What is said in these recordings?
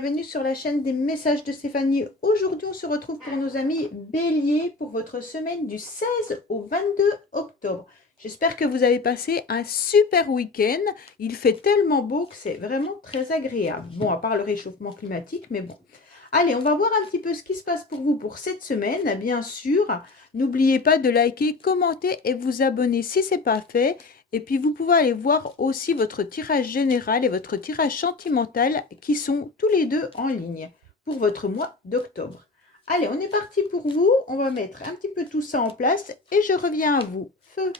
bienvenue sur la chaîne des messages de Stéphanie. Aujourd'hui, on se retrouve pour nos amis Bélier pour votre semaine du 16 au 22 octobre. J'espère que vous avez passé un super week-end. Il fait tellement beau que c'est vraiment très agréable. Bon, à part le réchauffement climatique, mais bon. Allez, on va voir un petit peu ce qui se passe pour vous pour cette semaine. Bien sûr, n'oubliez pas de liker, commenter et vous abonner si ce n'est pas fait. Et puis, vous pouvez aller voir aussi votre tirage général et votre tirage sentimental qui sont tous les deux en ligne pour votre mois d'octobre. Allez, on est parti pour vous. On va mettre un petit peu tout ça en place et je reviens à vous. Feu!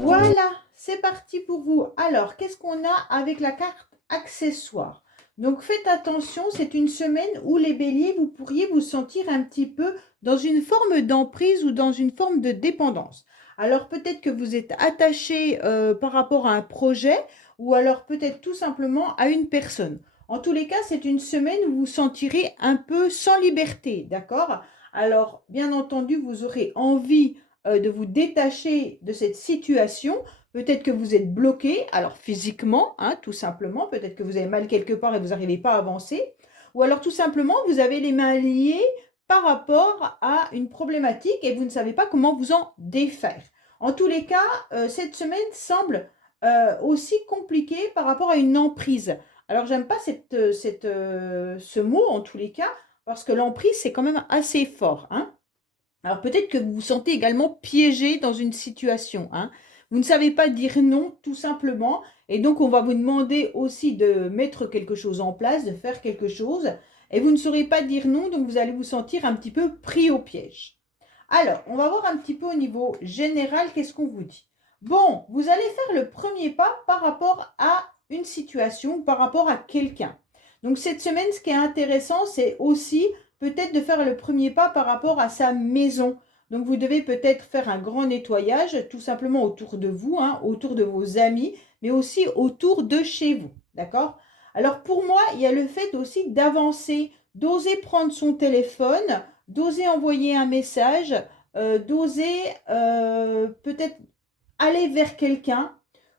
Voilà, c'est parti pour vous. Alors, qu'est-ce qu'on a avec la carte accessoire? Donc, faites attention, c'est une semaine où les béliers, vous pourriez vous sentir un petit peu dans une forme d'emprise ou dans une forme de dépendance. Alors, peut-être que vous êtes attaché par rapport à un projet ou alors peut-être tout simplement à une personne. En tous les cas, c'est une semaine où vous vous sentirez un peu sans liberté, d'accord? Alors, bien entendu, vous aurez envie de vous détacher de cette situation. Peut-être que vous êtes bloqué, alors physiquement, hein, tout simplement, peut-être que vous avez mal quelque part et vous n'arrivez pas à avancer, ou alors tout simplement, vous avez les mains liées par rapport à une problématique et vous ne savez pas comment vous en défaire. En tous les cas, cette semaine semble aussi compliquée par rapport à une emprise. Alors, j'aime pas ce mot en tous les cas, parce que l'emprise, c'est quand même assez fort, hein. Alors peut-être que vous vous sentez également piégé dans une situation, hein. Vous ne savez pas dire non, tout simplement. Et donc, on va vous demander aussi de mettre quelque chose en place, de faire quelque chose. Et vous ne saurez pas dire non, donc vous allez vous sentir un petit peu pris au piège. Alors, on va voir un petit peu au niveau général, qu'est-ce qu'on vous dit. Bon, vous allez faire le premier pas par rapport à une situation, par rapport à quelqu'un. Donc, cette semaine, ce qui est intéressant, c'est aussi peut-être de faire le premier pas par rapport à sa maison. Donc, vous devez peut-être faire un grand nettoyage, tout simplement autour de vous, hein, autour de vos amis, mais aussi autour de chez vous. D'accord? Alors, pour moi, il y a le fait aussi d'avancer, d'oser prendre son téléphone, d'oser envoyer un message, d'oser peut-être aller vers quelqu'un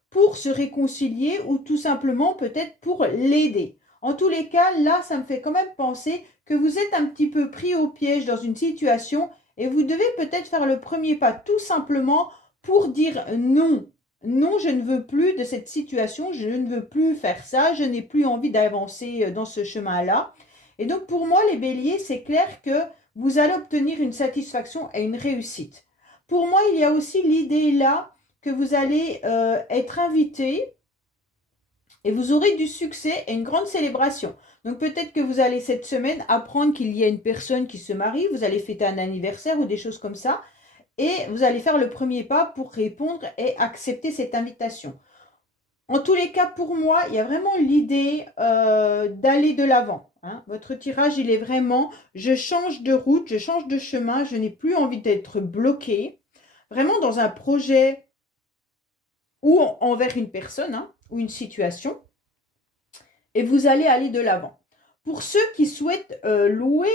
pour se réconcilier ou tout simplement peut-être pour l'aider. En tous les cas, là, ça me fait quand même penser que vous êtes un petit peu pris au piège dans une situation et vous devez peut-être faire le premier pas tout simplement pour dire non. Non, je ne veux plus de cette situation, je ne veux plus faire ça, je n'ai plus envie d'avancer dans ce chemin-là. Et donc pour moi, les béliers, c'est clair que vous allez obtenir une satisfaction et une réussite. Pour moi, il y a aussi l'idée là que vous allez être invité et vous aurez du succès et une grande célébration. Donc peut-être que vous allez cette semaine apprendre qu'il y a une personne qui se marie, vous allez fêter un anniversaire ou des choses comme ça, et vous allez faire le premier pas pour répondre et accepter cette invitation. En tous les cas, pour moi, il y a vraiment l'idée d'aller de l'avant, hein. Votre tirage, il est vraiment, je change de route, je change de chemin, je n'ai plus envie d'être bloqué. Vraiment dans un projet ou envers une personne, hein, ou une situation, et vous allez aller de l'avant. Pour ceux qui souhaitent louer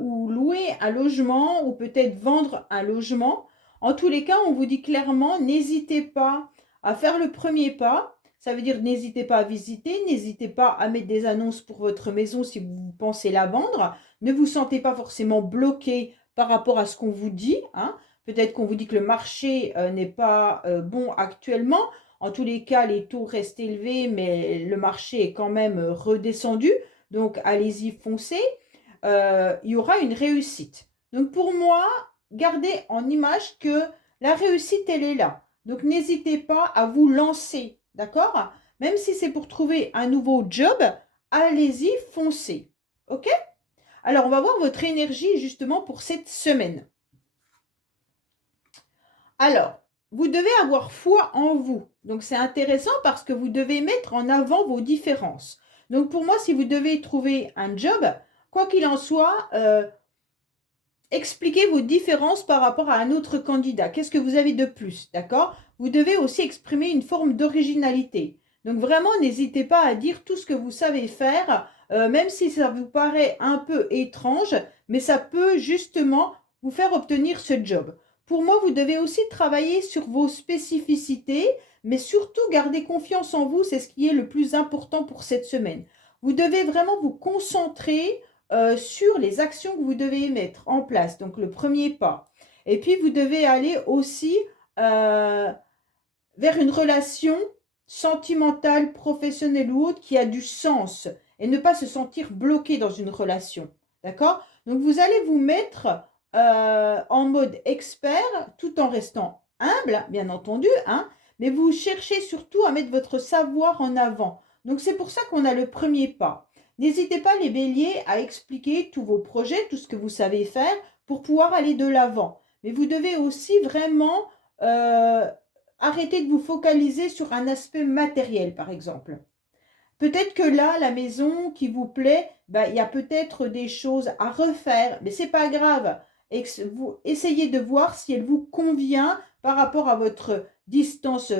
ou louer un logement ou peut-être vendre un logement, en tous les cas, on vous dit clairement, n'hésitez pas à faire le premier pas. Ça veut dire n'hésitez pas à visiter, n'hésitez pas à mettre des annonces pour votre maison si vous pensez la vendre. Ne vous sentez pas forcément bloqué par rapport à ce qu'on vous dit, hein. Peut-être qu'on vous dit que le marché n'est pas bon actuellement. En tous les cas, les taux restent élevés, mais le marché est quand même redescendu. Donc, allez-y, foncez. Il y aura une réussite. Donc, pour moi, gardez en image que la réussite, elle est là. Donc, n'hésitez pas à vous lancer, d'accord? Même si c'est pour trouver un nouveau job, allez-y, foncez. OK? Alors, on va voir votre énergie justement pour cette semaine. Alors, vous devez avoir foi en vous. Donc, c'est intéressant parce que vous devez mettre en avant vos différences. Donc, pour moi, si vous devez trouver un job, quoi qu'il en soit, expliquez vos différences par rapport à un autre candidat. Qu'est-ce que vous avez de plus, d'accord? Vous devez aussi exprimer une forme d'originalité. Donc, vraiment, n'hésitez pas à dire tout ce que vous savez faire, même si ça vous paraît un peu étrange, mais ça peut justement vous faire obtenir ce job. Pour moi, vous devez aussi travailler sur vos spécificités, mais surtout garder confiance en vous, c'est ce qui est le plus important pour cette semaine. Vous devez vraiment vous concentrer sur les actions que vous devez mettre en place, donc le premier pas. Et puis, vous devez aller aussi euh, vers une relation sentimentale, professionnelle ou autre qui a du sens et ne pas se sentir bloqué dans une relation. D'accord? Donc, vous allez vous mettre en mode expert tout en restant humble, bien entendu, hein, mais vous cherchez surtout à mettre votre savoir en avant. Donc, c'est pour ça qu'on a le premier pas. N'hésitez pas, les béliers, à expliquer tous vos projets, tout ce que vous savez faire pour pouvoir aller de l'avant. Mais vous devez aussi vraiment arrêter de vous focaliser sur un aspect matériel, par exemple. Peut-être que là, la maison qui vous plaît, ben, il y a peut-être des choses à refaire, mais c'est pas grave. Vous essayez de voir si elle vous convient par rapport à votre distance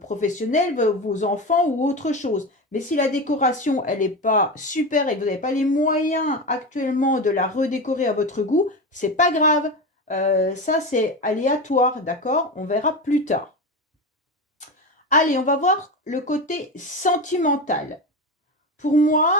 professionnelle, vos enfants ou autre chose. Mais si la décoration, elle n'est pas super et que vous n'avez pas les moyens actuellement de la redécorer à votre goût, c'est pas grave. Ça, c'est aléatoire, d'accord? On verra plus tard. Allez, on va voir le côté sentimental. Pour moi,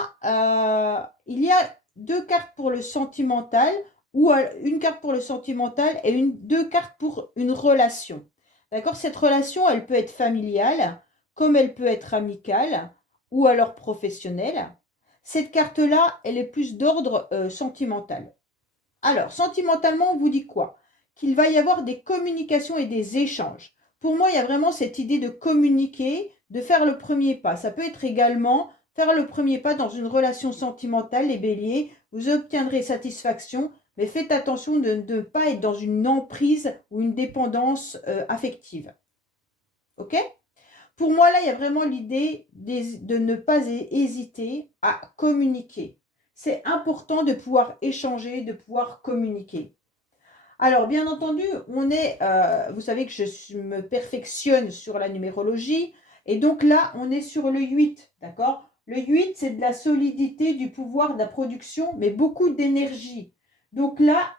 il y a deux cartes pour le sentimental, ou une carte pour le sentimental et deux cartes pour une relation. D'accord? Cette relation, elle peut être familiale, comme elle peut être amicale, ou alors professionnelle. Cette carte-là, elle est plus d'ordre sentimental. Alors, sentimentalement, on vous dit quoi? Qu'il va y avoir des communications et des échanges. Pour moi, il y a vraiment cette idée de communiquer, de faire le premier pas. Ça peut être également faire le premier pas dans une relation sentimentale, les béliers. Vous obtiendrez satisfaction, mais faites attention de ne pas être dans une emprise ou une dépendance affective. OK? Pour moi, là, il y a vraiment l'idée de ne pas hésiter à communiquer. C'est important de pouvoir échanger, de pouvoir communiquer. Alors, bien entendu, vous savez que je me perfectionne sur la numérologie, et donc là, on est sur le 8, d'accord? Le 8, c'est de la solidité, du pouvoir, de la production, mais beaucoup d'énergie. Donc là,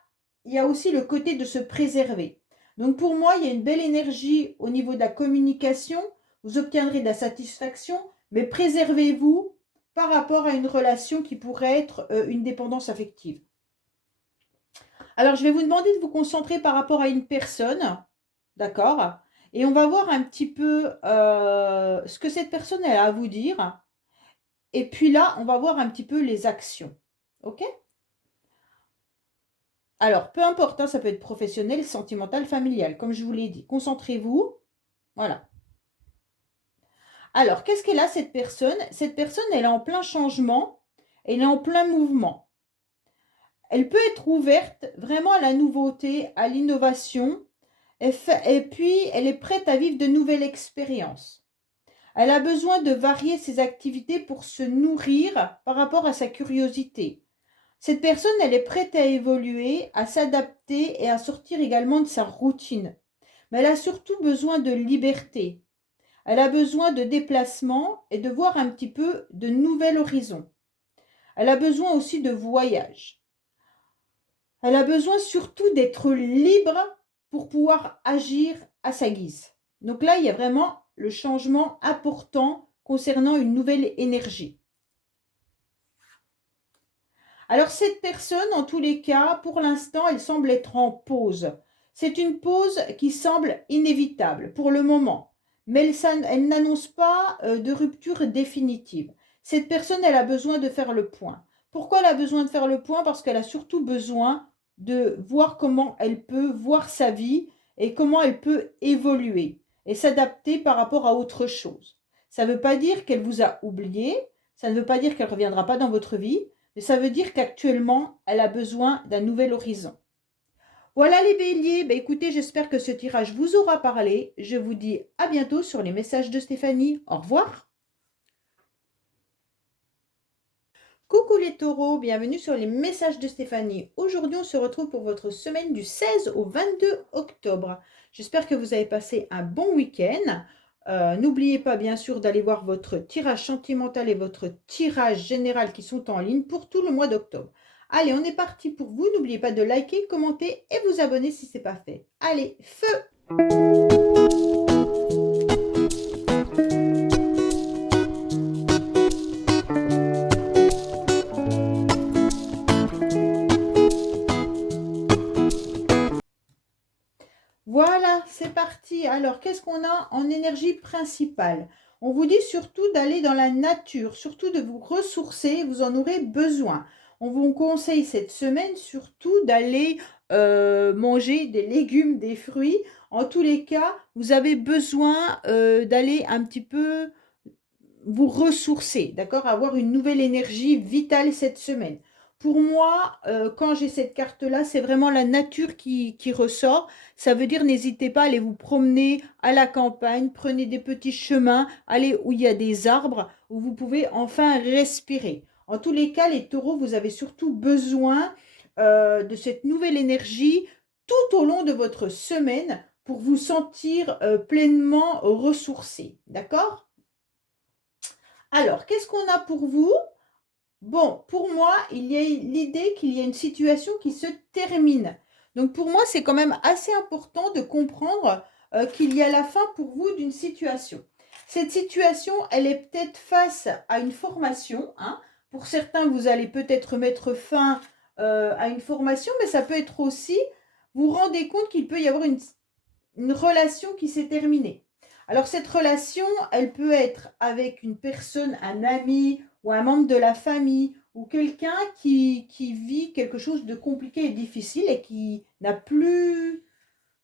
il y a aussi le côté de se préserver. Donc pour moi, il y a une belle énergie au niveau de la communication, vous obtiendrez de la satisfaction, mais préservez-vous par rapport à une relation qui pourrait être une dépendance affective. Alors, je vais vous demander de vous concentrer par rapport à une personne, d'accord? Et on va voir un petit peu ce que cette personne a à vous dire. Et puis là, on va voir un petit peu les actions. OK? Alors, peu importe, hein, ça peut être professionnel, sentimental, familial, comme je vous l'ai dit. Concentrez-vous. Voilà. Alors, qu'est-ce qu'elle a, cette personne? Cette personne, elle est en plein changement, elle est en plein mouvement. Elle peut être ouverte vraiment à la nouveauté, à l'innovation, et puis elle est prête à vivre de nouvelles expériences. Elle a besoin de varier ses activités pour se nourrir par rapport à sa curiosité. Cette personne, elle est prête à évoluer, à s'adapter et à sortir également de sa routine. Mais elle a surtout besoin de liberté. Elle a besoin de déplacement et de voir un petit peu de nouveaux horizons. Elle a besoin aussi de voyage. Elle a besoin surtout d'être libre pour pouvoir agir à sa guise. Donc là, il y a vraiment le changement important concernant une nouvelle énergie. Alors cette personne, en tous les cas, pour l'instant, elle semble être en pause. C'est une pause qui semble inévitable pour le moment, mais elle n'annonce pas de rupture définitive. Cette personne, elle a besoin de faire le point. Pourquoi elle a besoin de faire le point? Parce qu'elle a surtout besoin de voir comment elle peut voir sa vie et comment elle peut évoluer et s'adapter par rapport à autre chose. Ça ne veut pas dire qu'elle vous a oublié, ça ne veut pas dire qu'elle ne reviendra pas dans votre vie, mais ça veut dire qu'actuellement, elle a besoin d'un nouvel horizon. Voilà les béliers, écoutez, j'espère que ce tirage vous aura parlé. Je vous dis à bientôt sur les messages de Stéphanie. Au revoir. Coucou les taureaux, bienvenue sur les messages de Stéphanie. Aujourd'hui, on se retrouve pour votre semaine du 16 au 22 octobre. J'espère que vous avez passé un bon week-end. N'oubliez pas bien sûr d'aller voir votre tirage sentimental et votre tirage général qui sont en ligne pour tout le mois d'octobre. Allez, on est parti pour vous. N'oubliez pas de liker, commenter et vous abonner si ce n'est pas fait. Allez, feu! Voilà, c'est parti. Alors, qu'est-ce qu'on a en énergie principale? On vous dit surtout d'aller dans la nature, surtout de vous ressourcer, vous en aurez besoin. On vous conseille cette semaine surtout d'aller manger des légumes, des fruits. En tous les cas, vous avez besoin d'aller un petit peu vous ressourcer, d'accord? Avoir une nouvelle énergie vitale cette semaine. Pour moi, quand j'ai cette carte-là, c'est vraiment la nature qui ressort. Ça veut dire, n'hésitez pas à aller vous promener à la campagne, prenez des petits chemins, allez où il y a des arbres, où vous pouvez enfin respirer. En tous les cas, les taureaux, vous avez surtout besoin de cette nouvelle énergie tout au long de votre semaine pour vous sentir pleinement ressourcé, d'accord? Alors, qu'est-ce qu'on a pour vous? Bon, pour moi, il y a l'idée qu'il y a une situation qui se termine. Donc, pour moi, c'est quand même assez important de comprendre qu'il y a la fin pour vous d'une situation. Cette situation, elle est peut-être face à une formation, hein. Pour certains, vous allez peut-être mettre fin à une formation, mais ça peut être aussi, vous vous rendez compte qu'il peut y avoir une relation qui s'est terminée. Alors cette relation, elle peut être avec une personne, un ami ou un membre de la famille ou quelqu'un qui vit quelque chose de compliqué et difficile et qui n'a plus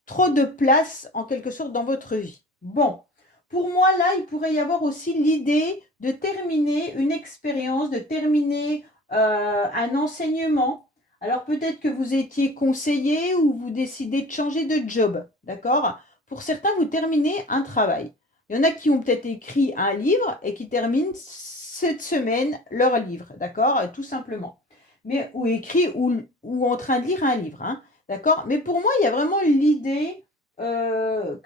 trop de place en quelque sorte dans votre vie. Bon, pour moi là, il pourrait y avoir aussi l'idée de terminer une expérience, de terminer un enseignement. Alors peut-être que vous étiez conseiller ou vous décidez de changer de job, d'accord? Pour certains, vous terminez un travail. Il y en a qui ont peut-être écrit un livre et qui terminent cette semaine leur livre, d'accord? Tout simplement. Mais, ou écrit ou en train de lire un livre, hein, d'accord? Mais pour moi, il y a vraiment l'idée que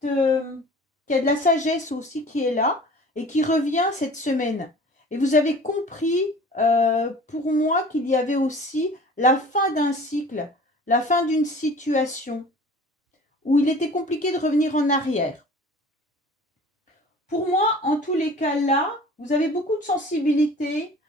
qu'il y a de la sagesse aussi qui est là et qui revient cette semaine. Et vous avez compris, pour moi, qu'il y avait aussi la fin d'un cycle, la fin d'une situation où il était compliqué de revenir en arrière. Pour moi, en tous les cas là, vous avez beaucoup de sensibilité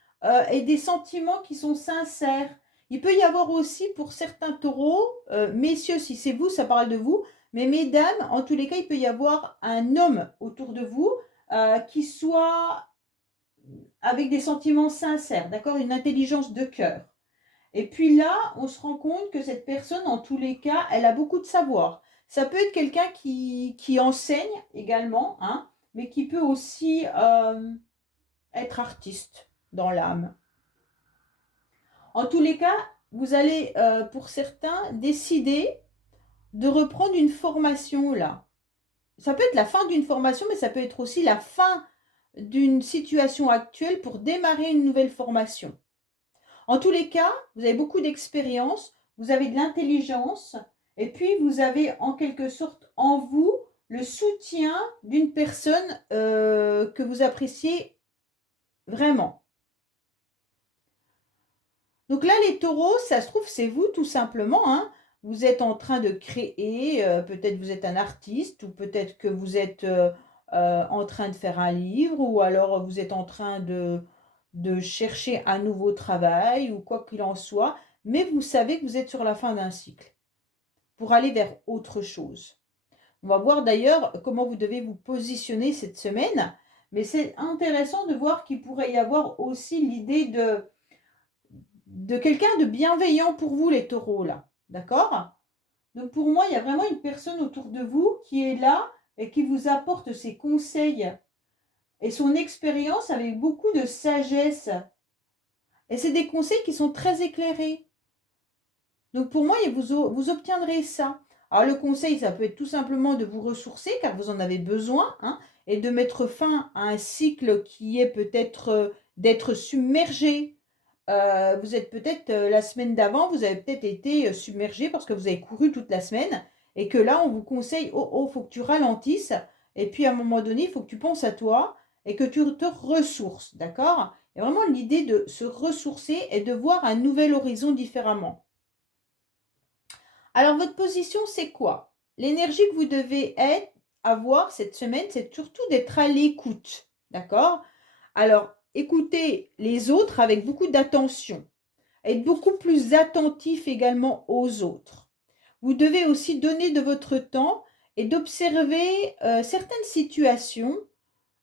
et des sentiments qui sont sincères. Il peut y avoir aussi pour certains taureaux, messieurs, si c'est vous, ça parle de vous, mais mesdames, en tous les cas, il peut y avoir un homme autour de vous qui soit avec des sentiments sincères, d'accord? Une intelligence de cœur. Et puis là, on se rend compte que cette personne, en tous les cas, elle a beaucoup de savoir. Ça peut être quelqu'un qui enseigne également, hein, mais qui peut aussi être artiste dans l'âme. En tous les cas, vous allez, pour certains, décider de reprendre une formation là. Ça peut être la fin d'une formation, mais ça peut être aussi la fin d'une situation actuelle pour démarrer une nouvelle formation. En tous les cas, vous avez beaucoup d'expérience, vous avez de l'intelligence, et puis vous avez en quelque sorte en vous le soutien d'une personne que vous appréciez vraiment. Donc là, les taureaux, ça se trouve, c'est vous tout simplement, hein. Vous êtes en train de créer, peut-être vous êtes un artiste, ou peut-être que vous êtes en train de faire un livre, ou alors vous êtes en train de chercher un nouveau travail, ou quoi qu'il en soit, mais vous savez que vous êtes sur la fin d'un cycle, pour aller vers autre chose. On va voir d'ailleurs comment vous devez vous positionner cette semaine, mais c'est intéressant de voir qu'il pourrait y avoir aussi l'idée de quelqu'un de bienveillant pour vous, les taureaux, là. D'accord? Donc pour moi, il y a vraiment une personne autour de vous qui est là et qui vous apporte ses conseils et son expérience avec beaucoup de sagesse. Et c'est des conseils qui sont très éclairés. Donc pour moi, vous obtiendrez ça. Alors le conseil, ça peut être tout simplement de vous ressourcer car vous en avez besoin, hein, et de mettre fin à un cycle qui est peut-être d'être submergé. Vous êtes peut-être, la semaine d'avant, vous avez peut-être été submergé parce que vous avez couru toute la semaine et que là, on vous conseille, oh, oh, faut que tu ralentisses. Et puis à un moment donné, il faut que tu penses à toi et que tu te ressources, d'accord? Il y a vraiment l'idée de se ressourcer et de voir un nouvel horizon différemment. Alors, votre position, c'est quoi? L'énergie que vous devez avoir cette semaine, c'est surtout d'être à l'écoute. D'accord? Alors, écoutez les autres avec beaucoup d'attention. Être beaucoup plus attentif également aux autres. Vous devez aussi donner de votre temps et d'observer certaines situations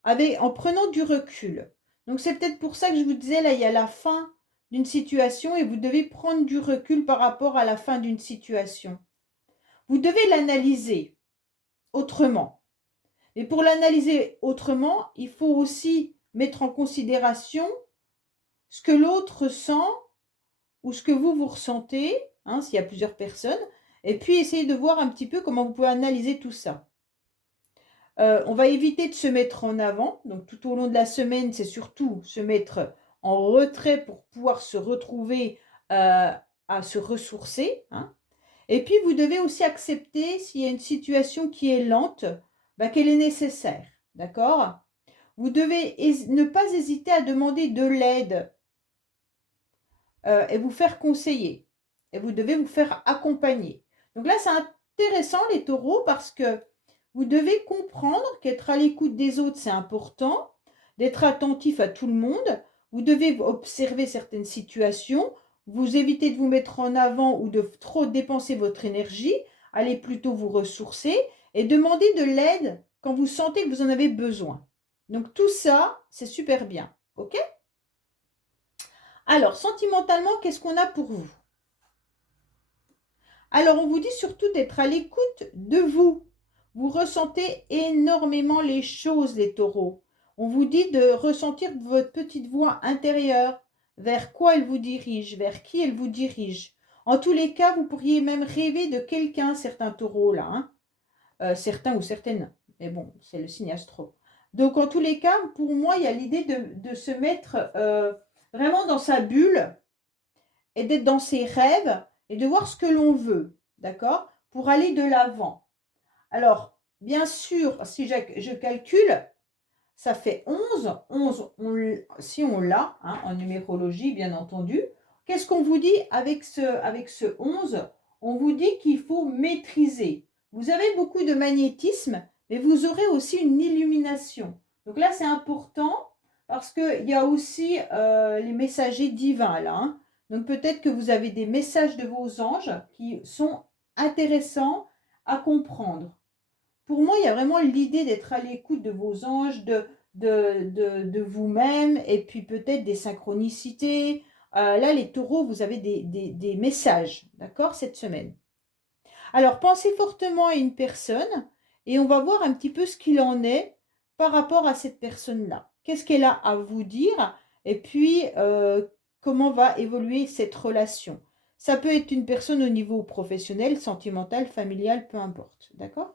en prenant du recul. Donc, c'est peut-être pour ça que je vous disais, là, il y a la fin d'une situation et vous devez prendre du recul par rapport à la fin d'une situation. Vous devez l'analyser autrement. Et pour l'analyser autrement, il faut aussi mettre en considération ce que l'autre ressent ou ce que vous ressentez, hein, s'il y a plusieurs personnes, et puis essayer de voir un petit peu comment vous pouvez analyser tout ça. On va éviter de se mettre en avant, donc tout au long de la semaine, c'est surtout se mettre en retrait pour pouvoir se retrouver, à se ressourcer, hein. Et puis, vous devez aussi accepter s'il y a une situation qui est lente, bah, qu'elle est nécessaire, d'accord? Vous devez ne pas hésiter à demander de l'aide et vous faire conseiller. Et vous devez vous faire accompagner. Donc là, c'est intéressant les taureaux parce que vous devez comprendre qu'être à l'écoute des autres, c'est important, d'être attentif à tout le monde. Vous devez observer certaines situations, vous évitez de vous mettre en avant ou de trop dépenser votre énergie, allez plutôt vous ressourcer et demander de l'aide quand vous sentez que vous en avez besoin. Donc tout ça, c'est super bien. OK? Alors, sentimentalement, qu'est-ce qu'on a pour vous? Alors, on vous dit surtout d'être à l'écoute de vous. Vous ressentez énormément les choses, les taureaux. On vous dit de ressentir votre petite voix intérieure, vers quoi elle vous dirige, vers qui elle vous dirige. En tous les cas, vous pourriez même rêver de quelqu'un, certains taureaux là, hein. Certains ou certaines, mais bon, c'est le signe astro. Donc, en tous les cas, pour moi, il y a l'idée de se mettre vraiment dans sa bulle et d'être dans ses rêves et de voir ce que l'on veut, d'accord? Pour aller de l'avant. Alors, bien sûr, si je calcule, ça fait 11. 11, si on l'a, hein, en numérologie, bien entendu. Qu'est-ce qu'on vous dit avec ce 11? On vous dit qu'il faut maîtriser. Vous avez beaucoup de magnétisme, mais vous aurez aussi une illumination. Donc là, c'est important parce qu'il y a aussi les messagers divins là, hein. Donc peut-être que vous avez des messages de vos anges qui sont intéressants à comprendre. Pour moi, il y a vraiment l'idée d'être à l'écoute de vos anges, de vous-même, et puis peut-être des synchronicités. Là, les taureaux, vous avez des messages, d'accord, cette semaine. Alors, pensez fortement à une personne et on va voir un petit peu ce qu'il en est par rapport à cette personne-là. Qu'est-ce qu'elle a à vous dire et puis comment va évoluer cette relation. Ça peut être une personne au niveau professionnel, sentimental, familial, peu importe, d'accord?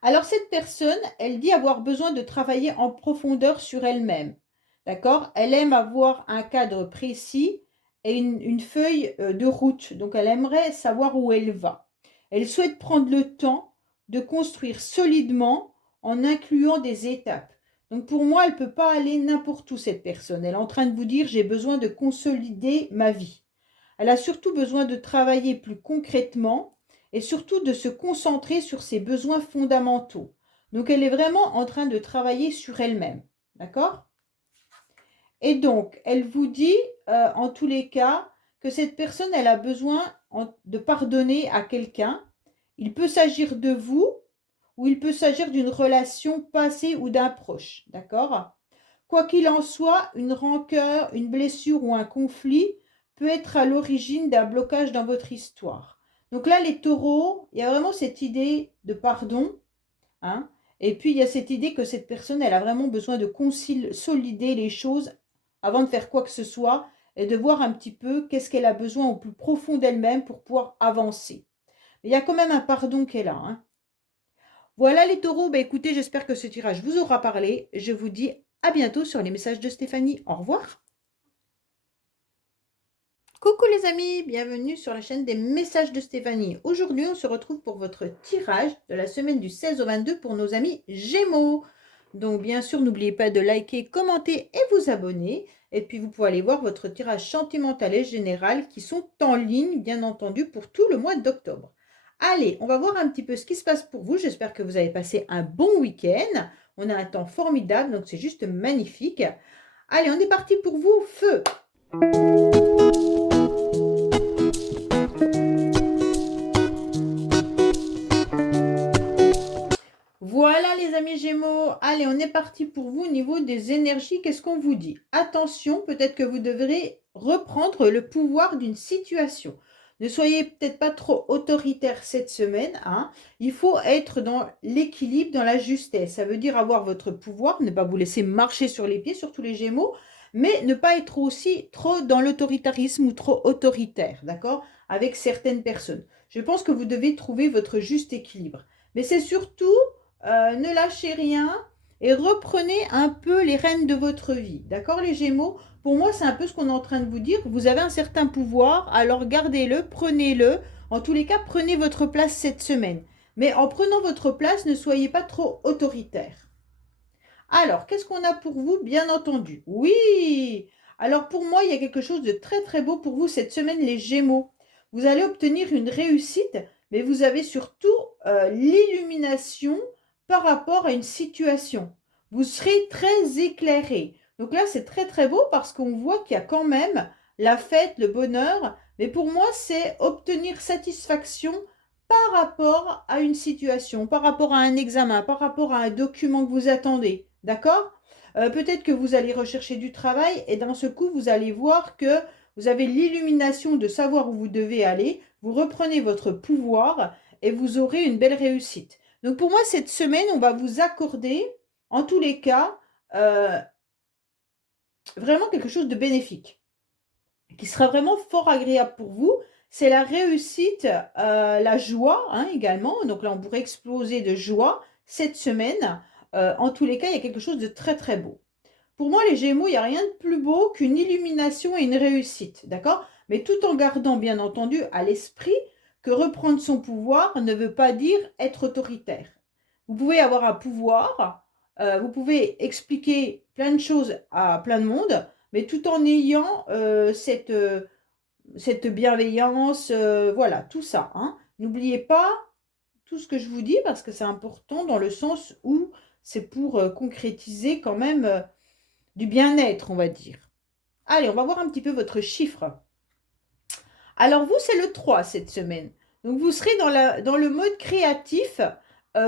Alors cette personne, elle dit avoir besoin de travailler en profondeur sur elle-même. D'accord? Elle aime avoir un cadre précis et une feuille de route. Donc elle aimerait savoir où elle va. Elle souhaite prendre le temps de construire solidement en incluant des étapes. Donc pour moi, elle ne peut pas aller n'importe où, cette personne. Elle est en train de vous dire, j'ai besoin de consolider ma vie. Elle a surtout besoin de travailler plus concrètement et surtout de se concentrer sur ses besoins fondamentaux. Donc, elle est vraiment en train de travailler sur elle-même. D'accord? Et donc, elle vous dit, en tous les cas, que cette personne, elle a besoin de pardonner à quelqu'un. Il peut s'agir de vous ou il peut s'agir d'une relation passée ou d'un proche. D'accord? Quoi qu'il en soit, une rancœur, une blessure ou un conflit peut être à l'origine d'un blocage dans votre histoire. Donc là, les taureaux, il y a vraiment cette idée de pardon, hein, et puis il y a cette idée que cette personne, elle a vraiment besoin de consolider les choses avant de faire quoi que ce soit et de voir un petit peu qu'est-ce qu'elle a besoin au plus profond d'elle-même pour pouvoir avancer. Mais il y a quand même un pardon qu'elle a, hein. Voilà les taureaux, bah écoutez, j'espère que ce tirage vous aura parlé. Je vous dis à bientôt sur les messages de Stéphanie. Au revoir. Coucou les amis, bienvenue sur la chaîne des messages de Stéphanie. Aujourd'hui, on se retrouve pour votre tirage de la semaine du 16 au 22 pour nos amis Gémeaux. Donc, bien sûr, n'oubliez pas de liker, commenter et vous abonner. Et puis, vous pouvez aller voir votre tirage sentimental et général qui sont en ligne, bien entendu, pour tout le mois d'octobre. Allez, on va voir un petit peu ce qui se passe pour vous. J'espère que vous avez passé un bon week-end. On a un temps formidable, donc c'est juste magnifique. Allez, on est parti pour vous. Feu! Voilà les amis Gémeaux, allez on est parti pour vous au niveau des énergies, qu'est-ce qu'on vous dit? Attention, peut-être que vous devrez reprendre le pouvoir d'une situation. Ne soyez peut-être pas trop autoritaire cette semaine, hein. Il faut être dans l'équilibre, dans la justesse. Ça veut dire avoir votre pouvoir, ne pas vous laisser marcher sur les pieds, surtout les Gémeaux, mais ne pas être aussi trop dans l'autoritarisme ou trop autoritaire, d'accord? Avec certaines personnes. Je pense que vous devez trouver votre juste équilibre. Mais c'est surtout ne lâchez rien et reprenez un peu les rênes de votre vie. D'accord les Gémeaux? Pour moi, c'est un peu ce qu'on est en train de vous dire. Vous avez un certain pouvoir, alors gardez-le, prenez-le. En tous les cas, prenez votre place cette semaine. Mais en prenant votre place, ne soyez pas trop autoritaire. Alors, qu'est-ce qu'on a pour vous? Bien entendu. Oui! Alors pour moi, il y a quelque chose de très très beau pour vous cette semaine, les Gémeaux. Vous allez obtenir une réussite, mais vous avez surtout l'illumination par rapport à une situation. Vous serez très éclairé. Donc là, c'est très très beau parce qu'on voit qu'il y a quand même la fête, le bonheur. Mais pour moi, c'est obtenir satisfaction par rapport à une situation, par rapport à un examen, par rapport à un document que vous attendez. D'accord? Peut-être que vous allez rechercher du travail et dans ce coup, vous allez voir que vous avez l'illumination de savoir où vous devez aller. Vous reprenez votre pouvoir et vous aurez une belle réussite. Donc pour moi, cette semaine, on va vous accorder, en tous les cas, euh, vraiment quelque chose de bénéfique, qui sera vraiment fort agréable pour vous. C'est la réussite, la joie hein, également. Donc là, on pourrait exploser de joie cette semaine. En tous les cas, il y a quelque chose de très très beau. Pour moi, les Gémeaux, il n'y a rien de plus beau qu'une illumination et une réussite, d'accord? Mais tout en gardant, bien entendu, à l'esprit que reprendre son pouvoir ne veut pas dire être autoritaire. Vous pouvez avoir un pouvoir, vous pouvez expliquer plein de choses à plein de monde, mais tout en ayant cette bienveillance, voilà, tout ça. Hein. N'oubliez pas tout ce que je vous dis parce que c'est important dans le sens où c'est pour concrétiser quand même du bien-être, on va dire. Allez, on va voir un petit peu votre chiffre. Alors vous, c'est le 3 cette semaine. Donc vous serez dans le mode créatif.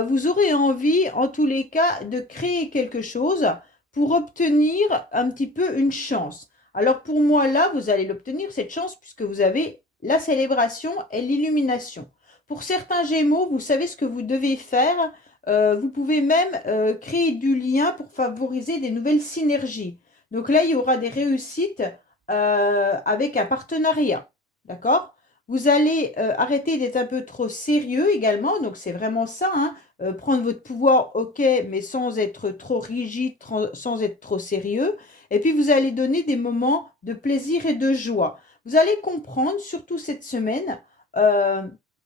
Vous aurez envie, en tous les cas, de créer quelque chose pour obtenir un petit peu une chance. Alors pour moi, là, vous allez l'obtenir, cette chance, puisque vous avez la célébration et l'illumination. Pour certains Gémeaux, vous savez ce que vous devez faire. Vous pouvez même créer du lien pour favoriser des nouvelles synergies. Donc là, il y aura des réussites avec un partenariat. D'accord? Vous allez arrêter d'être un peu trop sérieux également. Donc, c'est vraiment ça. Hein, prendre votre pouvoir, ok, mais sans être trop rigide, sans être trop sérieux. Et puis, vous allez donner des moments de plaisir et de joie. Vous allez comprendre, surtout cette semaine,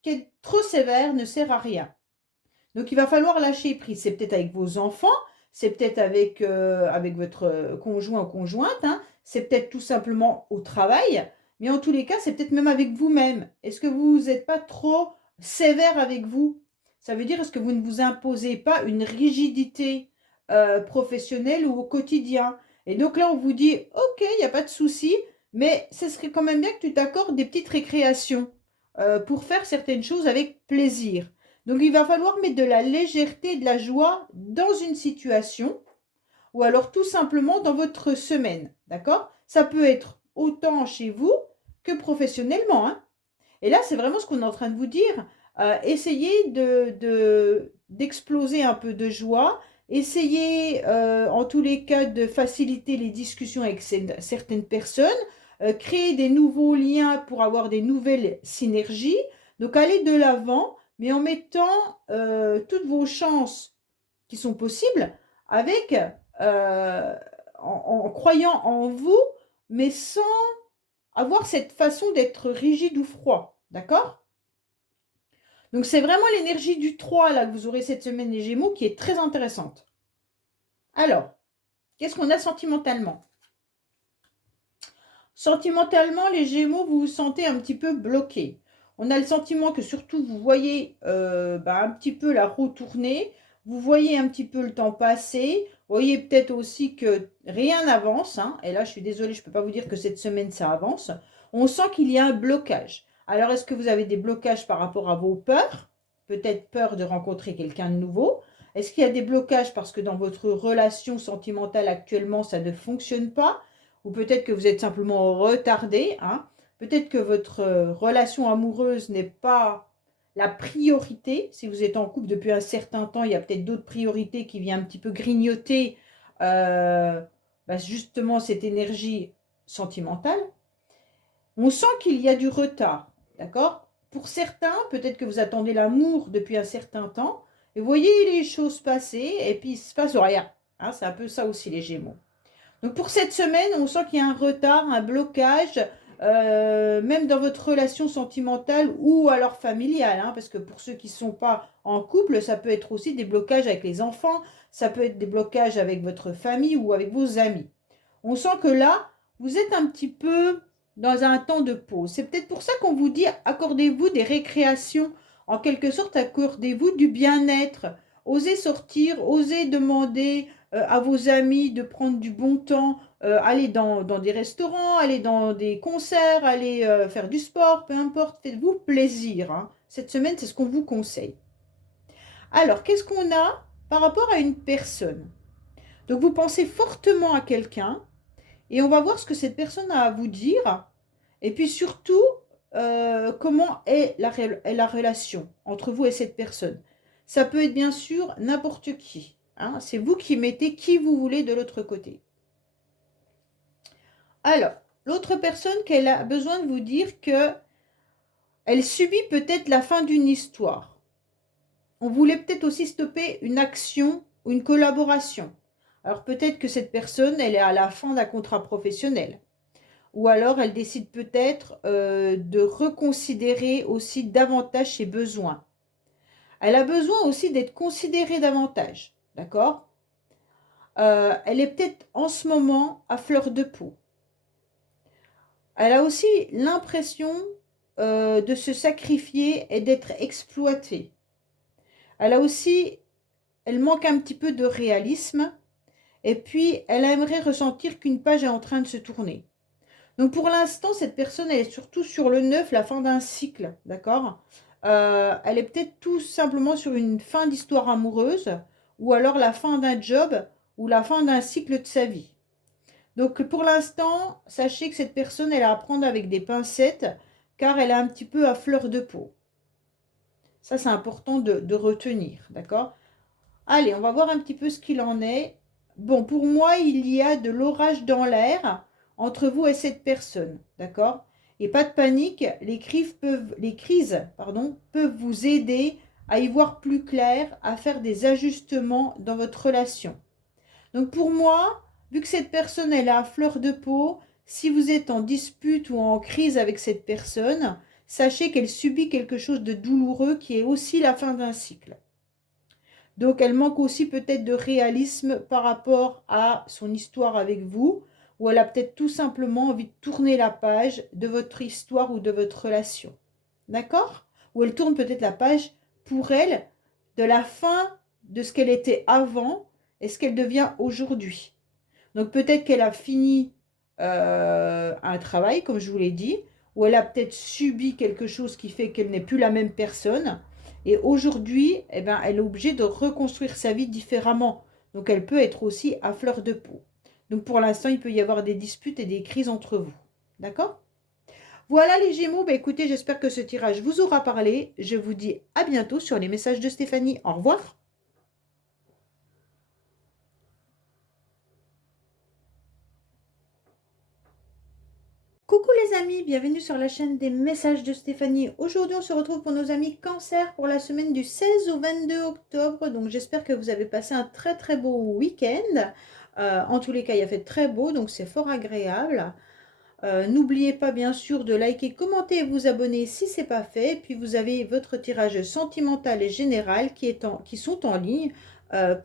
qu'être trop sévère ne sert à rien. Donc, il va falloir lâcher prise. C'est peut-être avec vos enfants, c'est peut-être avec votre conjoint ou conjointe, hein, c'est peut-être tout simplement au travail, mais en tous les cas, c'est peut-être même avec vous-même. Est-ce que vous n'êtes pas trop sévère avec vous? Ça veut dire, est-ce que vous ne vous imposez pas une rigidité professionnelle ou au quotidien? Et donc là, on vous dit, ok, il n'y a pas de souci, mais ce serait quand même bien que tu t'accordes des petites récréations pour faire certaines choses avec plaisir. Donc, il va falloir mettre de la légèreté et de la joie dans une situation ou alors tout simplement dans votre semaine. D'accord? Ça peut être autant chez vous que professionnellement. Hein. Et là, c'est vraiment ce qu'on est en train de vous dire. Essayez d'exploser un peu de joie. Essayez, en tous les cas, de faciliter les discussions avec certaines personnes. Créer des nouveaux liens pour avoir des nouvelles synergies. Donc, allez de l'avant, mais en mettant toutes vos chances qui sont possibles avec, en croyant en vous, mais sans avoir cette façon d'être rigide ou froid. D'accord? Donc, c'est vraiment l'énergie du 3 là, que vous aurez cette semaine, les Gémeaux, qui est très intéressante. Alors, qu'est-ce qu'on a sentimentalement? Sentimentalement, les Gémeaux, vous vous sentez un petit peu bloqué. On a le sentiment que surtout vous voyez un petit peu la roue tourner, vous voyez un petit peu le temps passer, vous voyez peut-être aussi que rien n'avance, hein, et là je suis désolée, je ne peux pas vous dire que cette semaine ça avance. On sent qu'il y a un blocage. Alors est-ce que vous avez des blocages par rapport à vos peurs? Peut-être peur de rencontrer quelqu'un de nouveau. Est-ce qu'il y a des blocages parce que dans votre relation sentimentale actuellement ça ne fonctionne pas? Ou peut-être que vous êtes simplement retardé, hein. Peut-être que votre relation amoureuse n'est pas la priorité. Si vous êtes en couple depuis un certain temps, il y a peut-être d'autres priorités qui viennent un petit peu grignoter euh, justement cette énergie sentimentale. On sent qu'il y a du retard, d'accord? Pour certains, peut-être que vous attendez l'amour depuis un certain temps, et vous voyez les choses passer, et puis il ne se passe rien, hein. C'est un peu ça aussi les Gémeaux. Donc pour cette semaine, on sent qu'il y a un retard, un blocage, même dans votre relation sentimentale ou alors familiale, hein, parce que pour ceux qui ne sont pas en couple, ça peut être aussi des blocages avec les enfants, ça peut être des blocages avec votre famille ou avec vos amis. On sent que là, vous êtes un petit peu dans un temps de pause. C'est peut-être pour ça qu'on vous dit accordez-vous des récréations, en quelque sorte accordez-vous du bien-être. Osez sortir, osez demander à vos amis de prendre du bon temps, aller dans des restaurants, aller dans des concerts, aller faire du sport, peu importe, faites-vous plaisir, hein. Cette semaine, c'est ce qu'on vous conseille. Alors, qu'est-ce qu'on a par rapport à une personne? Donc, vous pensez fortement à quelqu'un et on va voir ce que cette personne a à vous dire. Et puis surtout, comment est la relation entre vous et cette personne. Ça peut être bien sûr n'importe qui, hein. C'est vous qui mettez qui vous voulez de l'autre côté. Alors, l'autre personne qu'elle a besoin de vous dire que elle subit peut-être la fin d'une histoire. On voulait peut-être aussi stopper une action ou une collaboration. Alors peut-être que cette personne, elle est à la fin d'un contrat professionnel. Ou alors elle décide peut-être de reconsidérer aussi davantage ses besoins. Elle a besoin aussi d'être considérée davantage, d'accord? Elle est peut-être en ce moment à fleur de peau. Elle a aussi l'impression de se sacrifier et d'être exploitée. Elle a aussi, elle manque un petit peu de réalisme et puis elle aimerait ressentir qu'une page est en train de se tourner. Donc pour l'instant, cette personne, elle est surtout sur le neuf, la fin d'un cycle, d'accord? Elle est peut-être tout simplement sur une fin d'histoire amoureuse ou alors la fin d'un job ou la fin d'un cycle de sa vie. Donc pour l'instant, sachez que cette personne, elle a à prendre avec des pincettes car elle est un petit peu à fleur de peau. Ça, c'est important de retenir, d'accord? Allez, on va voir un petit peu ce qu'il en est. Bon, pour moi, il y a de l'orage dans l'air entre vous et cette personne, d'accord? Et pas de panique, les crises, peuvent vous aider à y voir plus clair, à faire des ajustements dans votre relation. Donc pour moi, vu que cette personne elle est à fleur de peau, si vous êtes en dispute ou en crise avec cette personne, sachez qu'elle subit quelque chose de douloureux qui est aussi la fin d'un cycle. Donc elle manque aussi peut-être de réalisme par rapport à son histoire avec vous, ou elle a peut-être tout simplement envie de tourner la page de votre histoire ou de votre relation. D'accord? Ou elle tourne peut-être la page pour elle de la fin de ce qu'elle était avant et ce qu'elle devient aujourd'hui. Donc peut-être qu'elle a fini un travail, comme je vous l'ai dit, ou elle a peut-être subi quelque chose qui fait qu'elle n'est plus la même personne. Et aujourd'hui, eh ben, elle est obligée de reconstruire sa vie différemment. Donc elle peut être aussi à fleur de peau. Donc pour l'instant, il peut y avoir des disputes et des crises entre vous. D'accord? Voilà les Gémeaux. Bah, écoutez, j'espère que ce tirage vous aura parlé. Je vous dis à bientôt sur les messages de Stéphanie. Au revoir. Coucou les amis, bienvenue sur la chaîne des messages de Stéphanie. Aujourd'hui, on se retrouve pour nos amis Cancer pour la semaine du 16 au 22 octobre. Donc, j'espère que vous avez passé un très très beau week-end. En tous les cas, il a fait très beau, donc c'est fort agréable. N'oubliez pas bien sûr de liker, commenter et vous abonner si ce n'est pas fait. Puis vous avez votre tirage sentimental et général qui sont en ligne.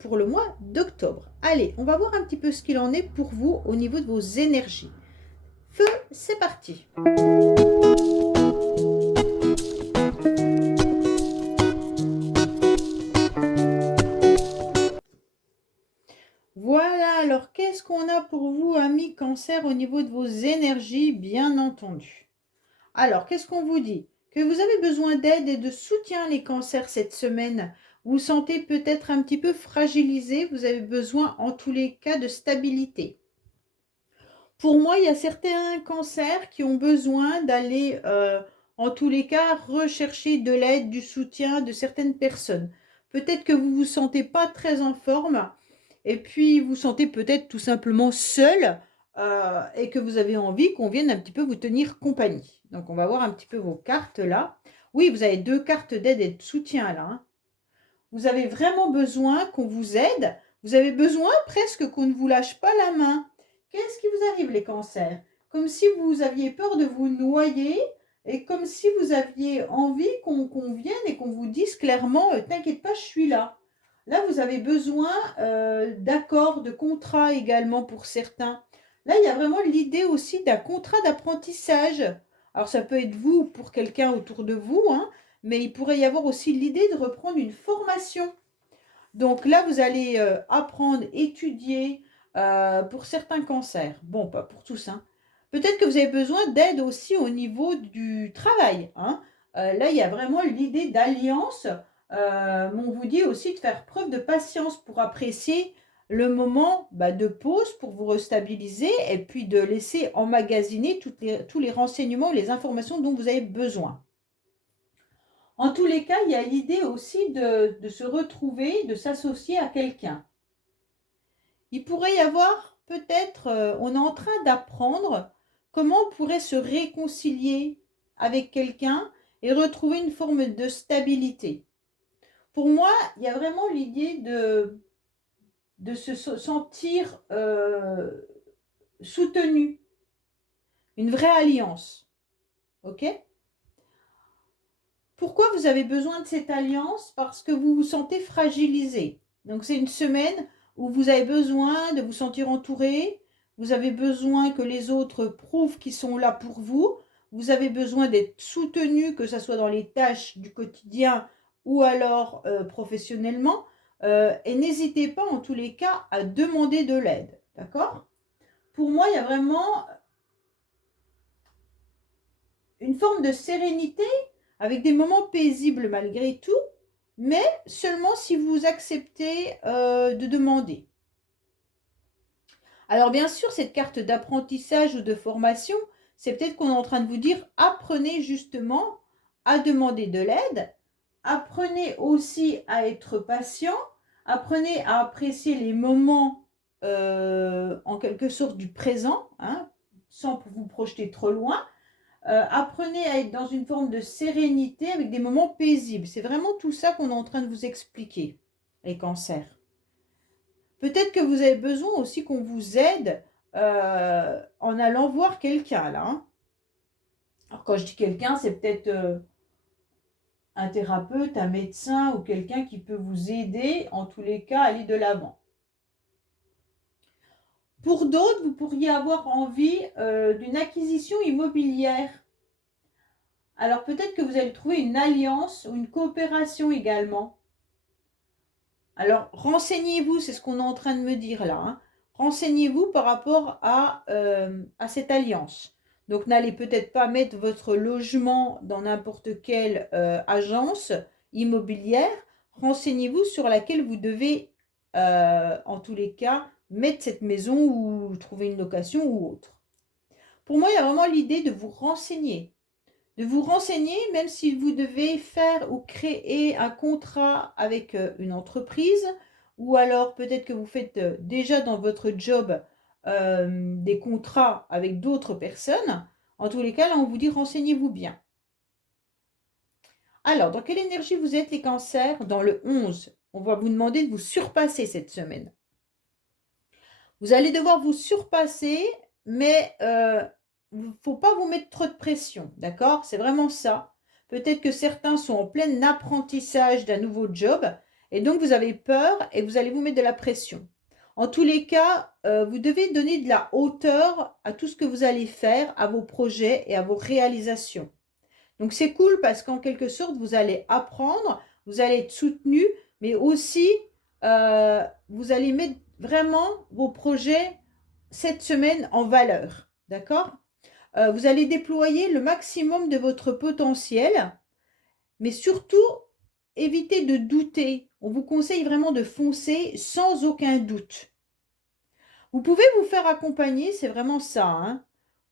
pour le mois d'octobre. Allez, on va voir un petit peu ce qu'il en est pour vous au niveau de vos énergies. Feu, c'est parti. Voilà, alors qu'est-ce qu'on a pour vous, amis Cancer, au niveau de vos énergies, bien entendu. Alors, qu'est-ce qu'on vous dit? Que vous avez besoin d'aide et de soutien, les cancers, cette semaine. Vous vous sentez peut-être un petit peu fragilisé, vous avez besoin en tous les cas de stabilité. Pour moi, il y a certains cancers qui ont besoin d'aller, en tous les cas, rechercher de l'aide, du soutien de certaines personnes. Peut-être que vous ne vous sentez pas très en forme et puis vous sentez peut-être tout simplement seul et que vous avez envie qu'on vienne un petit peu vous tenir compagnie. Donc, on va voir un petit peu vos cartes là. Oui, vous avez 2 cartes d'aide et de soutien là, hein. Vous avez vraiment besoin qu'on vous aide. Vous avez besoin presque qu'on ne vous lâche pas la main. Qu'est-ce qui vous arrive, les cancers? Comme si vous aviez peur de vous noyer et comme si vous aviez envie qu'on vienne et qu'on vous dise clairement t'inquiète pas, je suis là. Là, vous avez besoin d'accords, de contrats également pour certains. Là, il y a vraiment l'idée aussi d'un contrat d'apprentissage. Alors, ça peut être vous pour quelqu'un autour de vous, hein, mais il pourrait y avoir aussi l'idée de reprendre une formation. Donc là, vous allez apprendre, étudier pour certains cancers. Bon, pas pour tous, hein. Peut-être que vous avez besoin d'aide aussi au niveau du travail, hein. Là, il y a vraiment l'idée d'alliance. On vous dit aussi de faire preuve de patience pour apprécier le moment de pause pour vous restabiliser et puis de laisser emmagasiner tous les renseignements et les informations dont vous avez besoin. En tous les cas, il y a l'idée aussi de se retrouver, de s'associer à quelqu'un. Il pourrait y avoir peut-être, on est en train d'apprendre comment on pourrait se réconcilier avec quelqu'un et retrouver une forme de stabilité. Pour moi, il y a vraiment l'idée de se sentir soutenu, une vraie alliance. OK? Pourquoi vous avez besoin de cette alliance? Parce que vous vous sentez fragilisé. Donc c'est une semaine où vous avez besoin de vous sentir entouré, vous avez besoin que les autres prouvent qu'ils sont là pour vous, vous avez besoin d'être soutenu, que ce soit dans les tâches du quotidien ou alors professionnellement. Et n'hésitez pas en tous les cas à demander de l'aide. D'accord? Pour moi, il y a vraiment une forme de sérénité avec des moments paisibles malgré tout, mais seulement si vous acceptez de demander. Alors bien sûr, cette carte d'apprentissage ou de formation, c'est peut-être qu'on est en train de vous dire, apprenez justement à demander de l'aide, apprenez aussi à être patient, apprenez à apprécier les moments en quelque sorte du présent, hein, sans vous projeter trop loin. Apprenez à être dans une forme de sérénité avec des moments paisibles. C'est vraiment tout ça qu'on est en train de vous expliquer, les cancers. Peut-être que vous avez besoin aussi qu'on vous aide en allant voir quelqu'un, là, hein. Alors, quand je dis quelqu'un, c'est peut-être un thérapeute, un médecin ou quelqu'un qui peut vous aider, en tous les cas, à aller de l'avant. Pour d'autres, vous pourriez avoir envie d'une acquisition immobilière. Alors peut-être que vous allez trouver une alliance ou une coopération également. Alors renseignez-vous, c'est ce qu'on est en train de me dire là, hein. Renseignez-vous par rapport à cette alliance. Donc n'allez peut-être pas mettre votre logement dans n'importe quelle agence immobilière. Renseignez-vous sur laquelle vous devez, en tous les cas, mettre cette maison ou trouver une location ou autre. Pour moi, il y a vraiment l'idée de vous renseigner. De vous renseigner, même si vous devez faire ou créer un contrat avec une entreprise, ou alors peut-être que vous faites déjà dans votre job des contrats avec d'autres personnes. En tous les cas, là, on vous dit renseignez-vous bien. Alors, dans quelle énergie vous êtes les cancers? Dans le 11, on va vous demander de vous surpasser cette semaine. Vous allez devoir vous surpasser, mais il ne faut pas vous mettre trop de pression, d'accord? C'est vraiment ça. Peut-être que certains sont en plein apprentissage d'un nouveau job Et donc, vous avez peur et vous allez vous mettre de la pression. En tous les cas, vous devez donner de la hauteur à tout ce que vous allez faire, à vos projets et à vos réalisations. Donc, c'est cool parce qu'en quelque sorte, vous allez apprendre, vous allez être soutenu, mais aussi, vous allez mettre vraiment vos projets cette semaine en valeur. D'accord? Vous allez déployer le maximum de votre potentiel, mais surtout, évitez de douter. On vous conseille vraiment de foncer sans aucun doute. Vous pouvez vous faire accompagner, c'est vraiment ça, hein,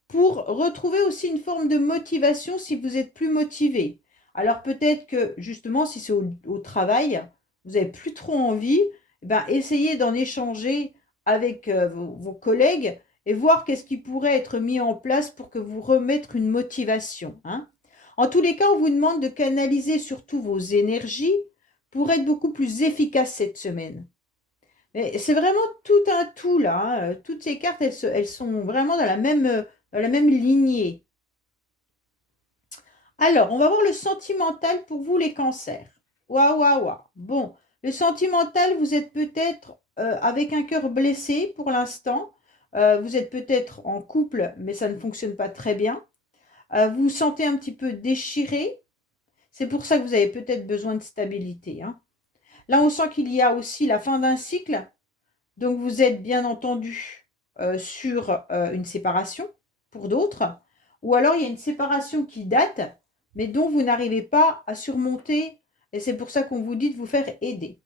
pour retrouver aussi une forme de motivation si vous êtes plus motivé. Alors peut-être que justement, si c'est au travail, vous n'avez plus trop envie, eh ben, essayez d'en échanger avec vos collègues et voir qu'est-ce qui pourrait être mis en place pour que vous remettre une motivation, hein. En tous les cas, on vous demande de canaliser surtout vos énergies pour être beaucoup plus efficace cette semaine. Mais c'est vraiment tout un tout là, hein. Toutes ces cartes, elles sont vraiment dans la même lignée. Alors, on va voir le sentimental pour vous, les cancers. Waouh, waouh, waouh. Bon, le sentimental, vous êtes peut-être avec un cœur blessé pour l'instant. Vous êtes peut-être en couple, mais ça ne fonctionne pas très bien. Vous vous sentez un petit peu déchiré. C'est pour ça que vous avez peut-être besoin de stabilité, hein. Là, on sent qu'il y a aussi la fin d'un cycle. Donc, vous êtes bien entendu sur une séparation pour d'autres. Ou alors, il y a une séparation qui date, mais dont vous n'arrivez pas à surmonter. Et c'est pour ça qu'on vous dit de vous faire aider.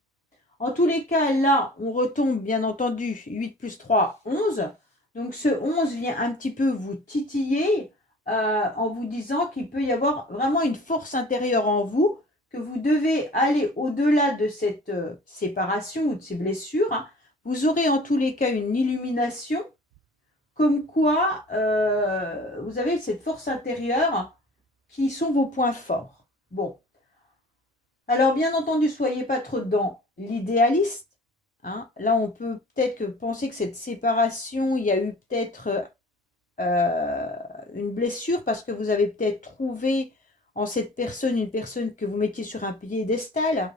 En tous les cas, là, on retombe bien entendu 8 plus 3, 11. Donc, ce 11 vient un petit peu vous titiller en vous disant qu'il peut y avoir vraiment une force intérieure en vous, que vous devez aller au-delà de cette séparation ou de ces blessures, hein. Vous aurez en tous les cas une illumination, comme quoi vous avez cette force intérieure qui sont vos points forts. Bon, alors bien entendu, soyez pas trop dans l'idéaliste, hein. Là, on peut peut-être penser que cette séparation, il y a eu peut-être une blessure parce que vous avez peut-être trouvé en cette personne une personne que vous mettiez sur un piédestal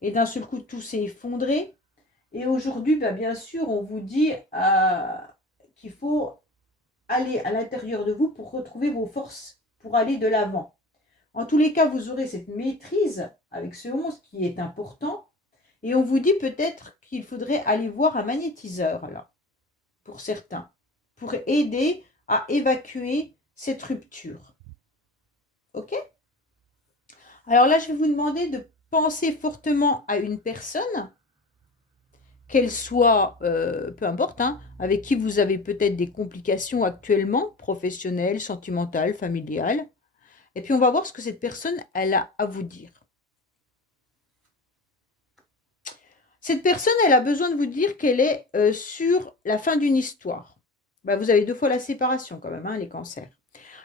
et d'un seul coup, tout s'est effondré. Et aujourd'hui, bien sûr, on vous dit qu'il faut aller à l'intérieur de vous pour retrouver vos forces, pour aller de l'avant. En tous les cas, vous aurez cette maîtrise avec ce 11 qui est important. Et on vous dit peut-être qu'il faudrait aller voir un magnétiseur, là, pour certains, pour aider à évacuer cette rupture. OK? Alors là, je vais vous demander de penser fortement à une personne, qu'elle soit, peu importe, hein, avec qui vous avez peut-être des complications actuellement, professionnelles, sentimentales, familiales. Et puis on va voir ce que cette personne, elle a à vous dire. Cette personne, elle a besoin de vous dire qu'elle est sur la fin d'une histoire. Vous avez 2 fois la séparation quand même, hein, les cancers.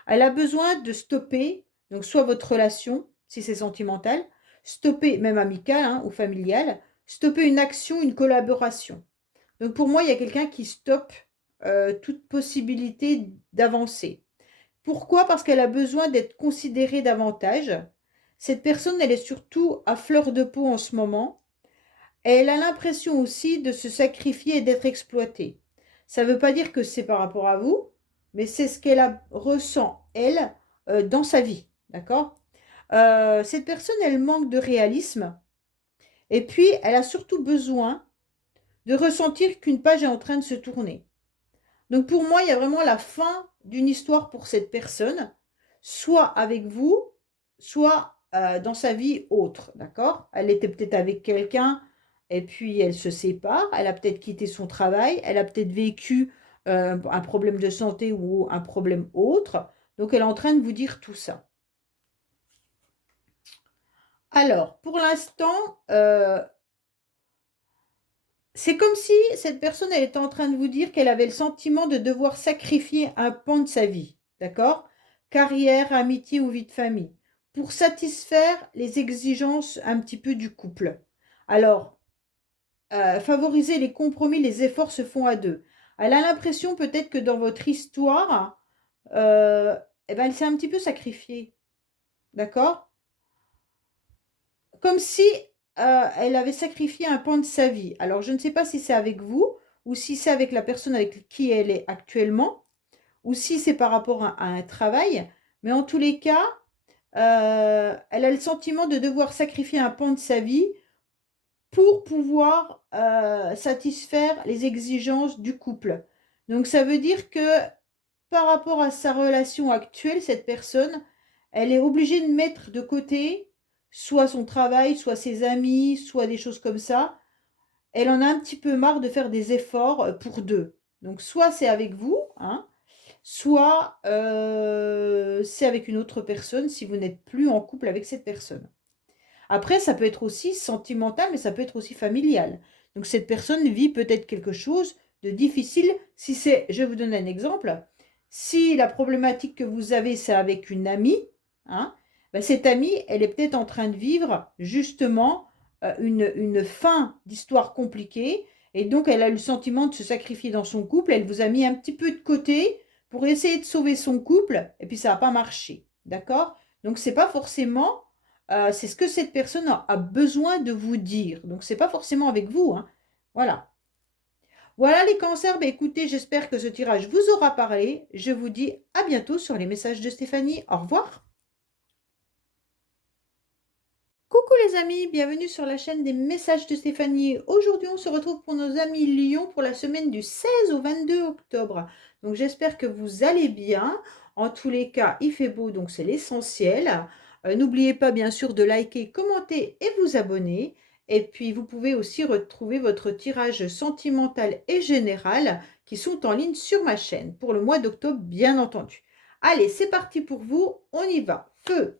Elle a besoin de stopper, donc soit votre relation, si c'est sentimental, stopper, même amicale, hein, ou familiale, stopper une action, une collaboration. Donc pour moi, il y a quelqu'un qui stoppe toute possibilité d'avancer. Pourquoi? Parce qu'elle a besoin d'être considérée davantage. Cette personne, elle est surtout à fleur de peau en ce moment. Et elle a l'impression aussi de se sacrifier et d'être exploitée. Ça ne veut pas dire que c'est par rapport à vous, mais c'est ce qu'elle ressent, elle, dans sa vie. D'accord? Cette personne, elle manque de réalisme. Et puis, elle a surtout besoin de ressentir qu'une page est en train de se tourner. Donc, pour moi, il y a vraiment la fin d'une histoire pour cette personne, soit avec vous, soit dans sa vie autre. D'accord? Elle était peut-être avec quelqu'un et puis elle se sépare. Elle a peut-être quitté son travail. Elle a peut-être vécu un problème de santé ou un problème autre. Donc, elle est en train de vous dire tout ça. Alors, pour l'instant, c'est comme si cette personne, elle était en train de vous dire qu'elle avait le sentiment de devoir sacrifier un pan de sa vie, d'accord? Carrière, amitié ou vie de famille, pour satisfaire les exigences un petit peu du couple. Alors, favoriser les compromis, les efforts se font à deux. Elle a l'impression peut-être que dans votre histoire, elle s'est un petit peu sacrifiée, d'accord? Comme si elle avait sacrifié un pan de sa vie. Alors, je ne sais pas si c'est avec vous ou si c'est avec la personne avec qui elle est actuellement ou si c'est par rapport à un travail. Mais en tous les cas, elle a le sentiment de devoir sacrifier un pan de sa vie pour pouvoir satisfaire les exigences du couple. Donc, ça veut dire que par rapport à sa relation actuelle, cette personne, elle est obligée de mettre de côté soit son travail, soit ses amis, soit des choses comme ça. Elle en a un petit peu marre de faire des efforts pour deux. Donc soit c'est avec vous, hein, soit c'est avec une autre personne si vous n'êtes plus en couple avec cette personne. Après, ça peut être aussi sentimental, mais ça peut être aussi familial. Donc cette personne vit peut-être quelque chose de difficile. Si c'est, je vais vous donner un exemple, si la problématique que vous avez, c'est avec une amie, hein, ben cette amie, elle est peut-être en train de vivre justement une fin d'histoire compliquée, et donc elle a eu le sentiment de se sacrifier dans son couple, elle vous a mis un petit peu de côté pour essayer de sauver son couple, et puis ça n'a pas marché. D'accord? Donc c'est pas forcément c'est ce que cette personne a besoin de vous dire. Donc, ce n'est pas forcément avec vous, hein. Voilà. Voilà les cancers. Ben, écoutez, j'espère que ce tirage vous aura parlé. Je vous dis à bientôt sur les messages de Stéphanie. Au revoir. Coucou les amis, bienvenue sur la chaîne des messages de Stéphanie. Aujourd'hui, on se retrouve pour nos amis Lyon pour la semaine du 16 au 22 octobre. Donc, j'espère que vous allez bien. En tous les cas, il fait beau, donc c'est l'essentiel. N'oubliez pas, bien sûr, de liker, commenter et vous abonner. Et puis, vous pouvez aussi retrouver votre tirage sentimental et général qui sont en ligne sur ma chaîne pour le mois d'octobre, bien entendu. Allez, c'est parti pour vous. On y va. Feu!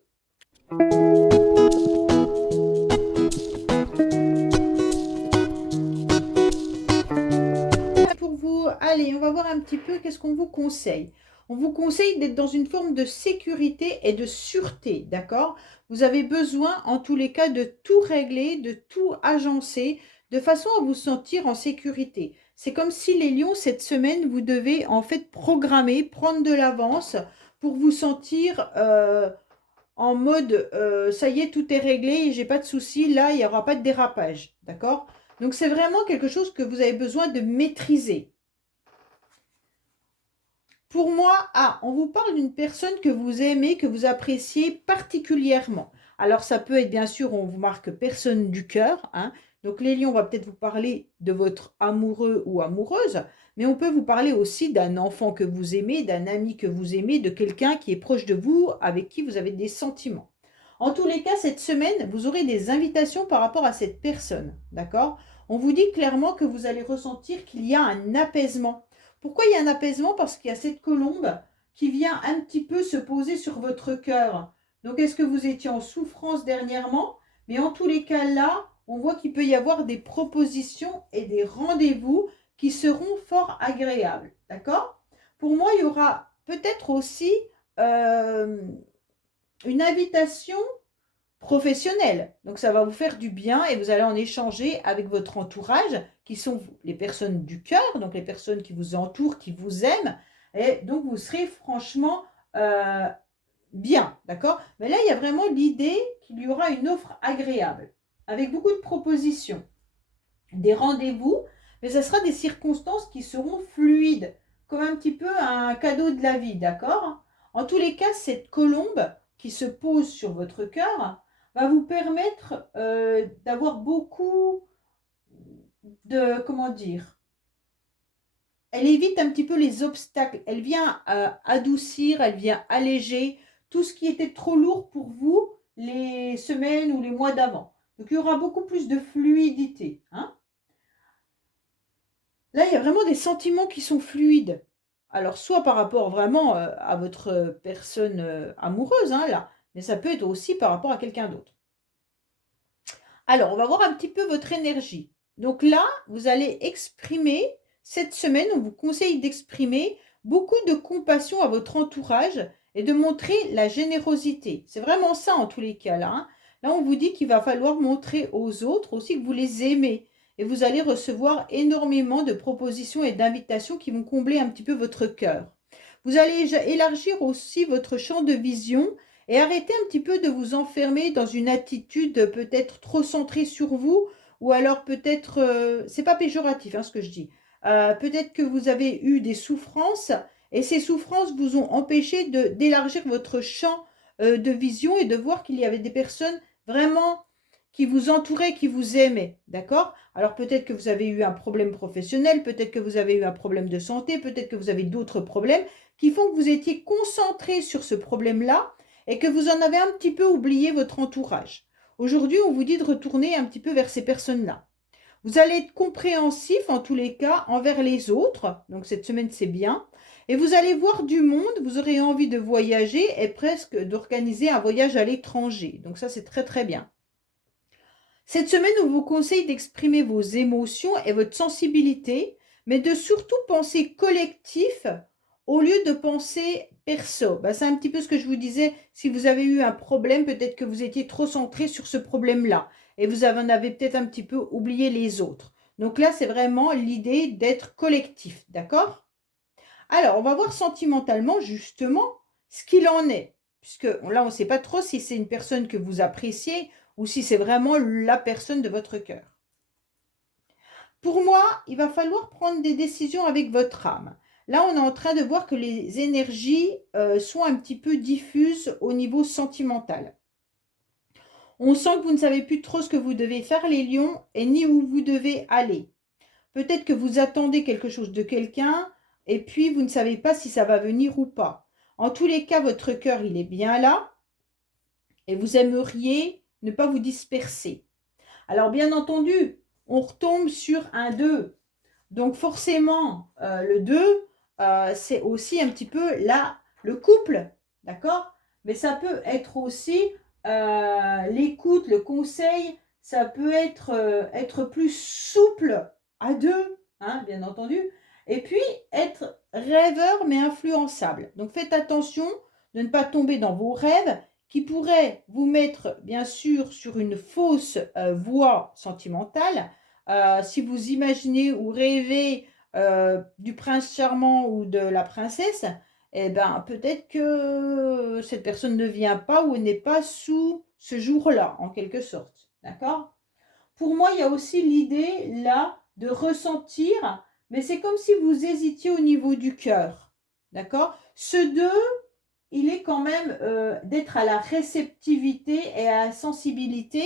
Pour vous, allez, on va voir un petit peu qu'est-ce qu'on vous conseille. On vous conseille d'être dans une forme de sécurité et de sûreté, d'accord? Vous avez besoin, en tous les cas, de tout régler, de tout agencer, de façon à vous sentir en sécurité. C'est comme si les lions, cette semaine, vous devez en fait programmer, prendre de l'avance pour vous sentir en mode ça y est, tout est réglé, j'ai pas de soucis, là, il n'y aura pas de dérapage, d'accord? Donc, c'est vraiment quelque chose que vous avez besoin de maîtriser. Pour moi, on vous parle d'une personne que vous aimez, que vous appréciez particulièrement. Alors, ça peut être, bien sûr, on vous marque personne du cœur, hein. Donc, les lions, on va peut-être vous parler de votre amoureux ou amoureuse, mais on peut vous parler aussi d'un enfant que vous aimez, d'un ami que vous aimez, de quelqu'un qui est proche de vous, avec qui vous avez des sentiments. En tous les cas, cette semaine, vous aurez des invitations par rapport à cette personne, d'accord? On vous dit clairement que vous allez ressentir qu'il y a un apaisement. Pourquoi il y a un apaisement? Parce qu'il y a cette colombe qui vient un petit peu se poser sur votre cœur. Donc, est-ce que vous étiez en souffrance dernièrement? Mais en tous les cas, là, on voit qu'il peut y avoir des propositions et des rendez-vous qui seront fort agréables, d'accord? Pour moi, il y aura peut-être aussi une invitation professionnelle. Donc, ça va vous faire du bien et vous allez en échanger avec votre entourage, qui sont les personnes du cœur, donc les personnes qui vous entourent, qui vous aiment. Et donc, vous serez franchement bien, d'accord? Mais là, il y a vraiment l'idée qu'il y aura une offre agréable, avec beaucoup de propositions, des rendez-vous, mais ce sera des circonstances qui seront fluides, comme un petit peu un cadeau de la vie, d'accord? En tous les cas, cette colombe qui se pose sur votre cœur va vous permettre d'avoir beaucoup de, comment dire, elle évite un petit peu les obstacles, elle vient adoucir, elle vient alléger tout ce qui était trop lourd pour vous les semaines ou les mois d'avant. Donc il y aura beaucoup plus de fluidité, hein. Là, il y a vraiment des sentiments qui sont fluides. Alors, soit par rapport vraiment à votre personne amoureuse, hein, là, mais ça peut être aussi par rapport à quelqu'un d'autre. Alors, on va voir un petit peu votre énergie. Donc là, vous allez exprimer, cette semaine, on vous conseille d'exprimer beaucoup de compassion à votre entourage et de montrer la générosité. C'est vraiment ça en tous les cas là, hein. Là, on vous dit qu'il va falloir montrer aux autres aussi que vous les aimez. Et vous allez recevoir énormément de propositions et d'invitations qui vont combler un petit peu votre cœur. Vous allez élargir aussi votre champ de vision Et arrêtez un petit peu de vous enfermer dans une attitude peut-être trop centrée sur vous, ou alors peut-être, c'est pas péjoratif hein, ce que je dis, peut-être que vous avez eu des souffrances, et ces souffrances vous ont empêché d'élargir votre champ de vision et de voir qu'il y avait des personnes vraiment qui vous entouraient, qui vous aimaient, d'accord? Alors peut-être que vous avez eu un problème professionnel, peut-être que vous avez eu un problème de santé, peut-être que vous avez d'autres problèmes qui font que vous étiez concentré sur ce problème-là et que vous en avez un petit peu oublié votre entourage. Aujourd'hui, on vous dit de retourner un petit peu vers ces personnes-là. Vous allez être compréhensif en tous les cas envers les autres. Donc cette semaine, c'est bien. Et vous allez voir du monde, vous aurez envie de voyager et presque d'organiser un voyage à l'étranger. Donc ça, c'est très très bien. Cette semaine, on vous conseille d'exprimer vos émotions et votre sensibilité, mais de surtout penser collectif au lieu de penser perso. Ben, c'est un petit peu ce que je vous disais, si vous avez eu un problème, peut-être que vous étiez trop centré sur ce problème-là et vous en avez peut-être un petit peu oublié les autres. Donc là, c'est vraiment l'idée d'être collectif, d'accord? Alors, on va voir sentimentalement, justement, ce qu'il en est. Puisque là, on ne sait pas trop si c'est une personne que vous appréciez ou si c'est vraiment la personne de votre cœur. Pour moi, il va falloir prendre des décisions avec votre âme. Là, on est en train de voir que les énergies sont un petit peu diffuses au niveau sentimental. On sent que vous ne savez plus trop ce que vous devez faire, les lions, et ni où vous devez aller. Peut-être que vous attendez quelque chose de quelqu'un et puis vous ne savez pas si ça va venir ou pas. En tous les cas, votre cœur, il est bien là et vous aimeriez ne pas vous disperser. Alors, bien entendu, on retombe sur un 2. Donc, forcément, le 2, c'est aussi un petit peu là, le couple, d'accord? Mais ça peut être aussi l'écoute, le conseil, ça peut être plus souple à 2, hein, bien entendu. Et puis, être rêveur mais influençable. Donc, faites attention de ne pas tomber dans vos rêves qui pourraient vous mettre, bien sûr, sur une fausse voie sentimentale. Si vous imaginez ou rêvez du prince charmant ou de la princesse, eh ben, peut-être que cette personne ne vient pas ou n'est pas sous ce jour-là, en quelque sorte. D'accord? Pour moi, il y a aussi l'idée, là, de ressentir, mais c'est comme si vous hésitiez au niveau du cœur. D'accord? Ce 2, il est quand même d'être à la réceptivité et à la sensibilité,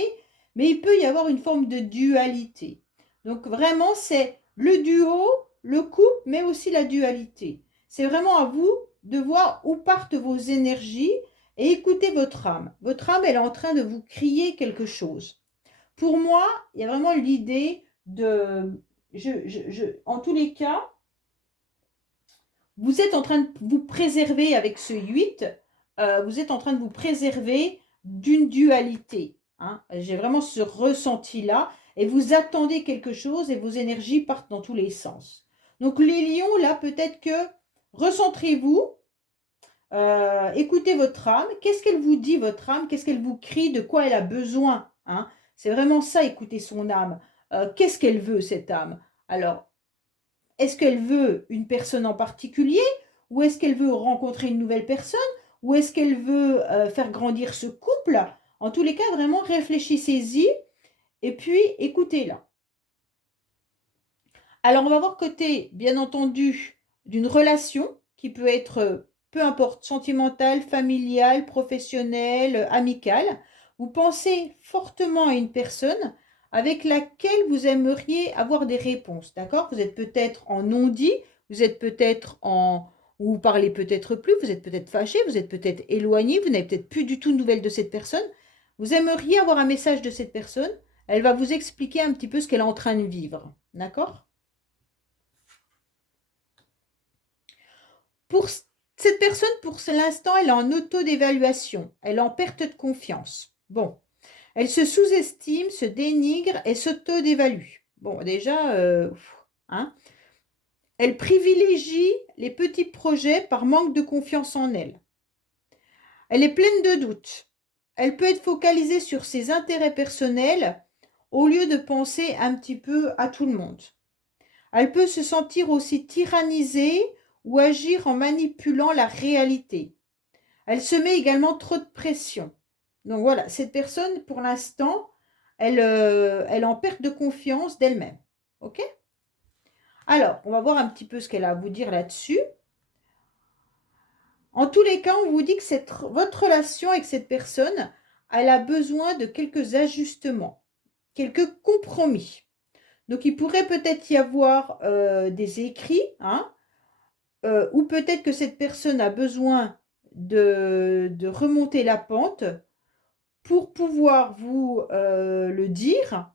mais il peut y avoir une forme de dualité. Donc vraiment, c'est le duo, le couple, mais aussi la dualité. C'est vraiment à vous de voir où partent vos énergies et écoutez votre âme. Votre âme, elle est en train de vous crier quelque chose. Pour moi, il y a vraiment l'idée de... en tous les cas, vous êtes en train de vous préserver avec ce 8, vous êtes en train de vous préserver d'une dualité. Hein. J'ai vraiment ce ressenti-là. Et vous attendez quelque chose et vos énergies partent dans tous les sens. Donc les lions, là, peut-être que recentrez-vous, écoutez votre âme. Qu'est-ce qu'elle vous dit, votre âme? Qu'est-ce qu'elle vous crie? De quoi elle a besoin? Hein. C'est vraiment ça, écouter son âme. Qu'est-ce qu'elle veut, cette âme? Alors, est-ce qu'elle veut une personne en particulier? Ou est-ce qu'elle veut rencontrer une nouvelle personne? Ou est-ce qu'elle veut faire grandir ce couple? En tous les cas, vraiment réfléchissez-y et puis écoutez-la. Alors, on va voir côté, bien entendu, d'une relation qui peut être, peu importe, sentimentale, familiale, professionnelle, amicale. Vous pensez fortement à une personne avec laquelle vous aimeriez avoir des réponses, d'accord? Vous êtes peut-être en non-dit, vous êtes peut-être en... Vous parlez peut-être plus, vous êtes peut-être fâché, vous êtes peut-être éloigné, vous n'avez peut-être plus du tout de nouvelles de cette personne. Vous aimeriez avoir un message de cette personne. Elle va vous expliquer un petit peu ce qu'elle est en train de vivre, d'accord? Pour cette personne, pour l'instant, elle est en auto-dévaluation. Elle est en perte de confiance. Bon, elle se sous-estime, se dénigre et s'auto-dévalue. Bon, déjà, hein. Elle privilégie les petits projets par manque de confiance en elle. Elle est pleine de doutes. Elle peut être focalisée sur ses intérêts personnels au lieu de penser un petit peu à tout le monde. Elle peut se sentir aussi tyrannisée ou agir en manipulant la réalité. Elle se met également trop de pression. Donc voilà, cette personne, pour l'instant, elle est en perte de confiance d'elle-même. OK? Alors, on va voir un petit peu ce qu'elle a à vous dire là-dessus. En tous les cas, on vous dit que votre relation avec cette personne, elle a besoin de quelques ajustements, quelques compromis. Donc, il pourrait peut-être y avoir des écrits, hein, ou peut-être que cette personne a besoin de remonter la pente pour pouvoir vous le dire.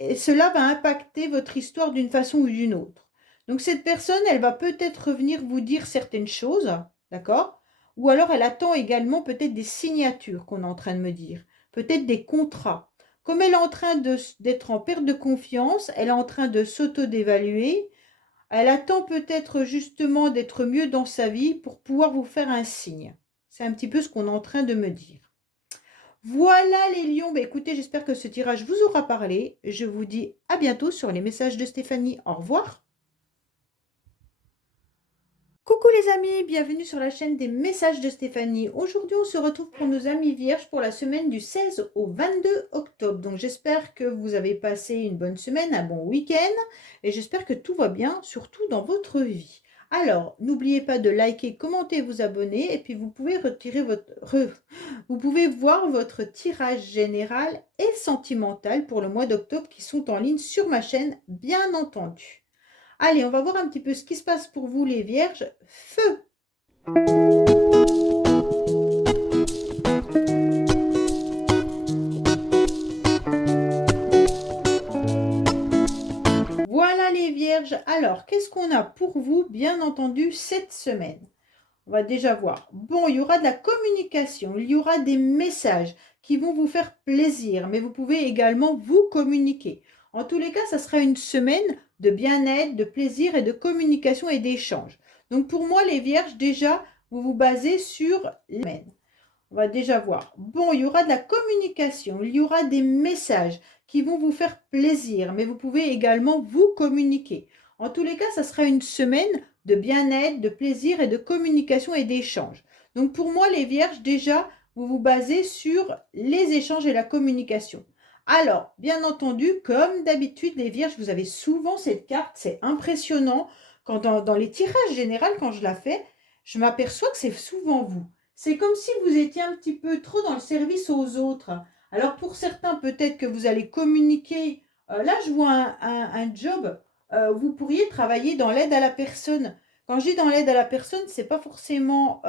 Et cela va impacter votre histoire d'une façon ou d'une autre. Donc cette personne, elle va peut-être revenir vous dire certaines choses, d'accord? Ou alors elle attend également peut-être des signatures qu'on est en train de me dire, peut-être des contrats. Comme elle est en train d'être en perte de confiance, elle est en train de s'auto-dévaluer, elle attend peut-être justement d'être mieux dans sa vie pour pouvoir vous faire un signe. C'est un petit peu ce qu'on est en train de me dire. Voilà les lions, bah, écoutez, j'espère que ce tirage vous aura parlé. Je vous dis à bientôt sur les messages de Stéphanie. Au revoir. Coucou les amis, bienvenue sur la chaîne des messages de Stéphanie. Aujourd'hui, on se retrouve pour nos amis vierges pour la semaine du 16 au 22 octobre. Donc j'espère que vous avez passé une bonne semaine, un bon week-end et j'espère que tout va bien, surtout dans votre vie. Alors, n'oubliez pas de liker, commenter, vous abonner et puis vous pouvez vous pouvez voir votre tirage général et sentimental pour le mois d'octobre qui sont en ligne sur ma chaîne, bien entendu. Allez, on va voir un petit peu ce qui se passe pour vous les vierges. Feu! Voilà les vierges. Alors, qu'est-ce qu'on a pour vous, bien entendu, cette semaine? On va déjà voir. Bon, il y aura de la communication, il y aura des messages qui vont vous faire plaisir, mais vous pouvez également vous communiquer. En tous les cas, ça sera une semaine de bien-être, de plaisir et de communication et d'échange. Donc pour moi, les vierges, déjà, vous vous basez sur les semaines. On va déjà voir. Bon, il y aura de la communication, il y aura des messages qui vont vous faire plaisir, mais vous pouvez également vous communiquer. En tous les cas, ça sera une semaine de bien-être, de plaisir et de communication et d'échange. Donc pour moi, les vierges, déjà, vous vous basez sur les échanges et la communication. Alors, bien entendu, comme d'habitude, les vierges, vous avez souvent cette carte, c'est impressionnant. Quand dans les tirages généraux, quand je la fais, je m'aperçois que c'est souvent vous. C'est comme si vous étiez un petit peu trop dans le service aux autres. Alors pour certains, peut-être que vous allez communiquer. Là, je vois un job. Vous pourriez travailler dans l'aide à la personne. Quand je dis dans l'aide à la personne, c'est pas forcément.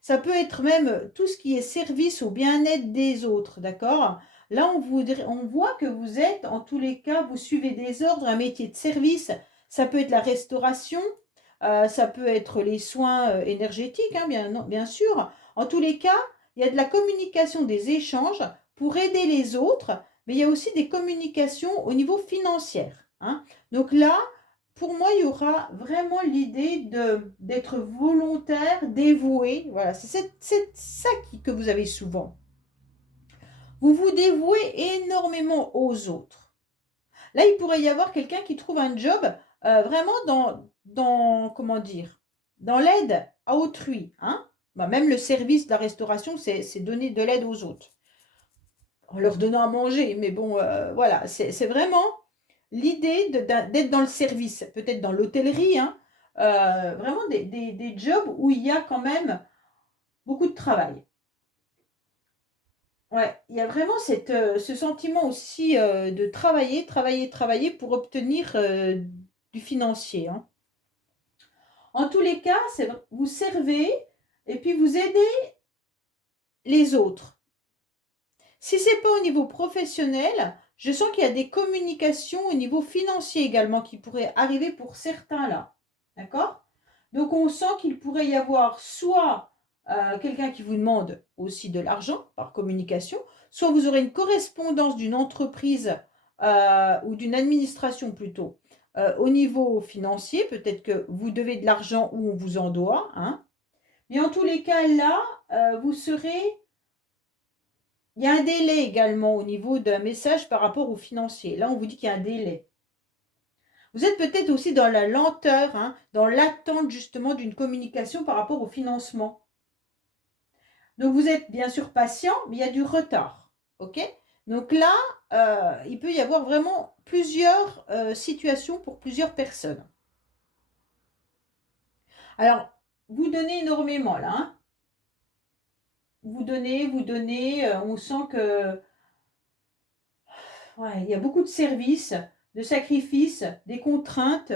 Ça peut être même tout ce qui est service au bien-être des autres, d'accord? Là, on voit que vous êtes, en tous les cas, vous suivez des ordres, un métier de service. Ça peut être la restauration, ça peut être les soins énergétiques, hein, bien sûr. En tous les cas, il y a de la communication, des échanges pour aider les autres, mais il y a aussi des communications au niveau financier, hein. Donc là, pour moi, il y aura vraiment l'idée d'être volontaire, dévoué. Voilà, c'est ça que vous avez souvent. Vous vous dévouez énormément aux autres. Là, il pourrait y avoir quelqu'un qui trouve un job vraiment comment dire, dans l'aide à autrui, hein. Bah, même le service de la restauration, c'est donner de l'aide aux autres, en leur donnant à manger. Mais bon, voilà, c'est vraiment l'idée d'être dans le service, peut-être dans l'hôtellerie, hein, vraiment des jobs où il y a quand même beaucoup de travail. Ouais, il y a vraiment ce sentiment aussi de travailler, travailler, travailler pour obtenir du financier, hein. En tous les cas, vous servez et puis vous aidez les autres. Si ce n'est pas au niveau professionnel, je sens qu'il y a des communications au niveau financier également qui pourraient arriver pour certains là. D'accord? Donc on sent qu'il pourrait y avoir soit quelqu'un qui vous demande aussi de l'argent par communication, soit vous aurez une correspondance d'une entreprise ou d'une administration plutôt au niveau financier. Peut-être que vous devez de l'argent ou on vous en doit, hein. Mais en tous les cas, là, vous serez. Il y a un délai également au niveau d'un message par rapport au financier. Là, on vous dit qu'il y a un délai. Vous êtes peut-être aussi dans la lenteur, hein, dans l'attente justement d'une communication par rapport au financement. Donc, vous êtes bien sûr patient, mais il y a du retard. OK? Donc là, il peut y avoir vraiment plusieurs situations pour plusieurs personnes. Alors, vous donnez énormément là, hein. Vous donnez, on sent que ouais, il y a beaucoup de services, de sacrifices, des contraintes,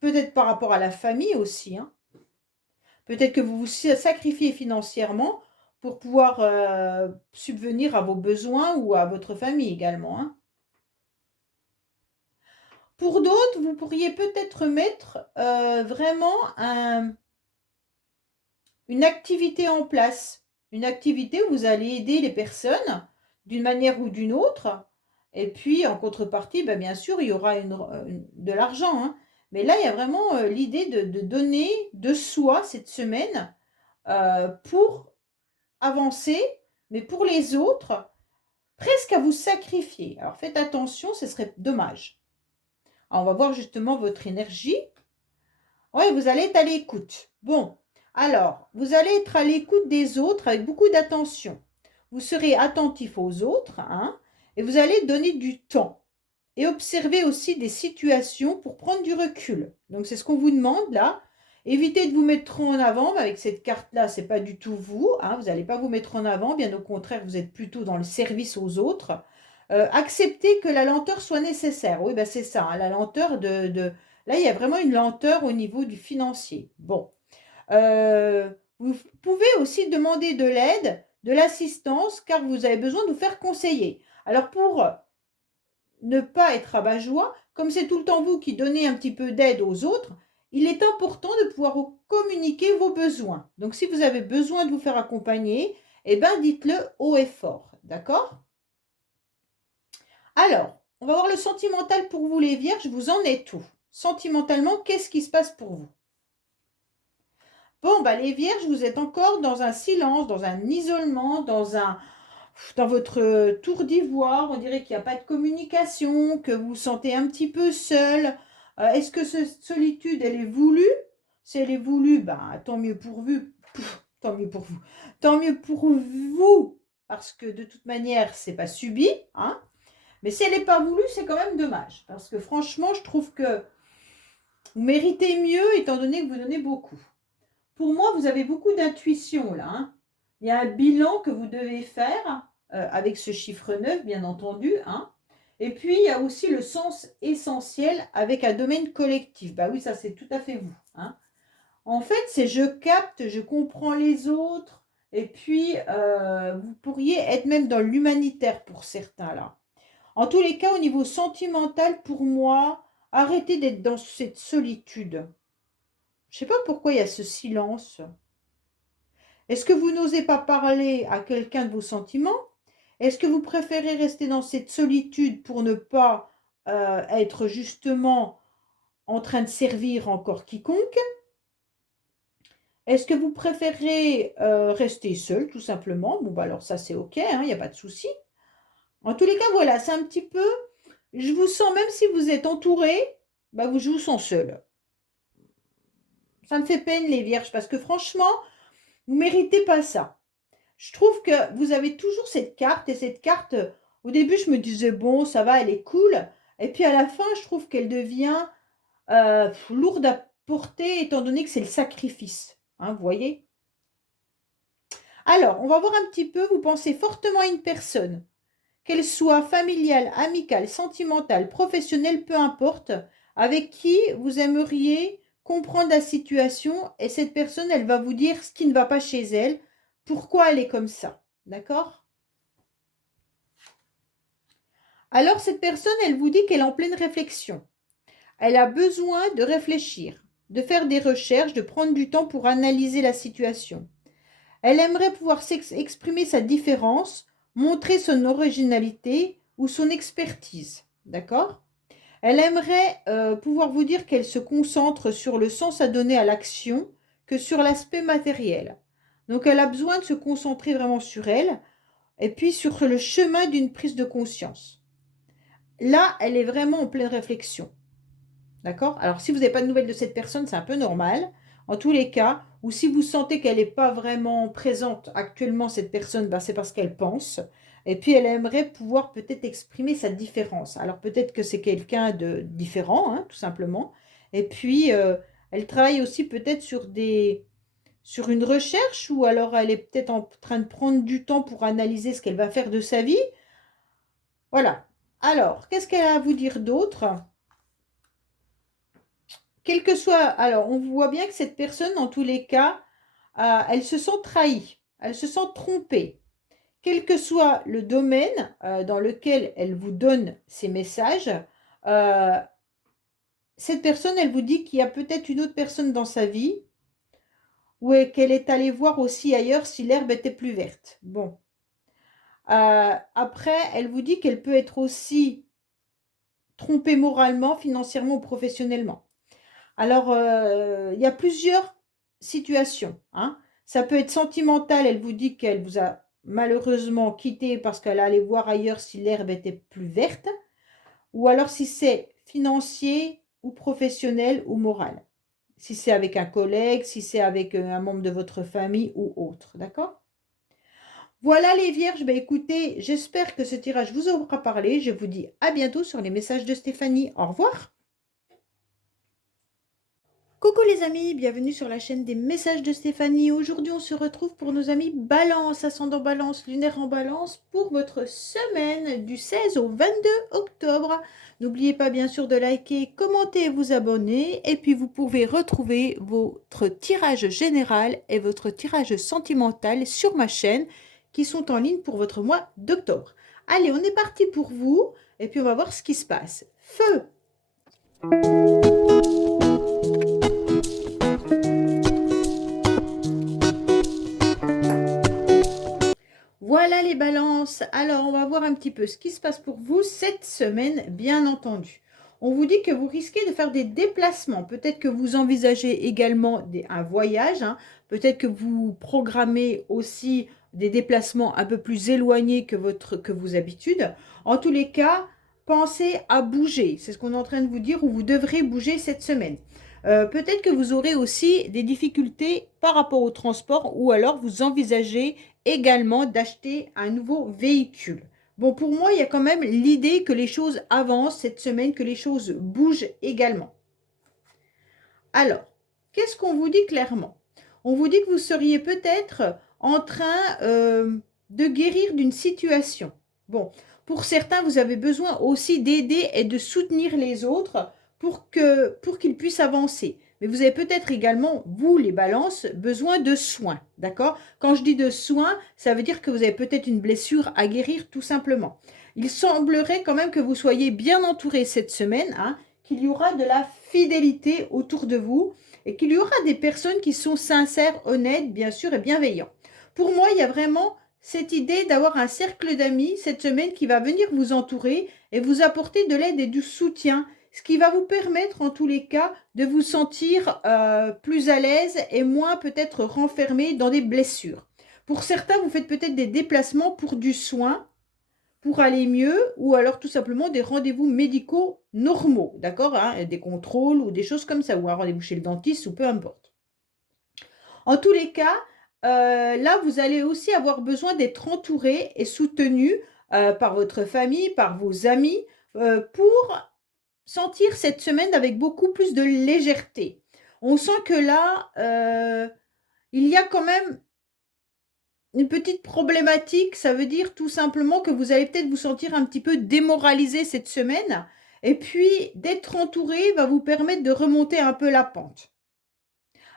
peut-être par rapport à la famille aussi, hein. Peut-être que vous vous sacrifiez financièrement pour pouvoir, subvenir à vos besoins ou à votre famille également, hein. Pour d'autres, vous pourriez peut-être mettre, vraiment une activité en place. Une activité où vous allez aider les personnes d'une manière ou d'une autre et puis en contrepartie, bah, bien sûr, il y aura de l'argent, hein. Mais là, il y a vraiment, l'idée de donner de soi cette semaine, pour avancer, mais pour les autres, presque à vous sacrifier. Alors faites attention, ce serait dommage. Alors on va voir justement votre énergie. Ouais, vous allez être à l'écoute. Bon, alors, vous allez être à l'écoute des autres avec beaucoup d'attention. Vous serez attentif aux autres, hein, et vous allez donner du temps. Et observer aussi des situations pour prendre du recul. Donc, c'est ce qu'on vous demande là. Évitez de vous mettre trop en avant. Mais avec cette carte-là, ce n'est pas du tout vous, hein, vous n'allez pas vous mettre en avant. Bien au contraire, vous êtes plutôt dans le service aux autres. Accepter que la lenteur soit nécessaire. Oui, ben c'est ça, hein, la lenteur Là, il y a vraiment une lenteur au niveau du financier. Bon. Vous pouvez aussi demander de l'aide, de l'assistance, car vous avez besoin de vous faire conseiller. Alors pour ne pas être rabat-joie, comme c'est tout le temps vous qui donnez un petit peu d'aide aux autres, il est important de pouvoir communiquer vos besoins. Donc si vous avez besoin de vous faire accompagner, eh ben dites-le haut et fort. D'accord? Alors, on va voir le sentimental pour vous les vierges, vous en êtes où? Sentimentalement, qu'est-ce qui se passe pour vous? Bon, bah les vierges, vous êtes encore dans un silence, dans un isolement, dans votre tour d'ivoire. On dirait qu'il n'y a pas de communication, que vous vous sentez un petit peu seul. Est-ce que cette solitude, elle est voulue? Si elle est voulue, bah, tant mieux pour vous. Tant mieux pour vous. Tant mieux pour vous, parce que de toute manière, c'est pas subi, hein. Mais si elle n'est pas voulue, c'est quand même dommage. Parce que franchement, je trouve que vous méritez mieux, étant donné que vous donnez beaucoup. Pour moi, vous avez beaucoup d'intuition là, hein. Il y a un bilan que vous devez faire avec ce chiffre 9, bien entendu, hein. Et puis, il y a aussi le sens essentiel avec un domaine collectif. Bah oui, ça, c'est tout à fait vous, hein. En fait, c'est je capte, je comprends les autres. Et puis, vous pourriez être même dans l'humanitaire pour certains là. En tous les cas, au niveau sentimental, pour moi, arrêtez d'être dans cette solitude. Je ne sais pas pourquoi il y a ce silence. Est-ce que vous n'osez pas parler à quelqu'un de vos sentiments? Est-ce que vous préférez rester dans cette solitude pour ne pas être justement en train de servir encore quiconque? Est-ce que vous préférez rester seul tout simplement? Bon, bah alors ça c'est ok, hein, il n'y a pas de souci. En tous les cas, voilà, c'est un petit peu, je vous sens, même si vous êtes entouré, bah je vous sens seul. Ça me fait peine les vierges, parce que franchement, vous ne méritez pas ça. Je trouve que vous avez toujours cette carte et cette carte, au début, je me disais: «Bon, ça va, elle est cool» et puis à la fin, je trouve qu'elle devient, lourde à porter étant donné que c'est le sacrifice, hein, vous voyez? Alors, on va voir un petit peu, vous pensez fortement à une personne, qu'elle soit familiale, amicale, sentimentale, professionnelle, peu importe, avec qui vous aimeriez comprendre la situation et cette personne, elle va vous dire ce qui ne va pas chez elle, pourquoi elle est comme ça, d'accord? Alors cette personne, elle vous dit qu'elle est en pleine réflexion. Elle a besoin de réfléchir, de faire des recherches, de prendre du temps pour analyser la situation. Elle aimerait pouvoir exprimer sa différence, montrer son originalité ou son expertise. D'accord? Elle aimerait pouvoir vous dire qu'elle se concentre sur le sens à donner à l'action que sur l'aspect matériel. Donc elle a besoin de se concentrer vraiment sur elle et puis sur le chemin d'une prise de conscience. Là, elle est vraiment en pleine réflexion. D'accord? Alors si vous n'avez pas de nouvelles de cette personne, c'est un peu normal. En tous les cas, ou si vous sentez qu'elle n'est pas vraiment présente actuellement, cette personne, ben, c'est parce qu'elle pense. Et puis, elle aimerait pouvoir peut-être exprimer sa différence. Alors, peut-être que c'est quelqu'un de différent, hein, tout simplement. Et puis, elle travaille aussi peut-être sur une recherche, ou alors elle est peut-être en train de prendre du temps pour analyser ce qu'elle va faire de sa vie. Voilà. Alors, qu'est-ce qu'elle a à vous dire d'autre? Quel que soit, alors, on voit bien que cette personne, en tous les cas, elle se sent trahie, elle se sent trompée. Quel que soit le domaine dans lequel elle vous donne ces messages, euh, cette personne, elle vous dit qu'il y a peut-être une autre personne dans sa vie, ou qu'elle est allée voir aussi ailleurs si l'herbe était plus verte. Bon. Après, elle vous dit qu'elle peut être aussi trompée moralement, financièrement ou professionnellement. Alors, il y a plusieurs situations, hein. Ça peut être sentimental, elle vous dit qu'elle vous a malheureusement quitté parce qu'elle allait voir ailleurs si l'herbe était plus verte, ou alors si c'est financier ou professionnel ou moral. Si c'est avec un collègue, si c'est avec un membre de votre famille ou autre, d'accord? Voilà les vierges, ben écoutez, j'espère que ce tirage vous aura parlé. Je vous dis à bientôt sur les messages de Stéphanie. Au revoir. Coucou les amis, bienvenue sur la chaîne des messages de Stéphanie. Aujourd'hui, on se retrouve pour nos amis Balance, ascendant Balance, lunaire en Balance, pour votre semaine du 16 au 22 octobre. N'oubliez pas bien sûr de liker, commenter et vous abonner. Et puis, vous pouvez retrouver votre tirage général et votre tirage sentimental sur ma chaîne qui sont en ligne pour votre mois d'octobre. Allez, on est parti pour vous et puis on va voir ce qui se passe. Feu! Voilà les balances. Alors, on va voir un petit peu ce qui se passe pour vous cette semaine, bien entendu. On vous dit que vous risquez de faire des déplacements. Peut-être que vous envisagez également un voyage, hein. Peut-être que vous programmez aussi des déplacements un peu plus éloignés que vos habitudes. En tous les cas, pensez à bouger. C'est ce qu'on est en train de vous dire, où vous devrez bouger cette semaine. Peut-être que vous aurez aussi des difficultés par rapport au transport, ou alors vous envisagez également d'acheter un nouveau véhicule. Bon, pour moi, il y a quand même l'idée que les choses avancent cette semaine, que les choses bougent également. Alors, qu'est-ce qu'on vous dit clairement? On vous dit que vous seriez peut-être en train de guérir d'une situation. Bon, pour certains, vous avez besoin aussi d'aider et de soutenir les autres pour qu'ils puissent avancer. Mais vous avez peut-être également, vous les balances, besoin de soins, d'accord? Quand je dis de soins, ça veut dire que vous avez peut-être une blessure à guérir tout simplement. Il semblerait quand même que vous soyez bien entouré cette semaine, hein, qu'il y aura de la fidélité autour de vous et qu'il y aura des personnes qui sont sincères, honnêtes, bien sûr, et bienveillants. Pour moi, il y a vraiment cette idée d'avoir un cercle d'amis cette semaine qui va venir vous entourer et vous apporter de l'aide et du soutien, ce qui va vous permettre en tous les cas de vous sentir plus à l'aise et moins peut-être renfermé dans des blessures. Pour certains, vous faites peut-être des déplacements pour du soin, pour aller mieux, ou alors tout simplement des rendez-vous médicaux normaux, d'accord, hein, des contrôles ou des choses comme ça, ou un rendez-vous chez le dentiste ou peu importe. En tous les cas, là, vous allez aussi avoir besoin d'être entouré et soutenu par votre famille, par vos amis, pour sentir cette semaine avec beaucoup plus de légèreté. On sent que là, il y a quand même une petite problématique. Ça veut dire tout simplement que vous allez peut-être vous sentir un petit peu démoralisé cette semaine. Et puis, d'être entouré va vous permettre de remonter un peu la pente.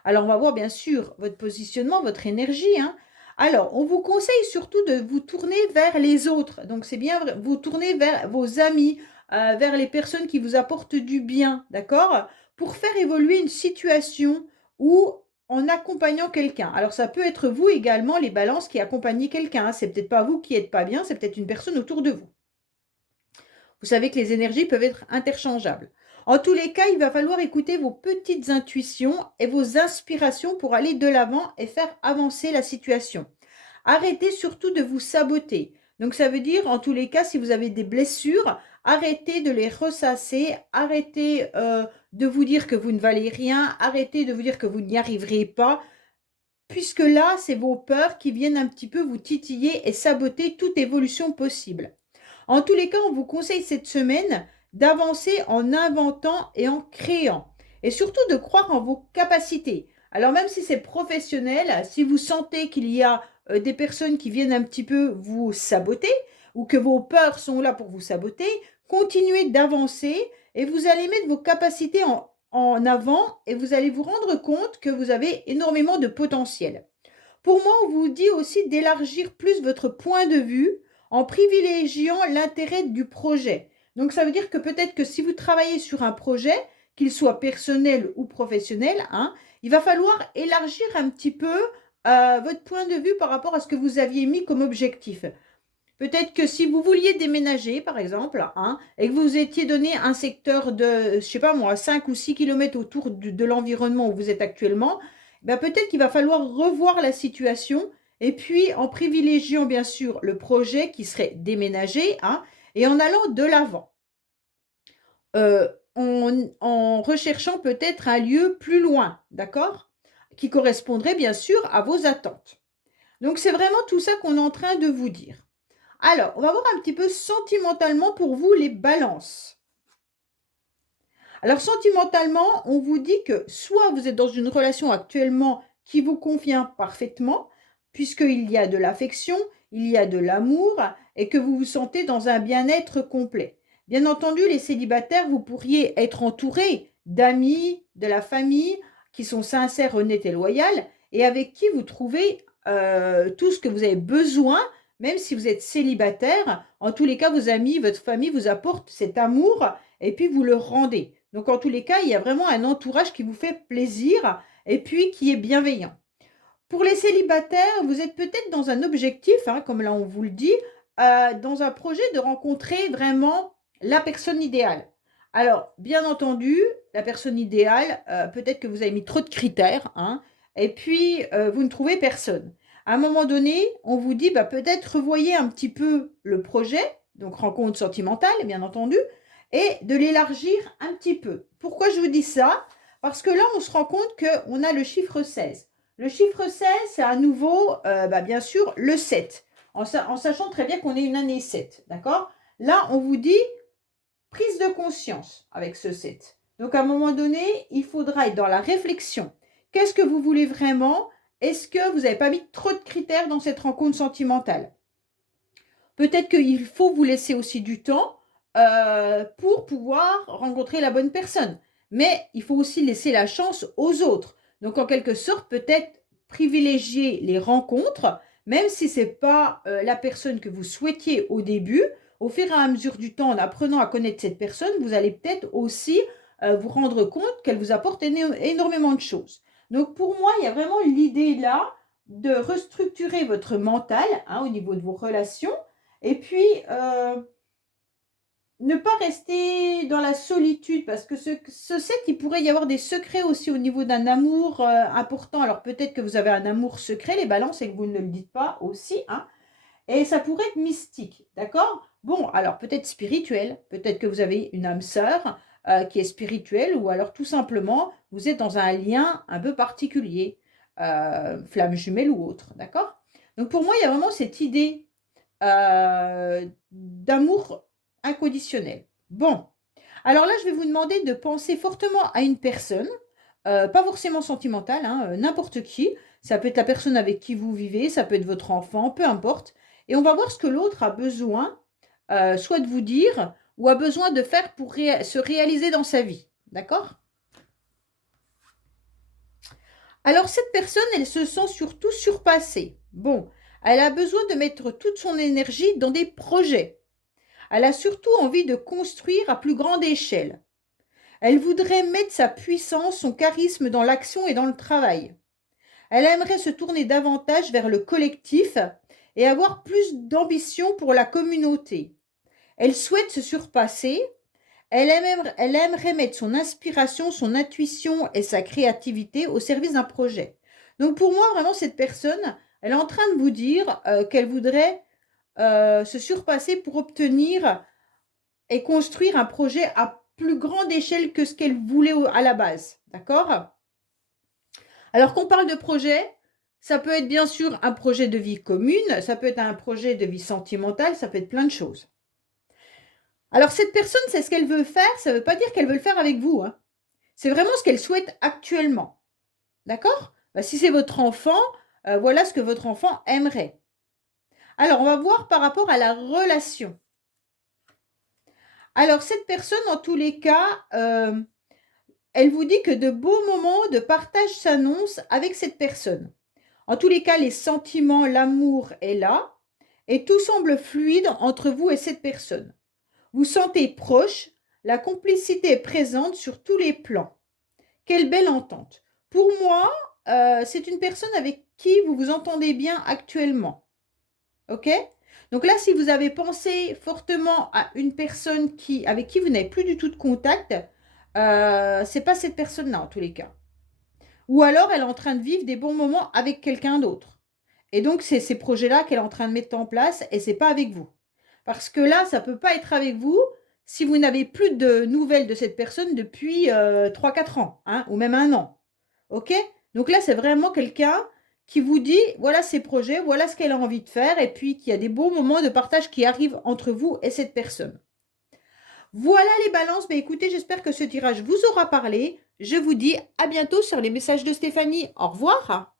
Alors, on va voir bien sûr votre positionnement, votre énergie, hein. Alors, on vous conseille surtout de vous tourner vers les autres. Donc, c'est bien vous tourner vers vos amis, vers les personnes qui vous apportent du bien, d'accord? Pour faire évoluer une situation ou en accompagnant quelqu'un. Alors, ça peut être vous également, les balances, qui accompagnez quelqu'un, hein. C'est peut-être pas vous qui n'êtes pas bien, c'est peut-être une personne autour de vous. Vous savez que les énergies peuvent être interchangeables. En tous les cas, il va falloir écouter vos petites intuitions et vos inspirations pour aller de l'avant et faire avancer la situation. Arrêtez surtout de vous saboter. Donc ça veut dire, en tous les cas, si vous avez des blessures, arrêtez de les ressasser, arrêtez de vous dire que vous ne valez rien, arrêtez de vous dire que vous n'y arriverez pas, puisque là, c'est vos peurs qui viennent un petit peu vous titiller et saboter toute évolution possible. En tous les cas, on vous conseille cette semaine d'avancer en inventant et en créant. Et surtout de croire en vos capacités. Alors même si c'est professionnel, si vous sentez qu'il y a des personnes qui viennent un petit peu vous saboter ou que vos peurs sont là pour vous saboter, continuez d'avancer et vous allez mettre vos capacités en avant et vous allez vous rendre compte que vous avez énormément de potentiel. Pour moi, on vous dit aussi d'élargir plus votre point de vue en privilégiant l'intérêt du projet. Donc, ça veut dire que peut-être que si vous travaillez sur un projet, qu'il soit personnel ou professionnel, hein, il va falloir élargir un petit peu votre point de vue par rapport à ce que vous aviez mis comme objectif. Peut-être que si vous vouliez déménager, par exemple, hein, et que vous étiez donné un secteur de, je sais pas moi, 5 ou 6 kilomètres autour de l'environnement où vous êtes actuellement, ben peut-être qu'il va falloir revoir la situation et puis en privilégiant bien sûr le projet qui serait déménagé, hein, et en allant de l'avant. En recherchant peut-être un lieu plus loin, d'accord? Qui correspondrait bien sûr à vos attentes. Donc c'est vraiment tout ça qu'on est en train de vous dire. Alors, on va voir un petit peu sentimentalement pour vous les balances. Alors, sentimentalement, on vous dit que soit vous êtes dans une relation actuellement qui vous convient parfaitement, puisqu'il y a de l'affection, il y a de l'amour, et que vous vous sentez dans un bien-être complet. Bien entendu, les célibataires, vous pourriez être entourés d'amis, de la famille, qui sont sincères, honnêtes et loyaux, et avec qui vous trouvez tout ce que vous avez besoin, même si vous êtes célibataire. En tous les cas, vos amis, votre famille vous apportent cet amour et puis vous le rendez. Donc, en tous les cas, il y a vraiment un entourage qui vous fait plaisir et puis qui est bienveillant. Pour les célibataires, vous êtes peut-être dans un objectif, hein, comme là on vous le dit, dans un projet de rencontrer vraiment la personne idéale. Alors, bien entendu, la personne idéale, peut-être que vous avez mis trop de critères, hein, et puis vous ne trouvez personne. À un moment donné, on vous dit, bah, peut-être revoyez un petit peu le projet, donc rencontre sentimentale, bien entendu, et de l'élargir un petit peu. Pourquoi je vous dis ça? Parce que là, on se rend compte qu'on a le chiffre 16. Le chiffre 16, c'est à nouveau, bien sûr, le 7, en sachant très bien qu'on est une année 7, d'accord? Là, on vous dit prise de conscience avec ce 7. Donc, à un moment donné, il faudra être dans la réflexion. Qu'est-ce que vous voulez vraiment? Est-ce que vous n'avez pas mis trop de critères dans cette rencontre sentimentale? Peut-être qu'il faut vous laisser aussi du temps pour pouvoir rencontrer la bonne personne. Mais il faut aussi laisser la chance aux autres. Donc, en quelque sorte, peut-être privilégier les rencontres, même si ce n'est pas la personne que vous souhaitiez au début. Au fur et à mesure du temps, en apprenant à connaître cette personne, vous allez peut-être aussi vous rendre compte qu'elle vous apporte énormément de choses. Donc, pour moi, il y a vraiment l'idée là de restructurer votre mental, hein, au niveau de vos relations et puis, ne pas rester dans la solitude, parce que ce set, il pourrait y avoir des secrets aussi au niveau d'un amour important. Alors peut-être que vous avez un amour secret, les balances, et que vous ne le dites pas aussi, hein. Et ça pourrait être mystique, d'accord? Bon, alors peut-être spirituel, peut-être que vous avez une âme sœur qui est spirituelle, ou alors tout simplement, vous êtes dans un lien un peu particulier, flamme jumelle ou autre, d'accord? Donc pour moi, il y a vraiment cette idée d'amour inconditionnel. Bon, alors là, je vais vous demander de penser fortement à une personne, pas forcément sentimentale, hein, n'importe qui. Ça peut être la personne avec qui vous vivez, ça peut être votre enfant, peu importe. Et on va voir ce que l'autre a besoin, soit de vous dire, ou a besoin de faire pour se réaliser dans sa vie. D'accord? Alors cette personne, elle se sent surtout surpassée. Bon, elle a besoin de mettre toute son énergie dans des projets. Elle a surtout envie de construire à plus grande échelle. Elle voudrait mettre sa puissance, son charisme dans l'action et dans le travail. Elle aimerait se tourner davantage vers le collectif et avoir plus d'ambition pour la communauté. Elle souhaite se surpasser. Elle aimerait mettre son inspiration, son intuition et sa créativité au service d'un projet. Donc pour moi, vraiment, cette personne, elle est en train de vous dire qu'elle voudrait se surpasser pour obtenir et construire un projet à plus grande échelle que ce qu'elle voulait à la base. D'accord? Alors qu'on parle de projet, ça peut être bien sûr un projet de vie commune, ça peut être un projet de vie sentimentale, ça peut être plein de choses. Alors cette personne, c'est ce qu'elle veut faire, ça ne veut pas dire qu'elle veut le faire avec vous, hein. C'est vraiment ce qu'elle souhaite actuellement. D'accord? Bah, si c'est votre enfant, voilà ce que votre enfant aimerait. Alors, on va voir par rapport à la relation. Alors, cette personne, en tous les cas, elle vous dit que de beaux moments de partage s'annoncent avec cette personne. En tous les cas, les sentiments, l'amour est là et tout semble fluide entre vous et cette personne. Vous sentez proche, la complicité est présente sur tous les plans. Quelle belle entente. Pour moi, c'est une personne avec qui vous vous entendez bien actuellement. OK? Donc là, si vous avez pensé fortement à une personne avec qui vous n'avez plus du tout de contact, c'est pas cette personne-là en tous les cas. Ou alors, elle est en train de vivre des bons moments avec quelqu'un d'autre. Et donc, c'est ces projets-là qu'elle est en train de mettre en place et c'est pas avec vous. Parce que là, ça peut pas être avec vous si vous n'avez plus de nouvelles de cette personne depuis 3-4 ans, hein, ou même 1 an. OK? Donc là, c'est vraiment quelqu'un qui vous dit, voilà ses projets, voilà ce qu'elle a envie de faire, et puis qu'il y a des beaux moments de partage qui arrivent entre vous et cette personne. Voilà les balances. Mais écoutez, j'espère que ce tirage vous aura parlé. Je vous dis à bientôt sur les messages de Stéphanie. Au revoir.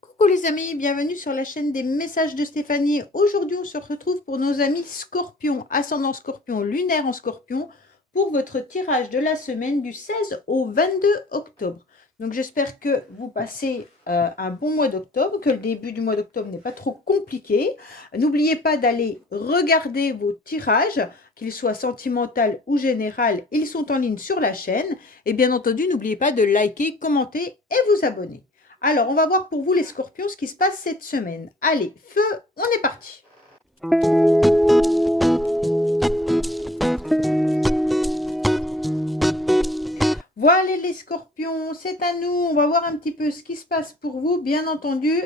Coucou les amis, bienvenue sur la chaîne des messages de Stéphanie. Aujourd'hui, on se retrouve pour nos amis Scorpion, ascendant Scorpion, lunaire en Scorpion, pour votre tirage de la semaine du 16 au 22 octobre. Donc j'espère que vous passez un bon mois d'octobre, que le début du mois d'octobre n'est pas trop compliqué. N'oubliez pas d'aller regarder vos tirages, qu'ils soient sentimentaux ou général, ils sont en ligne sur la chaîne. Et bien entendu, n'oubliez pas de liker, commenter et vous abonner. Alors, on va voir pour vous les scorpions ce qui se passe cette semaine. Allez, feu, on est parti. Voilà les scorpions, c'est à nous. On va voir un petit peu ce qui se passe pour vous. Bien entendu,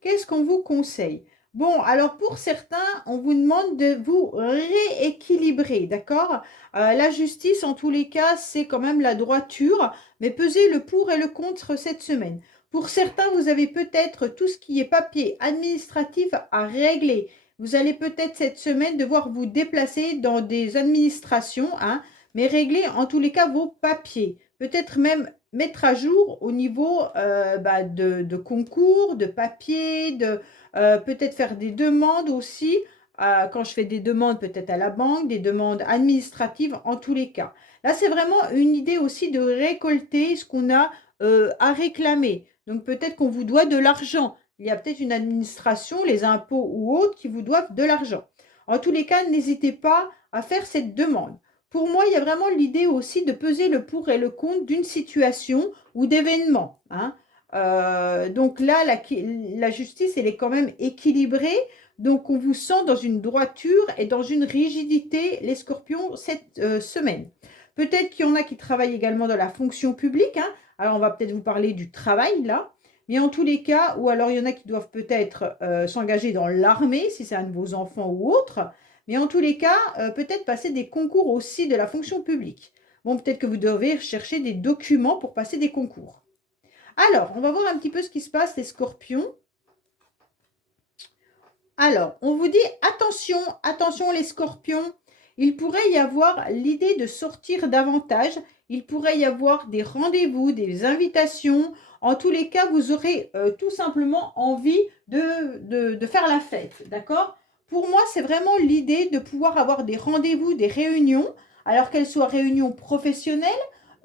qu'est-ce qu'on vous conseille? Bon, alors pour certains, on vous demande de vous rééquilibrer, d'accord? La justice, en tous les cas, c'est quand même la droiture, mais pesez le pour et le contre cette semaine. Pour certains, vous avez peut-être tout ce qui est papier administratif à régler. Vous allez peut-être cette semaine devoir vous déplacer dans des administrations, hein, mais régler en tous les cas vos papiers. Peut-être même mettre à jour au niveau de concours, de papiers, peut-être faire des demandes aussi. Quand je fais des demandes peut-être à la banque, des demandes administratives en tous les cas. Là, c'est vraiment une idée aussi de récolter ce qu'on a à réclamer. Donc peut-être qu'on vous doit de l'argent. Il y a peut-être une administration, les impôts ou autres, qui vous doivent de l'argent. En tous les cas, n'hésitez pas à faire cette demande. Pour moi, il y a vraiment l'idée aussi de peser le pour et le contre d'une situation ou d'événement, hein. Donc là, la justice, elle est quand même équilibrée. Donc, on vous sent dans une droiture et dans une rigidité, les scorpions, cette semaine. Peut-être qu'il y en a qui travaillent également dans la fonction publique, hein. Alors, on va peut-être vous parler du travail, là. Mais en tous les cas, ou alors il y en a qui doivent peut-être s'engager dans l'armée, si c'est un de vos enfants ou autre. Mais en tous les cas, peut-être passer des concours aussi de la fonction publique. Bon, peut-être que vous devez chercher des documents pour passer des concours. Alors, on va voir un petit peu ce qui se passe, les scorpions. Alors, on vous dit, attention, attention les scorpions, il pourrait y avoir l'idée de sortir davantage, il pourrait y avoir des rendez-vous, des invitations. En tous les cas, vous aurez tout simplement envie de faire la fête, d'accord? Pour moi, c'est vraiment l'idée de pouvoir avoir des rendez-vous, des réunions, alors qu'elles soient réunions professionnelles.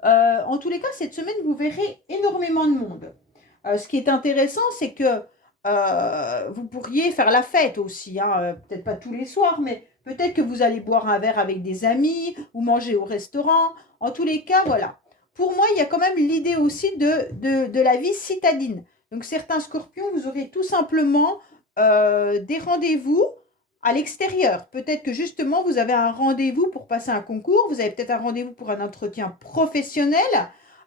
En tous les cas, cette semaine, vous verrez énormément de monde. Ce qui est intéressant, c'est que vous pourriez faire la fête aussi, hein, peut-être pas tous les soirs, mais peut-être que vous allez boire un verre avec des amis ou manger au restaurant. En tous les cas, voilà. Pour moi, il y a quand même l'idée aussi de la vie citadine. Donc, certains scorpions, vous aurez tout simplement des rendez-vous à l'extérieur. Peut-être que justement, vous avez un rendez-vous pour passer un concours, vous avez peut-être un rendez-vous pour un entretien professionnel.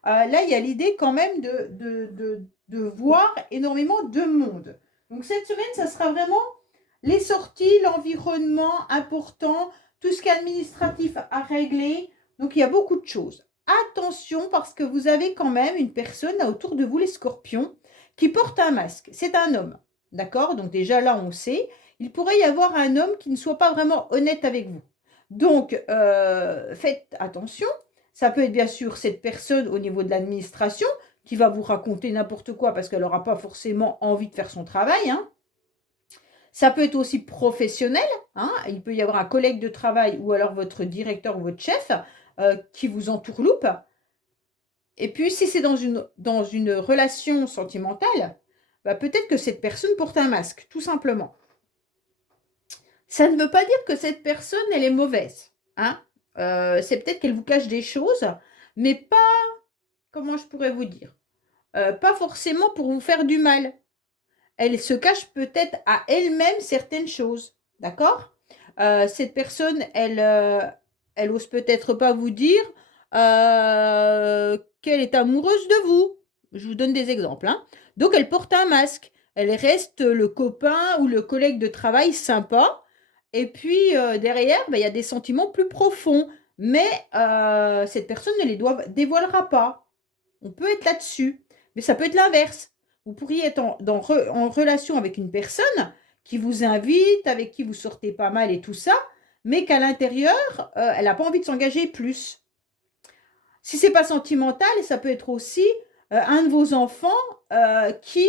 Là, il y a l'idée quand même de voir énormément de monde. Donc cette semaine, ça sera vraiment les sorties, l'environnement important, tout ce qui est administratif à régler. Donc, il y a beaucoup de choses. Attention, parce que vous avez quand même une personne autour de vous, les scorpions, qui porte un masque. C'est un homme. D'accord? Donc, déjà là, on sait. Il pourrait y avoir un homme qui ne soit pas vraiment honnête avec vous. Donc, faites attention. Ça peut être bien sûr cette personne au niveau de l'administration qui va vous raconter n'importe quoi parce qu'elle n'aura pas forcément envie de faire son travail. Hein. Ça peut être aussi professionnel. Hein. Il peut y avoir un collègue de travail ou alors votre directeur ou votre chef qui vous entourloupe. Et puis, si c'est dans une relation sentimentale, bah, peut-être que cette personne porte un masque, tout simplement. Ça ne veut pas dire que cette personne, elle est mauvaise. Hein. C'est peut-être qu'elle vous cache des choses, mais pas, comment je pourrais vous dire, pas forcément pour vous faire du mal. Elle se cache peut-être à elle-même certaines choses. D'accord? Cette personne, elle ose peut-être pas vous dire qu'elle est amoureuse de vous. Je vous donne des exemples. Hein. Donc, elle porte un masque. Elle reste le copain ou le collègue de travail sympa. Et puis, derrière, ben, il y a des sentiments plus profonds. Mais cette personne ne les dévoilera pas. On peut être là-dessus. Mais ça peut être l'inverse. Vous pourriez être en relation avec une personne qui vous invite, avec qui vous sortez pas mal et tout ça, mais qu'à l'intérieur, elle n'a pas envie de s'engager plus. Si c'est pas sentimental, ça peut être aussi un de vos enfants qui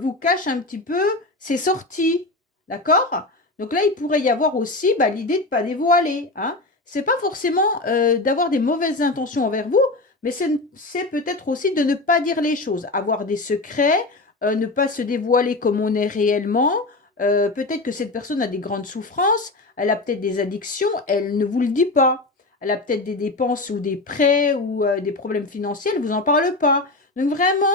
vous cache un petit peu ses sorties. D'accord? Donc là, il pourrait y avoir aussi l'idée de ne pas dévoiler. Hein. Ce n'est pas forcément d'avoir des mauvaises intentions envers vous, mais c'est peut-être aussi de ne pas dire les choses, avoir des secrets, ne pas se dévoiler comme on est réellement. Peut-être que cette personne a des grandes souffrances, elle a peut-être des addictions, elle ne vous le dit pas. Elle a peut-être des dépenses ou des prêts ou des problèmes financiers, elle ne vous en parle pas. Donc vraiment,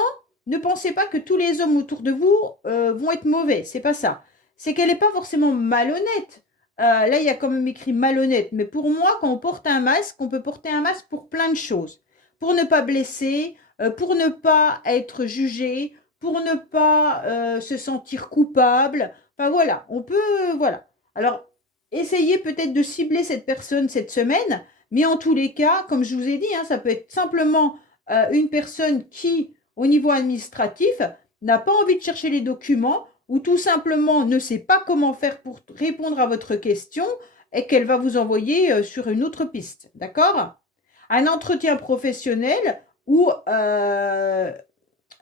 ne pensez pas que tous les hommes autour de vous vont être mauvais. C'est pas ça. C'est qu'elle n'est pas forcément malhonnête. Là, il y a quand même écrit malhonnête. Mais pour moi, quand on porte un masque, on peut porter un masque pour plein de choses. Pour ne pas blesser, pour ne pas être jugé, pour ne pas se sentir coupable. Enfin voilà, on peut, voilà. Alors, essayez peut-être de cibler cette personne cette semaine, mais en tous les cas, comme je vous ai dit, hein, ça peut être simplement une personne qui, au niveau administratif, n'a pas envie de chercher les documents ou tout simplement ne sait pas comment faire pour répondre à votre question et qu'elle va vous envoyer sur une autre piste. D'accord? Un entretien professionnel où,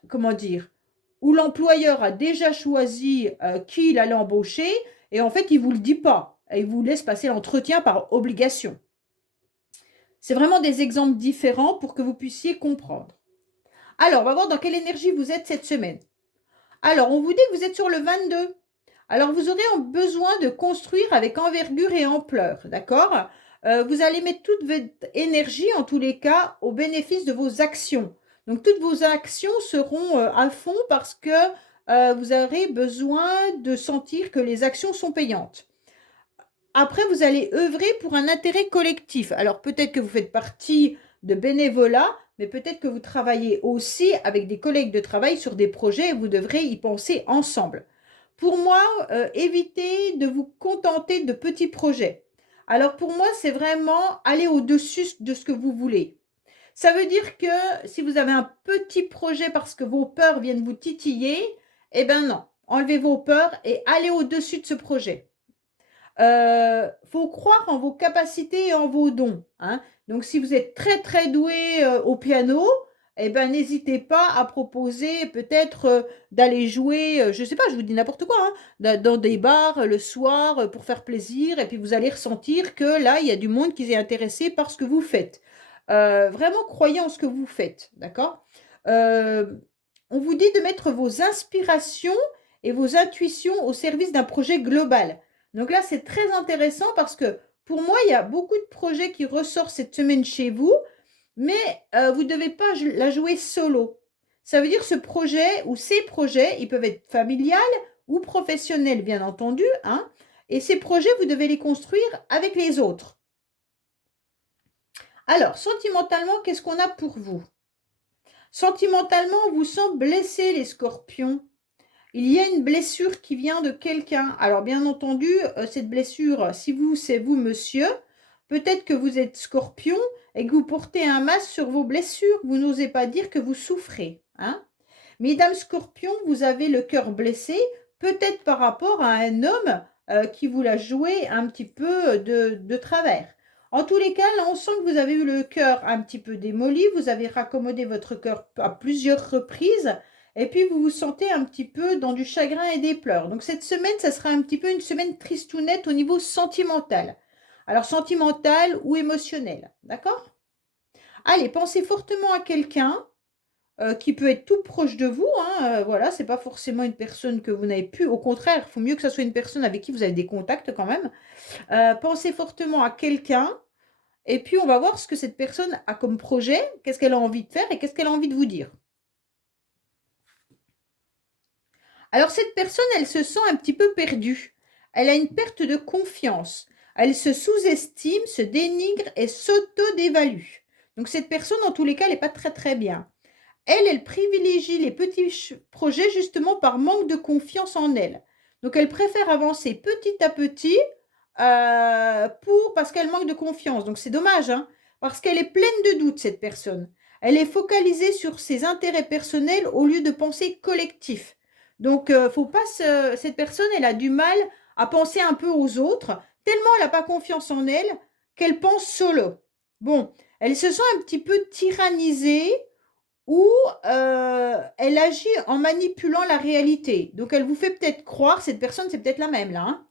comment dire, où l'employeur a déjà choisi qui il allait embaucher et en fait, il ne vous le dit pas. Et il vous laisse passer l'entretien par obligation. C'est vraiment des exemples différents pour que vous puissiez comprendre. Alors, on va voir dans quelle énergie vous êtes cette semaine. Alors, on vous dit que vous êtes sur le 22. Alors, vous aurez besoin de construire avec envergure et ampleur, d'accord? Vous allez mettre toute votre énergie, en tous les cas, au bénéfice de vos actions. Donc, toutes vos actions seront à fond parce que vous aurez besoin de sentir que les actions sont payantes. Après, vous allez œuvrer pour un intérêt collectif. Alors, peut-être que vous faites partie de bénévolat, mais peut-être que vous travaillez aussi avec des collègues de travail sur des projets et vous devrez y penser ensemble. Pour moi, évitez de vous contenter de petits projets. Alors, pour moi, c'est vraiment aller au-dessus de ce que vous voulez. Ça veut dire que si vous avez un petit projet parce que vos peurs viennent vous titiller, eh bien non, enlevez vos peurs et allez au-dessus de ce projet. Faut croire en vos capacités et en vos dons. Hein. Donc, si vous êtes très, très doué au piano, eh ben, n'hésitez pas à proposer peut-être d'aller jouer, je ne sais pas, je vous dis n'importe quoi, hein, dans des bars le soir pour faire plaisir. Et puis, vous allez ressentir que là, il y a du monde qui est intéressé par ce que vous faites. Vraiment, croyez en ce que vous faites. D'accord? On vous dit de mettre vos inspirations et vos intuitions au service d'un projet global. Donc là, c'est très intéressant parce que pour moi, il y a beaucoup de projets qui ressortent cette semaine chez vous, mais vous ne devez pas la jouer solo. Ça veut dire ce projet ou ces projets, ils peuvent être familiales ou professionnels, bien entendu. Hein, et ces projets, vous devez les construire avec les autres. Alors, sentimentalement, qu'est-ce qu'on a pour vous? Sentimentalement, on vous sent blessé, les scorpions. Il y a une blessure qui vient de quelqu'un. Alors, bien entendu, cette blessure, si vous, c'est vous, monsieur, Peut-être que vous êtes Scorpion et que vous portez un masque sur vos blessures. Vous n'osez pas dire que vous souffrez, hein. Mesdames Scorpion, vous avez le cœur blessé, peut-être par rapport à un homme qui vous l'a joué un petit peu de travers. En tous les cas, là, on sent que vous avez eu le cœur un petit peu démoli, vous avez raccommodé votre cœur à plusieurs reprises, et puis vous vous sentez un petit peu dans du chagrin et des pleurs. Donc cette semaine, ça sera un petit peu une semaine tristounette au niveau sentimental. Alors sentimental ou émotionnel, d'accord? Allez, pensez fortement à quelqu'un qui peut être tout proche de vous, hein, voilà, c'est pas forcément une personne que vous n'avez plus. Au contraire, il faut mieux que ça soit une personne avec qui vous avez des contacts quand même. Pensez fortement à quelqu'un et puis on va voir ce que cette personne a comme projet, qu'est-ce qu'elle a envie de faire et qu'est-ce qu'elle a envie de vous dire. Alors cette personne, elle se sent un petit peu perdue. Elle a une perte de confiance. Elle se sous-estime, se dénigre et s'auto-dévalue. Donc cette personne, en tous les cas, elle n'est pas très très bien. Elle privilégie les petits projets justement par manque de confiance en elle. Donc, elle préfère avancer petit à petit parce qu'elle manque de confiance. Donc, c'est dommage, hein, parce qu'elle est pleine de doutes, cette personne. Elle est focalisée sur ses intérêts personnels au lieu de penser collectif. Donc, faut pas cette personne, elle a du mal à penser un peu aux autres, tellement elle n'a pas confiance en elle qu'elle pense solo. Bon, elle se sent un petit peu tyrannisée ou elle agit en manipulant la réalité. Donc, elle vous fait peut-être croire, cette personne, c'est peut-être la même là, hein.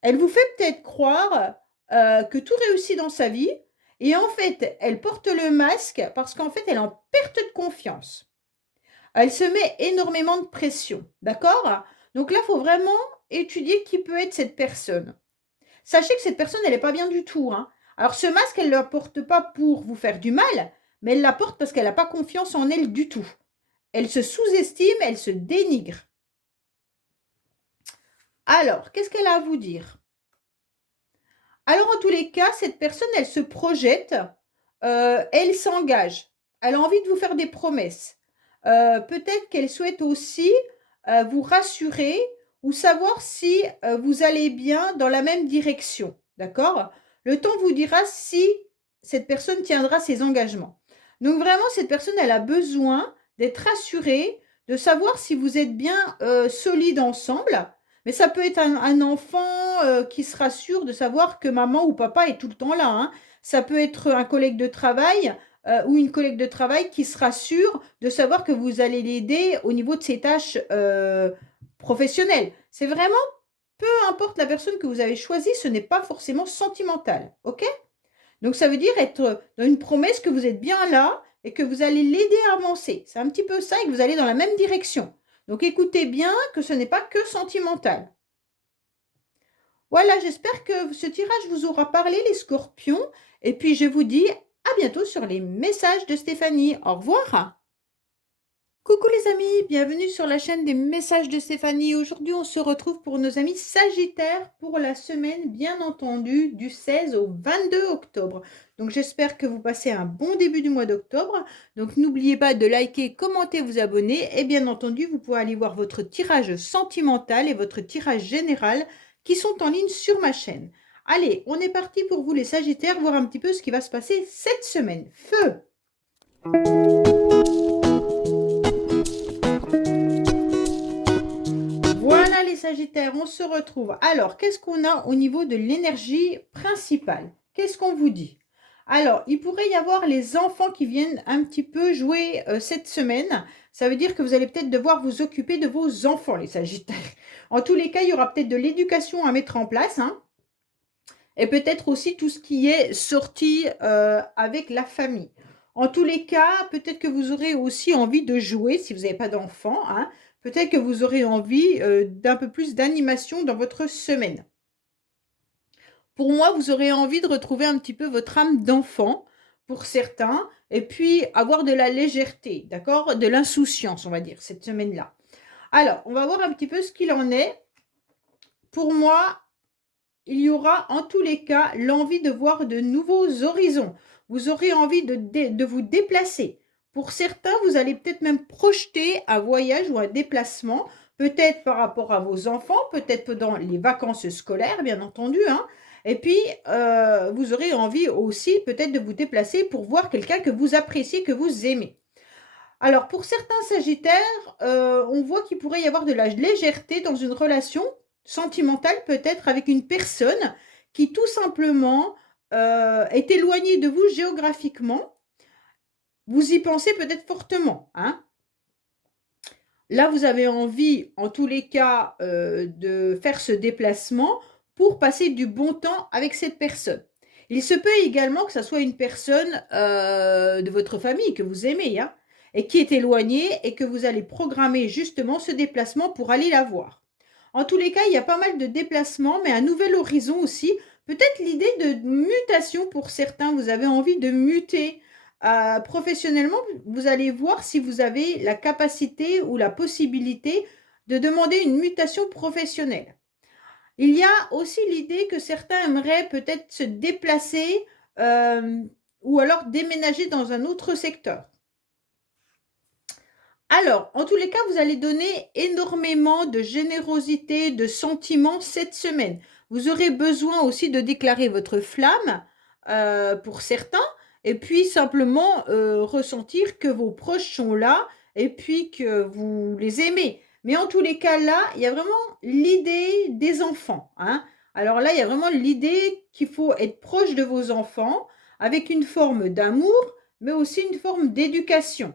Elle vous fait peut-être croire que tout réussit dans sa vie. Et en fait, elle porte le masque parce qu'en fait, elle est en perte de confiance. Elle se met énormément de pression. D'accord? Donc là, il faut vraiment étudier qui peut être cette personne. Sachez que cette personne, elle n'est pas bien du tout, hein. Alors, ce masque, elle ne le porte pas pour vous faire du mal, mais elle la porte parce qu'elle n'a pas confiance en elle du tout. Elle se sous-estime, elle se dénigre. Alors, qu'est-ce qu'elle a à vous dire? Alors, en tous les cas, cette personne, elle se projette, elle s'engage. Elle a envie de vous faire des promesses. Peut-être qu'elle souhaite aussi vous rassurer ou savoir si vous allez bien dans la même direction. D'accord? Le temps vous dira si cette personne tiendra ses engagements. Donc, vraiment, cette personne, elle a besoin d'être rassurée, de savoir si vous êtes bien solides ensemble. Mais ça peut être un enfant qui se rassure de savoir que maman ou papa est tout le temps là, hein. Ça peut être un collègue de travail ou une collègue de travail qui se rassure de savoir que vous allez l'aider au niveau de ses tâches professionnelles. C'est vraiment, peu importe la personne que vous avez choisie, ce n'est pas forcément sentimental. OK? Donc ça veut dire être dans une promesse que vous êtes bien là et que vous allez l'aider à avancer. C'est un petit peu ça et que vous allez dans la même direction. Donc écoutez bien que ce n'est pas que sentimental. Voilà, j'espère que ce tirage vous aura parlé, les scorpions. Et puis, je vous dis à bientôt sur les messages de Stéphanie. Au revoir. Coucou les amis, bienvenue sur la chaîne des messages de Stéphanie. Aujourd'hui, on se retrouve pour nos amis Sagittaires pour la semaine, bien entendu, du 16 au 22 octobre. Donc, j'espère que vous passez un bon début du mois d'octobre. Donc, n'oubliez pas de liker, commenter, vous abonner. Et bien entendu, vous pouvez aller voir votre tirage sentimental et votre tirage général qui sont en ligne sur ma chaîne. Allez, on est parti pour vous les Sagittaires, voir un petit peu ce qui va se passer cette semaine. Feu! Voilà les Sagittaires, on se retrouve. Alors, qu'est-ce qu'on a au niveau de l'énergie principale? Qu'est-ce qu'on vous dit? Alors, il pourrait y avoir les enfants qui viennent un petit peu jouer cette semaine. Ça veut dire que vous allez peut-être devoir vous occuper de vos enfants, les Sagittaires. En tous les cas, il y aura peut-être de l'éducation à mettre en place, hein, et peut-être aussi tout ce qui est sorti avec la famille. En tous les cas, peut-être que vous aurez aussi envie de jouer si vous n'avez pas d'enfants, hein. Peut-être que vous aurez envie d'un peu plus d'animation dans votre semaine. Pour moi, vous aurez envie de retrouver un petit peu votre âme d'enfant, pour certains, et puis avoir de la légèreté, d'accord? De l'insouciance, on va dire, cette semaine-là. Alors, on va voir un petit peu ce qu'il en est. Pour moi, il y aura en tous les cas l'envie de voir de nouveaux horizons. Vous aurez envie de vous déplacer. Pour certains, vous allez peut-être même projeter un voyage ou un déplacement, peut-être par rapport à vos enfants, peut-être pendant les vacances scolaires, bien entendu, hein. Et puis, vous aurez envie aussi peut-être de vous déplacer pour voir quelqu'un que vous appréciez, que vous aimez. Alors, pour certains Sagittaires, on voit qu'il pourrait y avoir de la légèreté dans une relation sentimentale, peut-être avec une personne qui tout simplement est éloignée de vous géographiquement. Vous y pensez peut-être fortement, hein. Là, vous avez envie, en tous les cas, de faire ce déplacement pour passer du bon temps avec cette personne. Il se peut également que ça soit une personne de votre famille que vous aimez, hein, et qui est éloignée et que vous allez programmer justement ce déplacement pour aller la voir. En tous les cas, il y a pas mal de déplacements, mais un nouvel horizon aussi. Peut-être l'idée de mutation pour certains. Vous avez envie de muter professionnellement. Vous allez voir si vous avez la capacité ou la possibilité de demander une mutation professionnelle. Il y a aussi l'idée que certains aimeraient peut-être se déplacer euh, ou alors déménager dans un autre secteur. Alors, en tous les cas, vous allez donner énormément de générosité, de sentiments cette semaine. Vous aurez besoin aussi de déclarer votre flamme pour certains, et puis simplement ressentir que vos proches sont là et puis que vous les aimez. Mais en tous les cas, là, il y a vraiment l'idée des enfants, hein. Alors là, il y a vraiment l'idée qu'il faut être proche de vos enfants avec une forme d'amour, mais aussi une forme d'éducation.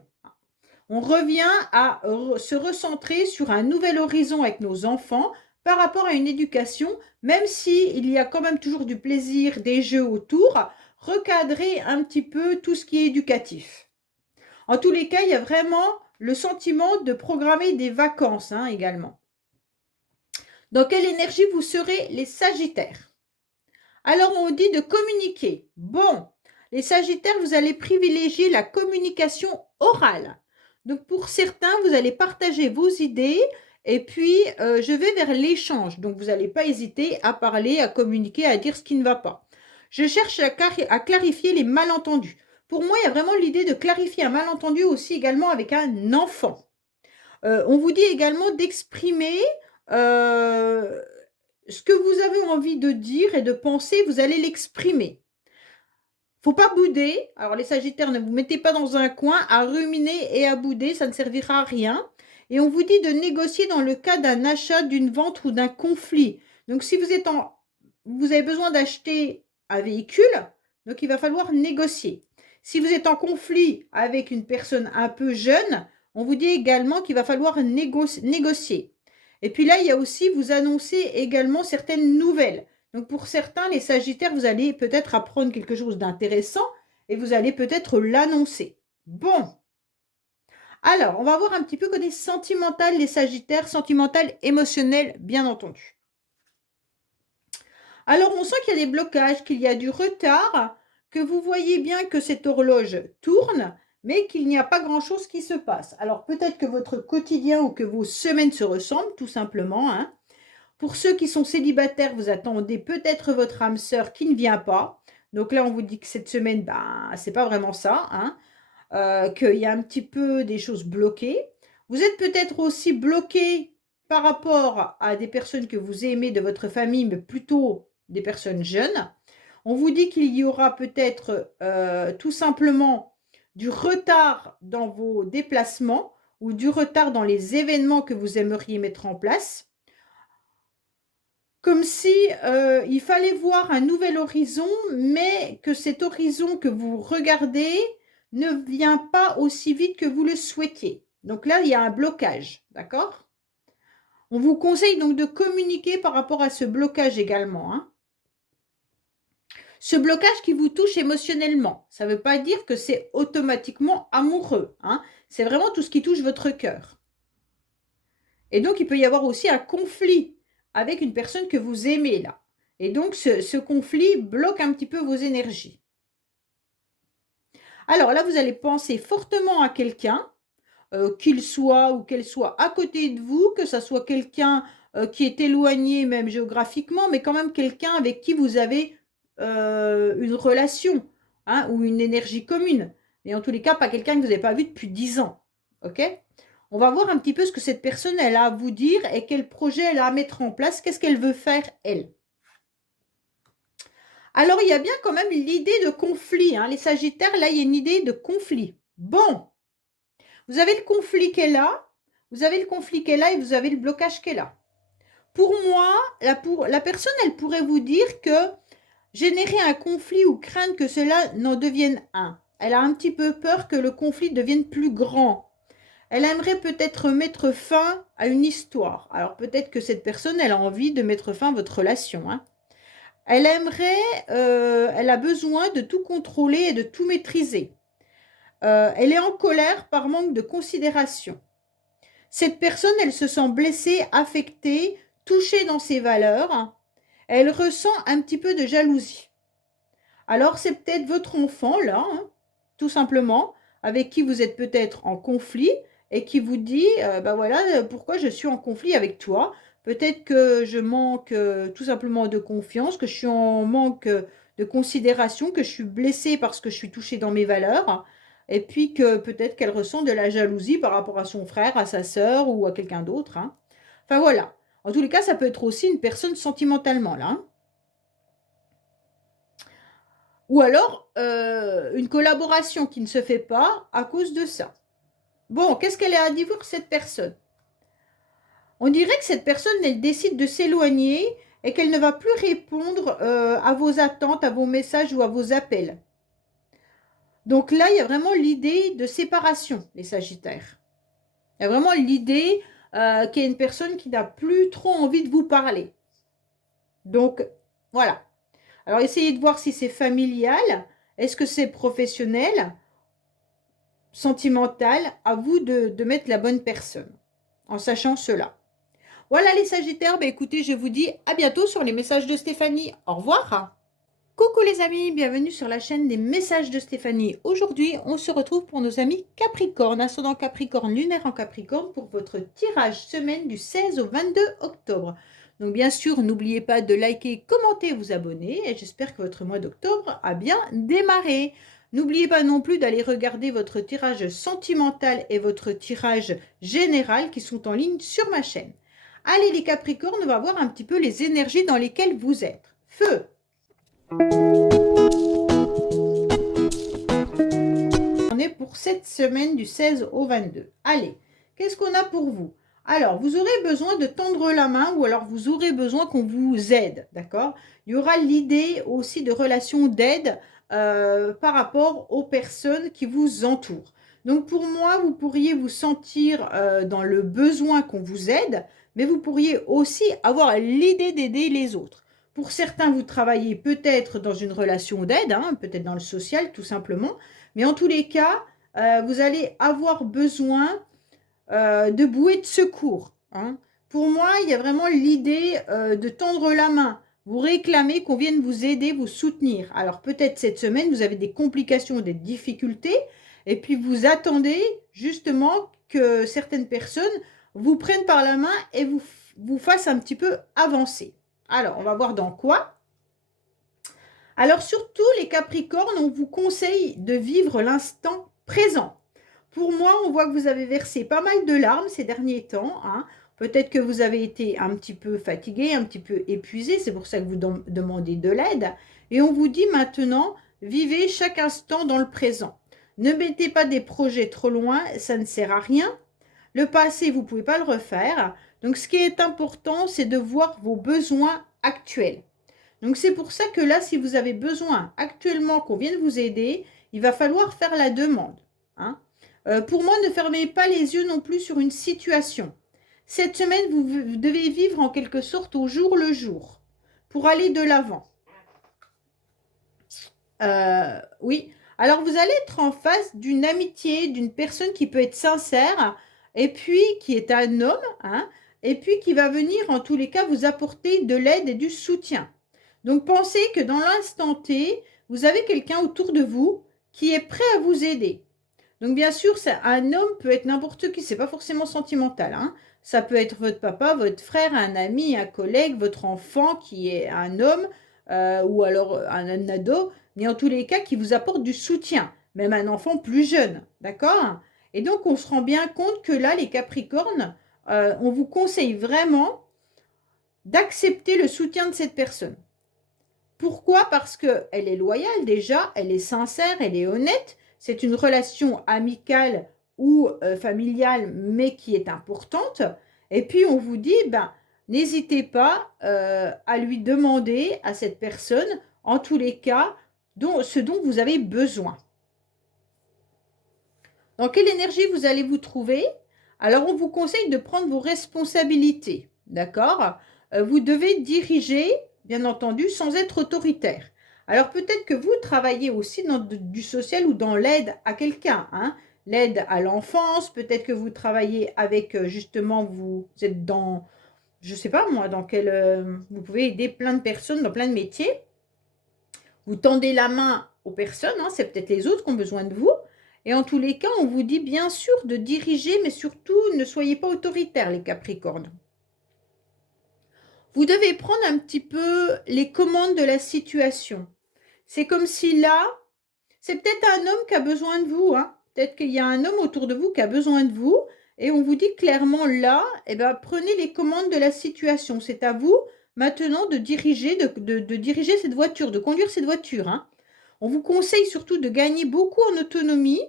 On revient à se recentrer sur un nouvel horizon avec nos enfants par rapport à une éducation, même s'il y a quand même toujours du plaisir, des jeux autour, recadrer un petit peu tout ce qui est éducatif. En tous les cas, il y a vraiment le sentiment de programmer des vacances, hein, également. Dans quelle énergie vous serez les Sagittaires? Alors, on dit de communiquer. Bon, les Sagittaires, vous allez privilégier la communication orale. Donc, pour certains, vous allez partager vos idées et puis je vais vers l'échange. Donc, vous n'allez pas hésiter à parler, à communiquer, à dire ce qui ne va pas. Je cherche à clarifier les malentendus. Pour moi, il y a vraiment l'idée de clarifier un malentendu aussi également avec un enfant. On vous dit également d'exprimer euh, ce que vous avez envie de dire et de penser, vous allez l'exprimer. Faut pas bouder. Alors les Sagittaires, ne vous mettez pas dans un coin à ruminer et à bouder, ça ne servira à rien. Et on vous dit de négocier dans le cas d'un achat, d'une vente ou d'un conflit. Donc si vous avez besoin d'acheter un véhicule, donc il va falloir négocier. Si vous êtes en conflit avec une personne un peu jeune, on vous dit également qu'il va falloir négocier. Et puis là, il y a aussi, vous annoncez également certaines nouvelles. Donc pour certains, les Sagittaires, vous allez peut-être apprendre quelque chose d'intéressant et vous allez peut-être l'annoncer. Bon, alors on va voir un petit peu côté sentimental, les Sagittaires, sentimental, émotionnel, bien entendu. Alors on sent qu'il y a des blocages, qu'il y a du retard, que vous voyez bien que cette horloge tourne, mais qu'il n'y a pas grand-chose qui se passe. Alors peut-être que votre quotidien ou que vos semaines se ressemblent, tout simplement, hein. Pour ceux qui sont célibataires, vous attendez peut-être votre âme sœur qui ne vient pas. Donc là, on vous dit que cette semaine, ben, c'est pas vraiment ça, hein, qu'il y a un petit peu des choses bloquées. Vous êtes peut-être aussi bloqué par rapport à des personnes que vous aimez de votre famille, mais plutôt des personnes jeunes. On vous dit qu'il y aura peut-être tout simplement du retard dans vos déplacements ou du retard dans les événements que vous aimeriez mettre en place. Comme si il fallait voir un nouvel horizon, mais que cet horizon que vous regardez ne vient pas aussi vite que vous le souhaitiez. Donc là, il y a un blocage, d'accord? On vous conseille donc de communiquer par rapport à ce blocage également, hein. Ce blocage qui vous touche émotionnellement, ça ne veut pas dire que c'est automatiquement amoureux, hein. C'est vraiment tout ce qui touche votre cœur. Et donc, il peut y avoir aussi un conflit avec une personne que vous aimez là. Et donc, ce conflit bloque un petit peu vos énergies. Alors là, vous allez penser fortement à quelqu'un, qu'il soit ou qu'elle soit à côté de vous, que ce soit quelqu'un qui est éloigné même géographiquement, mais quand même quelqu'un avec qui vous avez une relation, hein, ou une énergie commune. Mais en tous les cas, pas quelqu'un que vous n'avez pas vu depuis 10 ans. OK? On va voir un petit peu ce que cette personne elle a à vous dire et quel projet elle a à mettre en place. Qu'est-ce qu'elle veut faire, elle? Alors, il y a bien quand même l'idée de conflit, hein. Les Sagittaires, là, il y a une idée de conflit. Bon, vous avez le conflit qui est là, vous avez le conflit qui est là et vous avez le blocage qui est là. Pour moi, la personne, elle pourrait vous dire que générer un conflit ou craindre que cela n'en devienne un. Elle a un petit peu peur que le conflit devienne plus grand. Elle aimerait peut-être mettre fin à une histoire. Alors peut-être que cette personne, elle a envie de mettre fin à votre relation, hein. Elle aimerait, elle a besoin de tout contrôler et de tout maîtriser. Elle est en colère par manque de considération. Cette personne, elle se sent blessée, affectée, touchée dans ses valeurs. Elle ressent un petit peu de jalousie. Alors c'est peut-être votre enfant, là, hein, tout simplement, avec qui vous êtes peut-être en conflit et qui vous dit, bah voilà, pourquoi je suis en conflit avec toi. Peut-être que je manque tout simplement de confiance, que je suis en manque de considération, que je suis blessée parce que je suis touchée dans mes valeurs, et puis que peut-être qu'elle ressent de la jalousie par rapport à son frère, à sa sœur ou à quelqu'un d'autre, hein. Enfin voilà. En tous les cas, ça peut être aussi une personne sentimentalement, là, hein. Ou alors, une collaboration qui ne se fait pas à cause de ça. Bon, qu'est-ce qu'elle a à dire cette personne? On dirait que cette personne, elle décide de s'éloigner et qu'elle ne va plus répondre à vos attentes, à vos messages ou à vos appels. Donc là, il y a vraiment l'idée de séparation, les Sagittaires. Il y a vraiment l'idée qu'il y a une personne qui n'a plus trop envie de vous parler. Donc, voilà. Alors, essayez de voir si c'est familial. Est-ce que c'est professionnel? Sentimental, à vous de mettre la bonne personne, en sachant cela. Voilà les Sagittaires, bah écoutez, je vous dis à bientôt sur les messages de Stéphanie. Au revoir. Coucou les amis, bienvenue sur la chaîne des messages de Stéphanie. Aujourd'hui, on se retrouve pour nos amis Capricorne, ascendant Capricorne, lunaire en Capricorne, pour votre tirage semaine du 16 au 22 octobre. Donc bien sûr, n'oubliez pas de liker, commenter, vous abonner, et j'espère que votre mois d'octobre a bien démarré. N'oubliez pas non plus d'aller regarder votre tirage sentimental et votre tirage général qui sont en ligne sur ma chaîne. Allez les Capricornes, on va voir un petit peu les énergies dans lesquelles vous êtes. Feu! On est pour cette semaine du 16 au 22. Allez, qu'est-ce qu'on a pour vous? Alors, vous aurez besoin de tendre la main ou alors vous aurez besoin qu'on vous aide, d'accord? Il y aura l'idée aussi de relations d'aide par rapport aux personnes qui vous entourent. Donc, pour moi, vous pourriez vous sentir dans le besoin qu'on vous aide, mais vous pourriez aussi avoir l'idée d'aider les autres. Pour certains, vous travaillez peut-être dans une relation d'aide, hein, peut-être dans le social tout simplement, mais en tous les cas, vous allez avoir besoin de bouées de secours, hein. Pour moi, il y a vraiment l'idée de tendre la main. Vous réclamez qu'on vienne vous aider, vous soutenir. Alors peut-être cette semaine, vous avez des complications, des difficultés, et puis vous attendez justement que certaines personnes vous prennent par la main et vous fassent un petit peu avancer. Alors, on va voir dans quoi. Alors surtout les Capricornes, on vous conseille de vivre l'instant présent. Pour moi, on voit que vous avez versé pas mal de larmes ces derniers temps, hein. Peut-être que vous avez été un petit peu fatigué, un petit peu épuisé, c'est pour ça que vous demandez de l'aide. Et on vous dit maintenant, vivez chaque instant dans le présent. Ne mettez pas des projets trop loin, ça ne sert à rien. Le passé, vous ne pouvez pas le refaire. Donc ce qui est important, c'est de voir vos besoins actuels. Donc c'est pour ça que là, si vous avez besoin actuellement qu'on vienne vous aider, il va falloir faire la demande, hein. Pour moi, ne fermez pas les yeux non plus sur une situation. Cette semaine, vous devez vivre en quelque sorte au jour le jour pour aller de l'avant. Oui, alors vous allez être en face d'une amitié, d'une personne qui peut être sincère et puis qui est un homme, hein, et puis qui va venir en tous les cas vous apporter de l'aide et du soutien. Donc pensez que dans l'instant T, vous avez quelqu'un autour de vous qui est prêt à vous aider. Donc bien sûr, un homme peut être n'importe qui, c'est pas forcément sentimental, hein. Ça peut être votre papa, votre frère, un ami, un collègue, votre enfant qui est un homme ou alors un ado, mais en tous les cas qui vous apporte du soutien, même un enfant plus jeune, d'accord? Et donc on se rend bien compte que là, les Capricornes, on vous conseille vraiment d'accepter le soutien de cette personne. Pourquoi? Parce qu'elle est loyale déjà, elle est sincère, elle est honnête. C'est une relation amicale ou familiale, mais qui est importante. Et puis on vous dit, ben, n'hésitez pas à lui demander à cette personne, en tous les cas, ce dont vous avez besoin. Dans quelle énergie vous allez vous trouver? Alors, on vous conseille de prendre vos responsabilités, d'accord? Vous devez diriger, bien entendu, sans être autoritaire. Alors, peut-être que vous travaillez aussi dans du social ou dans l'aide à quelqu'un, hein? L'aide à l'enfance, peut-être que vous travaillez avec, justement, vous êtes dans, je ne sais pas moi, dans quel, vous pouvez aider plein de personnes dans plein de métiers. Vous tendez la main aux personnes, hein, c'est peut-être les autres qui ont besoin de vous. Et en tous les cas, on vous dit bien sûr de diriger, mais surtout ne soyez pas autoritaires, les Capricornes. Vous devez prendre un petit peu les commandes de la situation. C'est comme si là, c'est peut-être un homme qui a besoin de vous, hein. Peut-être qu'il y a un homme autour de vous qui a besoin de vous. Et on vous dit clairement là, eh ben, prenez les commandes de la situation. C'est à vous maintenant de diriger, de diriger cette voiture, de conduire cette voiture, hein. On vous conseille surtout de gagner beaucoup en autonomie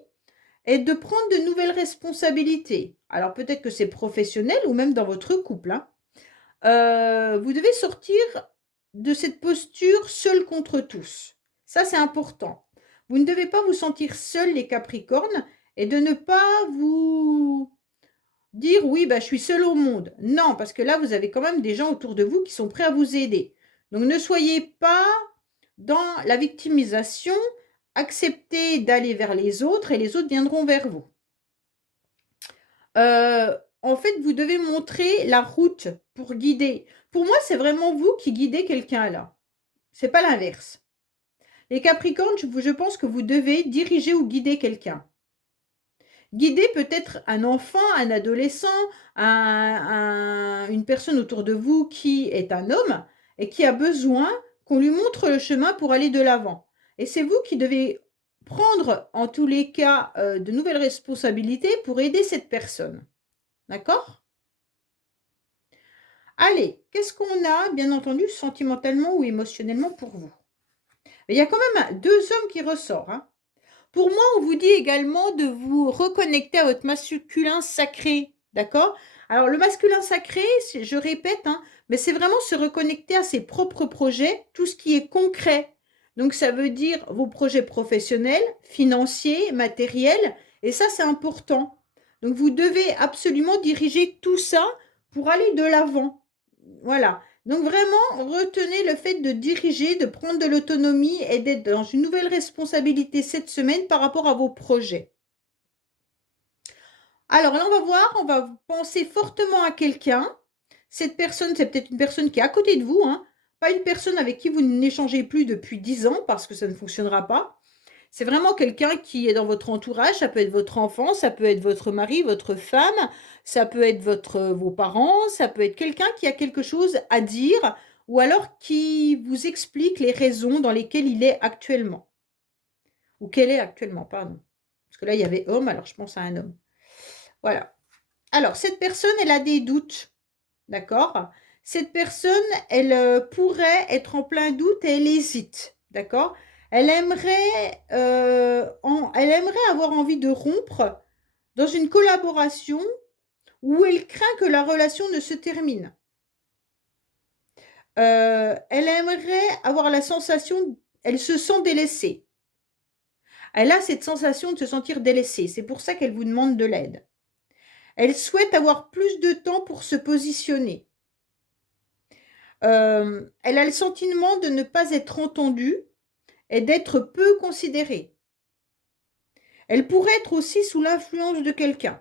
et de prendre de nouvelles responsabilités. Alors peut-être que c'est professionnel ou même dans votre couple, hein. Vous devez sortir de cette posture seul contre tous. Ça, c'est important. Vous ne devez pas vous sentir seul, les Capricornes, et de ne pas vous dire oui, bah, je suis seul au monde. Non, parce que là, vous avez quand même des gens autour de vous qui sont prêts à vous aider. Donc ne soyez pas dans la victimisation, acceptez d'aller vers les autres et les autres viendront vers vous. En fait, vous devez montrer la route pour guider. Pour moi, c'est vraiment vous qui guidez quelqu'un là. C'est pas l'inverse. Les Capricornes, je pense que vous devez diriger ou guider quelqu'un. Guider peut-être un enfant, un adolescent, une personne autour de vous qui est un homme et qui a besoin qu'on lui montre le chemin pour aller de l'avant. Et c'est vous qui devez prendre, en tous les cas, de nouvelles responsabilités pour aider cette personne. D'accord? Allez, qu'est-ce qu'on a, bien entendu, sentimentalement ou émotionnellement pour vous? Il y a quand même deux hommes qui ressortent, hein. Pour moi, on vous dit également de vous reconnecter à votre masculin sacré, d'accord? Alors, le masculin sacré, je répète, hein, mais c'est vraiment se reconnecter à ses propres projets, tout ce qui est concret. Donc, ça veut dire vos projets professionnels, financiers, matériels, et ça, c'est important. Donc, vous devez absolument diriger tout ça pour aller de l'avant. Voilà. Donc vraiment, retenez le fait de diriger, de prendre de l'autonomie et d'être dans une nouvelle responsabilité cette semaine par rapport à vos projets. Alors là, on va voir, on va penser fortement à quelqu'un. Cette personne, c'est peut-être une personne qui est à côté de vous, hein, pas une personne avec qui vous n'échangez plus depuis 10 ans parce que ça ne fonctionnera pas. C'est vraiment quelqu'un qui est dans votre entourage, ça peut être votre enfant, ça peut être votre mari, votre femme, ça peut être vos parents, ça peut être quelqu'un qui a quelque chose à dire ou alors qui vous explique les raisons dans lesquelles il est actuellement. Ou qu'elle est actuellement, pardon. Parce que là, il y avait homme, alors je pense à un homme. Voilà. Alors, cette personne, elle a des doutes, d'accord? Cette personne, elle pourrait être en plein doute et elle hésite, d'accord? Elle aimerait avoir envie de rompre dans une collaboration où elle craint que la relation ne se termine. Elle aimerait avoir la sensation, elle se sent délaissée. Elle a cette sensation de se sentir délaissée. C'est pour ça qu'elle vous demande de l'aide. Elle souhaite avoir plus de temps pour se positionner. Elle a le sentiment de ne pas être entendue et d'être peu considérée. Elle pourrait être aussi sous l'influence de quelqu'un.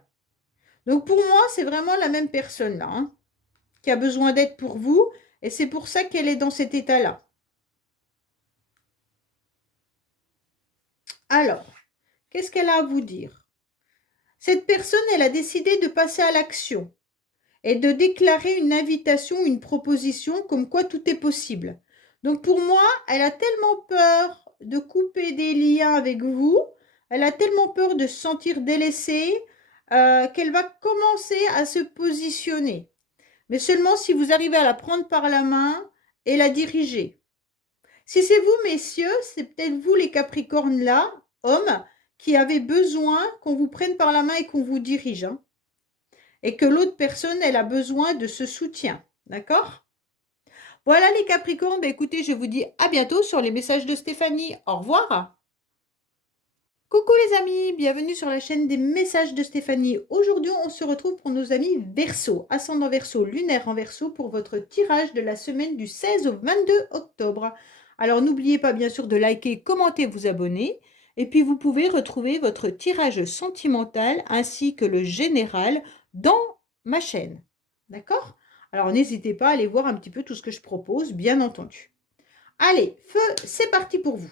Donc pour moi, c'est vraiment la même personne là, hein, qui a besoin d'aide pour vous, et c'est pour ça qu'elle est dans cet état-là. Alors, qu'est-ce qu'elle a à vous dire? Cette personne, elle a décidé de passer à l'action et de déclarer une invitation, une proposition comme quoi tout est possible. Donc pour moi, elle a tellement peur de couper des liens avec vous, elle a tellement peur de se sentir délaissée qu'elle va commencer à se positionner. Mais seulement si vous arrivez à la prendre par la main et la diriger. Si c'est vous, messieurs, c'est peut-être vous, les Capricornes là, hommes, qui avez besoin qu'on vous prenne par la main et qu'on vous dirige, hein, et que l'autre personne, elle a besoin de ce soutien. D'accord? Voilà les Capricornes, bah, écoutez, je vous dis à bientôt sur les messages de Stéphanie. Au revoir. Coucou les amis, bienvenue sur la chaîne des messages de Stéphanie. Aujourd'hui, on se retrouve pour nos amis Verseau, ascendant Verseau, lunaire en Verseau pour votre tirage de la semaine du 16 au 22 octobre. Alors n'oubliez pas bien sûr de liker, commenter, vous abonner. Et puis vous pouvez retrouver votre tirage sentimental ainsi que le général dans ma chaîne. D'accord? Alors n'hésitez pas à aller voir un petit peu tout ce que je propose, bien entendu. Allez, feu, c'est parti pour vous.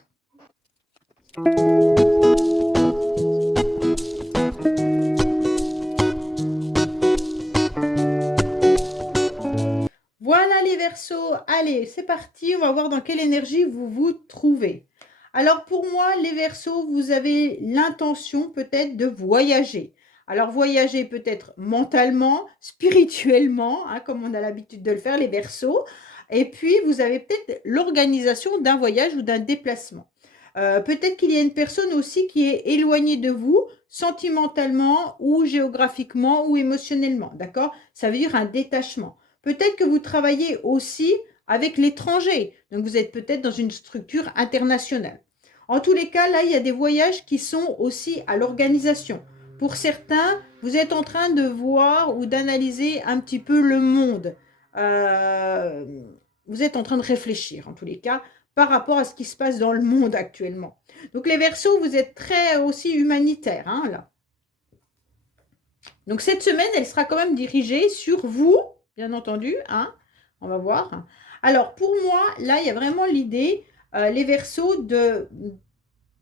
Voilà les Verseaux, allez, c'est parti, on va voir dans quelle énergie vous vous trouvez. Alors pour moi, les Verseaux, vous avez l'intention peut-être de voyager. Alors voyager peut-être mentalement, spirituellement, hein, comme on a l'habitude de le faire, les Verseaux. Et puis vous avez peut-être l'organisation d'un voyage ou d'un déplacement. Peut-être qu'il y a une personne aussi qui est éloignée de vous, sentimentalement ou géographiquement ou émotionnellement, d'accord? Ça veut dire un détachement. Peut-être que vous travaillez aussi avec l'étranger, donc vous êtes peut-être dans une structure internationale. En tous les cas, là, il y a des voyages qui sont aussi à l'organisation. Pour certains, vous êtes en train de voir ou d'analyser un petit peu le monde. Euh, Vous êtes en train de réfléchir, en tous les cas, par rapport à ce qui se passe dans le monde actuellement. Donc les Verseaux, vous êtes très aussi humanitaires, hein, là. Donc cette semaine, elle sera quand même dirigée sur vous, bien entendu, hein. On va voir. Alors pour moi, là, il y a vraiment l'idée, les Verseaux,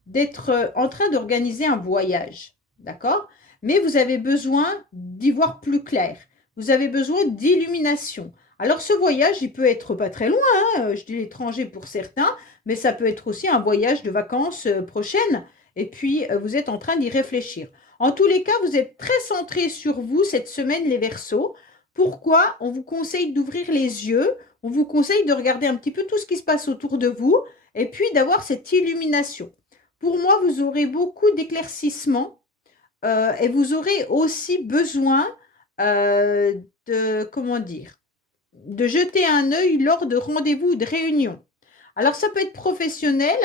d'être en train d'organiser un voyage, d'accord? Mais vous avez besoin d'y voir plus clair. Vous avez besoin d'illumination. Alors ce voyage, il peut être pas très loin, hein, je dis l'étranger pour certains, mais ça peut être aussi un voyage de vacances prochaines. Et puis, vous êtes en train d'y réfléchir. En tous les cas, vous êtes très centré sur vous cette semaine, les Verseaux. Pourquoi? On vous conseille d'ouvrir les yeux, on vous conseille de regarder un petit peu tout ce qui se passe autour de vous, et puis d'avoir cette illumination. Pour moi, vous aurez beaucoup d'éclaircissements et vous aurez aussi besoin de, comment dire, de jeter un œil lors de rendez-vous ou de réunions. Alors, ça peut être professionnel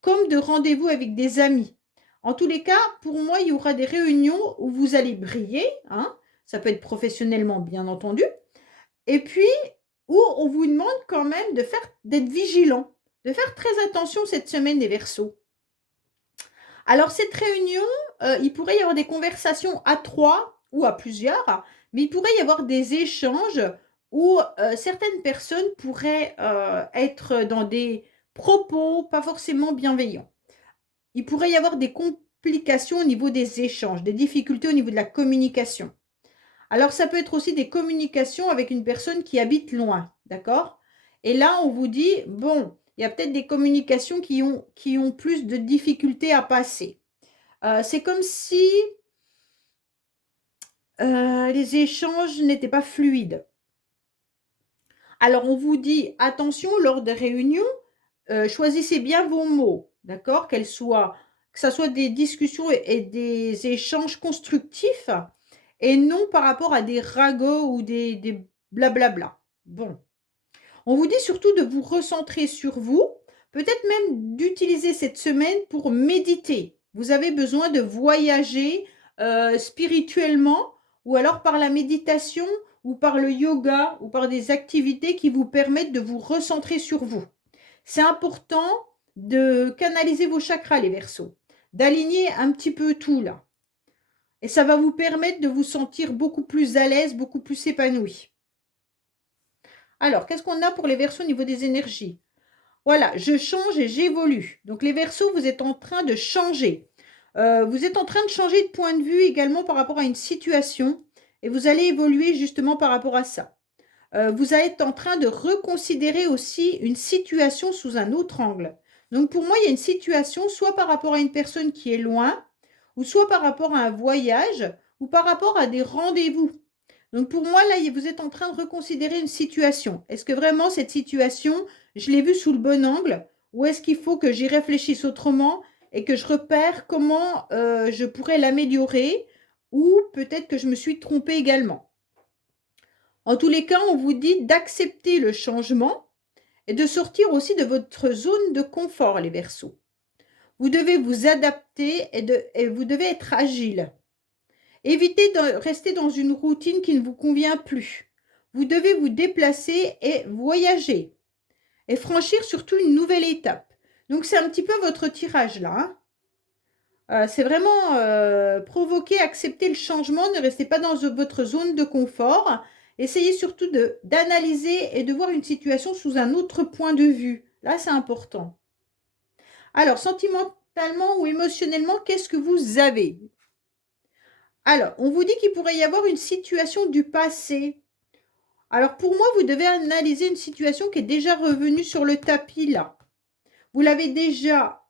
comme de rendez-vous avec des amis. En tous les cas, pour moi, il y aura des réunions où vous allez briller, hein. Ça peut être professionnellement, bien entendu. Et puis, où on vous demande quand même d'être vigilant, de faire très attention cette semaine des Verseaux. Alors, cette réunion, il pourrait y avoir des conversations à 3 ou à plusieurs, mais il pourrait y avoir des échanges où certaines personnes pourraient être dans des propos pas forcément bienveillants. Il pourrait y avoir des complications au niveau des échanges, des difficultés au niveau de la communication. Alors, ça peut être aussi des communications avec une personne qui habite loin, d'accord? Et là, on vous dit, bon, il y a peut-être des communications qui ont plus de difficultés à passer. C'est comme si les échanges n'étaient pas fluides. Alors, on vous dit, attention, lors des réunions, choisissez bien vos mots, d'accord? Que ça soit des discussions et des échanges constructifs et non par rapport à des ragots ou des blablabla. Bon. On vous dit surtout de vous recentrer sur vous, peut-être même d'utiliser cette semaine pour méditer. Vous avez besoin de voyager spirituellement ou alors par la méditation ou par le yoga ou par des activités qui vous permettent de vous recentrer sur vous. C'est important de canaliser vos chakras, les Verseaux, d'aligner un petit peu tout là. Et ça va vous permettre de vous sentir beaucoup plus à l'aise, beaucoup plus épanoui. Alors, qu'est-ce qu'on a pour les Verseaux au niveau des énergies? Voilà, je change et j'évolue. Donc les Verseaux, vous êtes en train de changer. Vous êtes en train de changer de point de vue également par rapport à une situation et vous allez évoluer justement par rapport à ça. Vous êtes en train de reconsidérer aussi une situation sous un autre angle. Donc pour moi, il y a une situation soit par rapport à une personne qui est loin, ou soit par rapport à un voyage, ou par rapport à des rendez-vous. Donc pour moi, là, vous êtes en train de reconsidérer une situation. Est-ce que vraiment cette situation, je l'ai vue sous le bon angle ou est-ce qu'il faut que j'y réfléchisse autrement et que je repère comment je pourrais l'améliorer, ou peut-être que je me suis trompée également. En tous les cas, on vous dit d'accepter le changement et de sortir aussi de votre zone de confort, les Verseaux. Vous devez vous adapter et vous devez être agile. Évitez de rester dans une routine qui ne vous convient plus. Vous devez vous déplacer et voyager et franchir surtout une nouvelle étape. Donc, c'est un petit peu votre tirage là, hein. C'est vraiment provoquer, accepter le changement, ne restez pas dans votre zone de confort. Essayez surtout d'analyser et de voir une situation sous un autre point de vue. Là, c'est important. Alors, sentimentalement ou émotionnellement, qu'est-ce que vous avez? Alors, on vous dit qu'il pourrait y avoir une situation du passé. Alors, pour moi, vous devez analyser une situation qui est déjà revenue sur le tapis là. Vous l'avez déjà,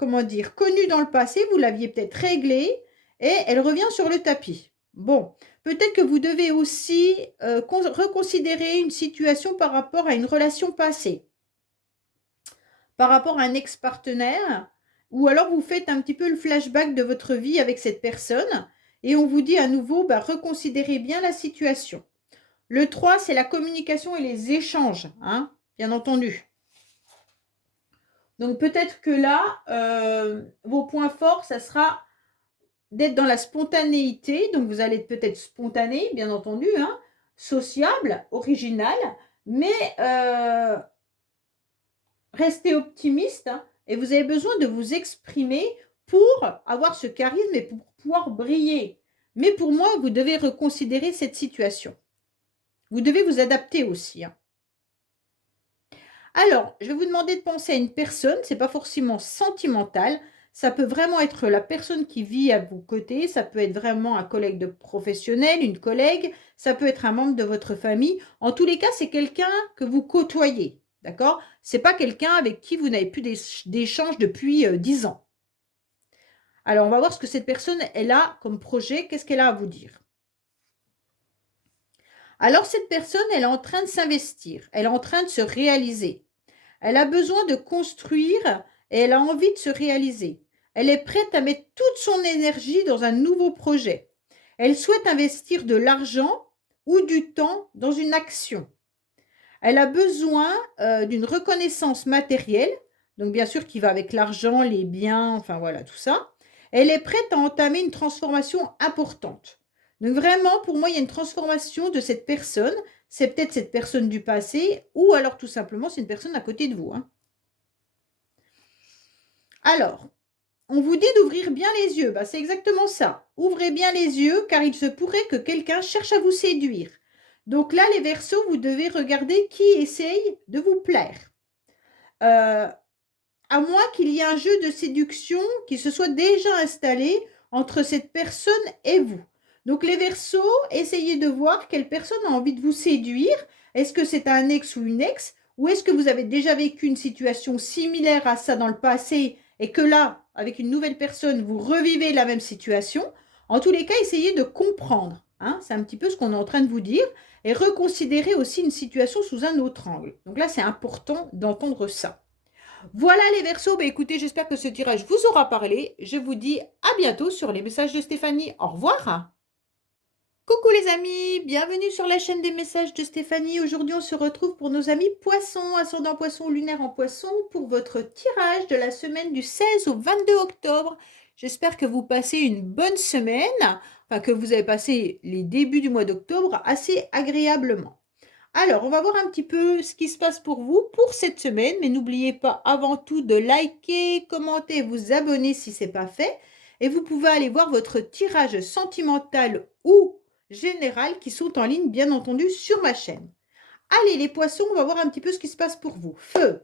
comment dire, connue dans le passé, vous l'aviez peut-être réglée et elle revient sur le tapis. Bon, peut-être que vous devez aussi reconsidérer une situation par rapport à une relation passée, par rapport à un ex-partenaire, ou alors vous faites un petit peu le flashback de votre vie avec cette personne et on vous dit à nouveau, bah, reconsidérez bien la situation. Le 3, c'est la communication et les échanges, hein, bien entendu. Donc peut-être que là, vos points forts, ça sera d'être dans la spontanéité. Donc vous allez être peut-être spontané, bien entendu, hein, sociable, original, mais restez optimiste, hein, et vous avez besoin de vous exprimer pour avoir ce charisme et pour pouvoir briller. Mais pour moi, vous devez reconsidérer cette situation. Vous devez vous adapter aussi, hein. Alors, je vais vous demander de penser à une personne, c'est pas forcément sentimental, ça peut vraiment être la personne qui vit à vos côtés, ça peut être vraiment un collègue de professionnel, une collègue, ça peut être un membre de votre famille. En tous les cas, c'est quelqu'un que vous côtoyez, d'accord? C'est pas quelqu'un avec qui vous n'avez plus d'échange depuis 10 ans. Alors, on va voir ce que cette personne, elle a comme projet, qu'est-ce qu'elle a à vous dire. Alors, cette personne, elle est en train de s'investir, elle est en train de se réaliser. Elle a besoin de construire et elle a envie de se réaliser. Elle est prête à mettre toute son énergie dans un nouveau projet. Elle souhaite investir de l'argent ou du temps dans une action. Elle a besoin d'une reconnaissance matérielle, donc bien sûr qui va avec l'argent, les biens, enfin voilà, tout ça. Elle est prête à entamer une transformation importante. Donc vraiment, pour moi, il y a une transformation de cette personne. C'est peut-être cette personne du passé ou alors tout simplement, c'est une personne à côté de vous, hein. Alors, on vous dit d'ouvrir bien les yeux. Bah, c'est exactement ça. Ouvrez bien les yeux car il se pourrait que quelqu'un cherche à vous séduire. Donc là, les Verseaux, vous devez regarder qui essaye de vous plaire. À moins qu'il y ait un jeu de séduction qui se soit déjà installé entre cette personne et vous. Donc les Verseaux, essayez de voir quelle personne a envie de vous séduire. Est-ce que c'est un ex ou une ex? Ou est-ce que vous avez déjà vécu une situation similaire à ça dans le passé et que là, avec une nouvelle personne, vous revivez la même situation? En tous les cas, essayez de comprendre, hein, c'est un petit peu ce qu'on est en train de vous dire, et reconsidérer aussi une situation sous un autre angle. Donc là, c'est important d'entendre ça. Voilà les Verseaux, bah écoutez, j'espère que ce tirage vous aura parlé. Je vous dis à bientôt sur les messages de Stéphanie. Au revoir. Coucou les amis, bienvenue sur la chaîne des messages de Stéphanie. Aujourd'hui, on se retrouve pour nos amis poissons, ascendant poisson, lunaire en poisson, pour votre tirage de la semaine du 16 au 22 octobre. J'espère que vous passez une bonne semaine, enfin que vous avez passé les débuts du mois d'octobre assez agréablement. Alors, on va voir un petit peu ce qui se passe pour vous pour cette semaine, mais n'oubliez pas avant tout de liker, commenter, vous abonner si ce n'est pas fait. Et vous pouvez aller voir votre tirage sentimental ou général qui sont en ligne, bien entendu, sur ma chaîne. Allez, les poissons, on va voir un petit peu ce qui se passe pour vous. Feu!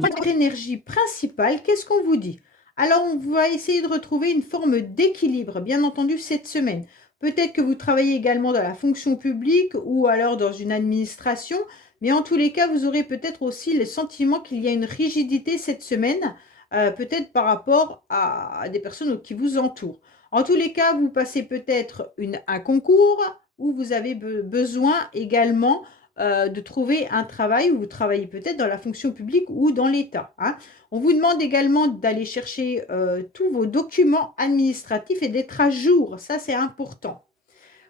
Votre énergie principale, qu'est-ce qu'on vous dit? Alors, on va essayer de retrouver une forme d'équilibre, bien entendu, cette semaine. Peut-être que vous travaillez également dans la fonction publique ou alors dans une administration, mais en tous les cas, vous aurez peut-être aussi le sentiment qu'il y a une rigidité cette semaine, peut-être par rapport à des personnes qui vous entourent. En tous les cas, vous passez peut-être un concours ou vous avez besoin également de trouver un travail, ou vous travaillez peut-être dans la fonction publique ou dans l'État, hein. On vous demande également d'aller chercher tous vos documents administratifs et d'être à jour. Ça, c'est important.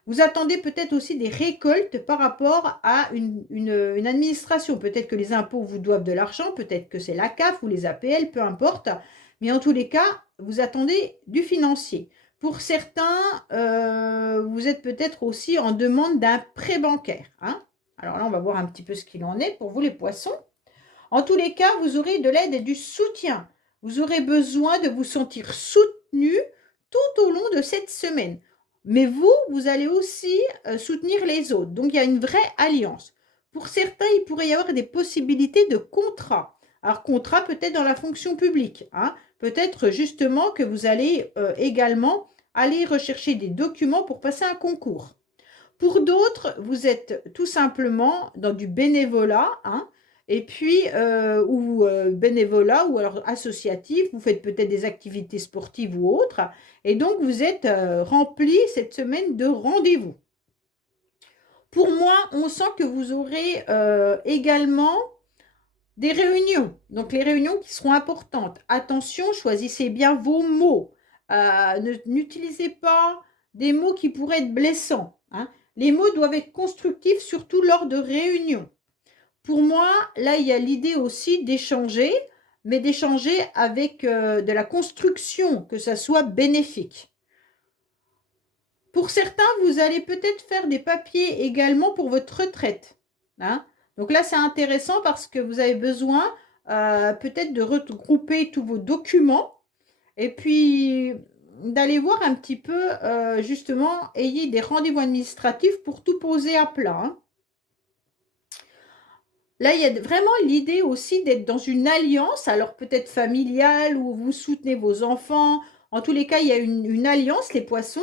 Vous attendez peut-être aussi des récoltes par rapport à une administration. Peut-être que les impôts vous doivent de l'argent, peut-être que c'est la CAF ou les APL, peu importe. Mais en tous les cas, vous attendez du financier. Pour certains, vous êtes peut-être aussi en demande d'un prêt bancaire, hein. Alors là, on va voir un petit peu ce qu'il en est pour vous, les poissons. En tous les cas, vous aurez de l'aide et du soutien. Vous aurez besoin de vous sentir soutenu tout au long de cette semaine. Mais vous, vous allez aussi soutenir les autres. Donc, il y a une vraie alliance. Pour certains, il pourrait y avoir des possibilités de contrat. Alors, contrat peut-être dans la fonction publique, hein. Peut-être justement que vous allez également aller rechercher des documents pour passer un concours. Pour d'autres, vous êtes tout simplement dans du bénévolat, hein, et puis, bénévolat ou alors associatif, vous faites peut-être des activités sportives ou autres, et donc vous êtes rempli cette semaine de rendez-vous. Pour moi, on sent que vous aurez également des réunions, donc les réunions qui seront importantes. Attention, choisissez bien vos mots. N'utilisez pas des mots qui pourraient être blessants, hein. Les mots doivent être constructifs, surtout lors de réunions. Pour moi, là, il y a l'idée aussi d'échanger, mais d'échanger avec de la construction, que ça soit bénéfique. Pour certains, vous allez peut-être faire des papiers également pour votre retraite, hein. Donc là, c'est intéressant parce que vous avez besoin peut-être de regrouper tous vos documents et puis d'aller voir un petit peu, justement, ayez des rendez-vous administratifs pour tout poser à plat, hein. Là, il y a vraiment l'idée aussi d'être dans une alliance, alors peut-être familiale, où vous soutenez vos enfants. En tous les cas, il y a une alliance, les poissons,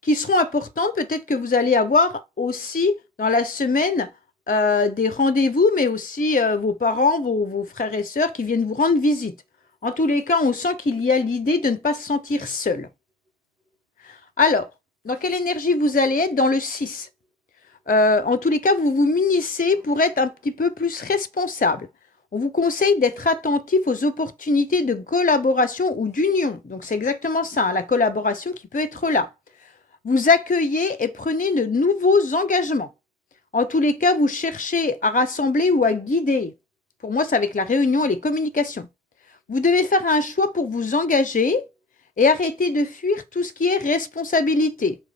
qui seront importantes. Peut-être que vous allez avoir aussi dans la semaine des rendez-vous, mais aussi vos parents, vos frères et sœurs qui viennent vous rendre visite. En tous les cas, on sent qu'il y a l'idée de ne pas se sentir seul. Alors, dans quelle énergie vous allez être? Dans le 6. En tous les cas, vous vous munissez pour être un petit peu plus responsable. On vous conseille d'être attentif aux opportunités de collaboration ou d'union. Donc, c'est exactement ça, hein, la collaboration qui peut être là. Vous accueillez et prenez de nouveaux engagements. En tous les cas, vous cherchez à rassembler ou à guider. Pour moi, c'est avec la réunion et les communications. Vous devez faire un choix pour vous engager et arrêter de fuir tout ce qui est responsabilité.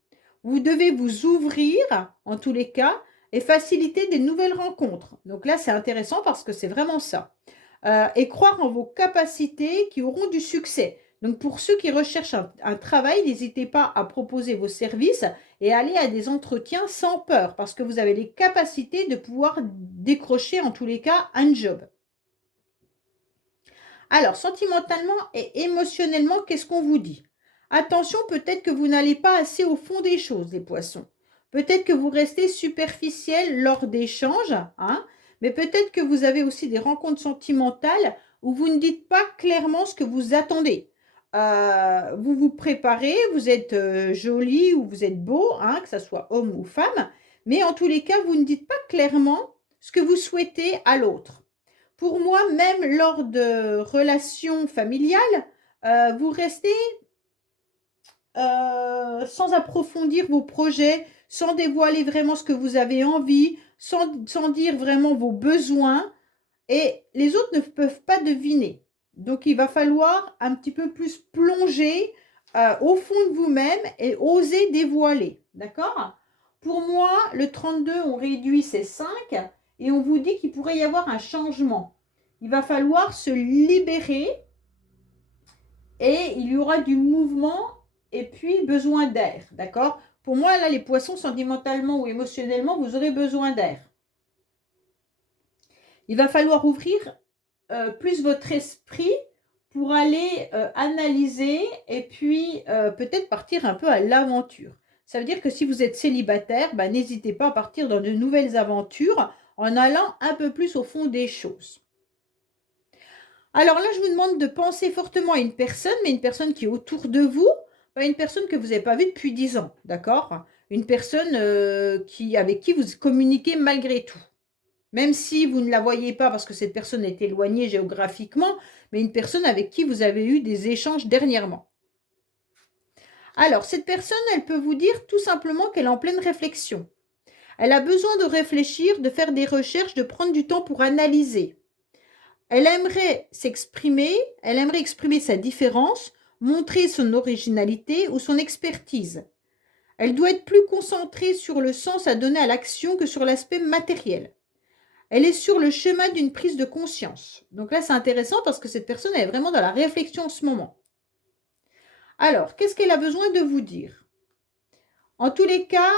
Vous devez vous ouvrir, en tous les cas, et faciliter des nouvelles rencontres. Donc là, c'est intéressant parce que c'est vraiment ça. Et croire en vos capacités qui auront du succès. Donc pour ceux qui recherchent un travail, n'hésitez pas à proposer vos services et aller à des entretiens sans peur parce que vous avez les capacités de pouvoir décrocher en tous les cas un job. Alors, sentimentalement et émotionnellement, qu'est-ce qu'on vous dit? Attention, peut-être que vous n'allez pas assez au fond des choses, les poissons. Peut-être que vous restez superficiel lors d'échanges, hein, mais peut-être que vous avez aussi des rencontres sentimentales où vous ne dites pas clairement ce que vous attendez. Vous vous préparez, vous êtes joli ou vous êtes beau, hein, que ce soit homme ou femme, mais en tous les cas, vous ne dites pas clairement ce que vous souhaitez à l'autre. Pour moi, même lors de relations familiales, vous restez sans approfondir vos projets, sans dévoiler vraiment ce que vous avez envie, sans dire vraiment vos besoins, et les autres ne peuvent pas deviner. Donc, il va falloir un petit peu plus plonger au fond de vous-même et oser dévoiler. D'accord? Pour moi, le 32, on réduit, c'est 5, et on vous dit qu'il pourrait y avoir un changement. Il va falloir se libérer et il y aura du mouvement et puis besoin d'air. D'accord? Pour moi, là, les poissons, sentimentalement ou émotionnellement, vous aurez besoin d'air. Il va falloir ouvrir plus votre esprit pour aller analyser et puis peut-être partir un peu à l'aventure. Ça veut dire que si vous êtes célibataire, bah, n'hésitez pas à partir dans de nouvelles aventures en allant un peu plus au fond des choses. Alors là, je vous demande de penser fortement à une personne, mais une personne qui est autour de vous, pas une personne que vous n'avez pas vue depuis 10 ans, d'accord? une personne avec qui vous communiquez malgré tout. Même si vous ne la voyez pas parce que cette personne est éloignée géographiquement, mais une personne avec qui vous avez eu des échanges dernièrement. Alors, cette personne, elle peut vous dire tout simplement qu'elle est en pleine réflexion. Elle a besoin de réfléchir, de faire des recherches, de prendre du temps pour analyser. Elle aimerait s'exprimer, elle aimerait exprimer sa différence, montrer son originalité ou son expertise. Elle doit être plus concentrée sur le sens à donner à l'action que sur l'aspect matériel. Elle est sur le chemin d'une prise de conscience. Donc là, c'est intéressant parce que cette personne est vraiment dans la réflexion en ce moment. Alors, qu'est-ce qu'elle a besoin de vous dire? En tous les cas,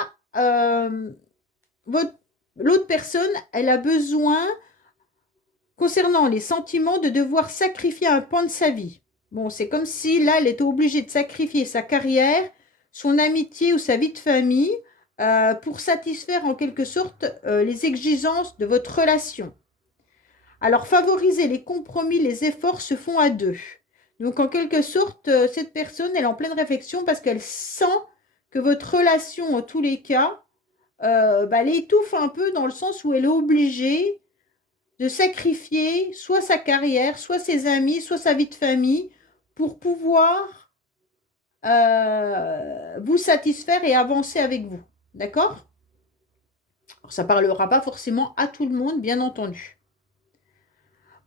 l'autre personne, elle a besoin, concernant les sentiments, de devoir sacrifier un pan de sa vie. Bon, c'est comme si là, elle était obligée de sacrifier sa carrière, son amitié ou sa vie de famille pour satisfaire en quelque sorte les exigences de votre relation. Alors, favoriser les compromis, les efforts se font à deux. Donc, en quelque sorte, cette personne, elle est en pleine réflexion parce qu'elle sent que votre relation, en tous les cas, elle étouffe un peu dans le sens où elle est obligée de sacrifier soit sa carrière, soit ses amis, soit sa vie de famille pour pouvoir vous satisfaire et avancer avec vous. D'accord? Alors, ça ne parlera pas forcément à tout le monde, bien entendu.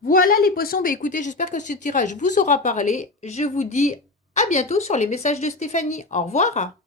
Voilà les poissons, écoutez, j'espère que ce tirage vous aura parlé. Je vous dis à bientôt sur les messages de Stéphanie. Au revoir.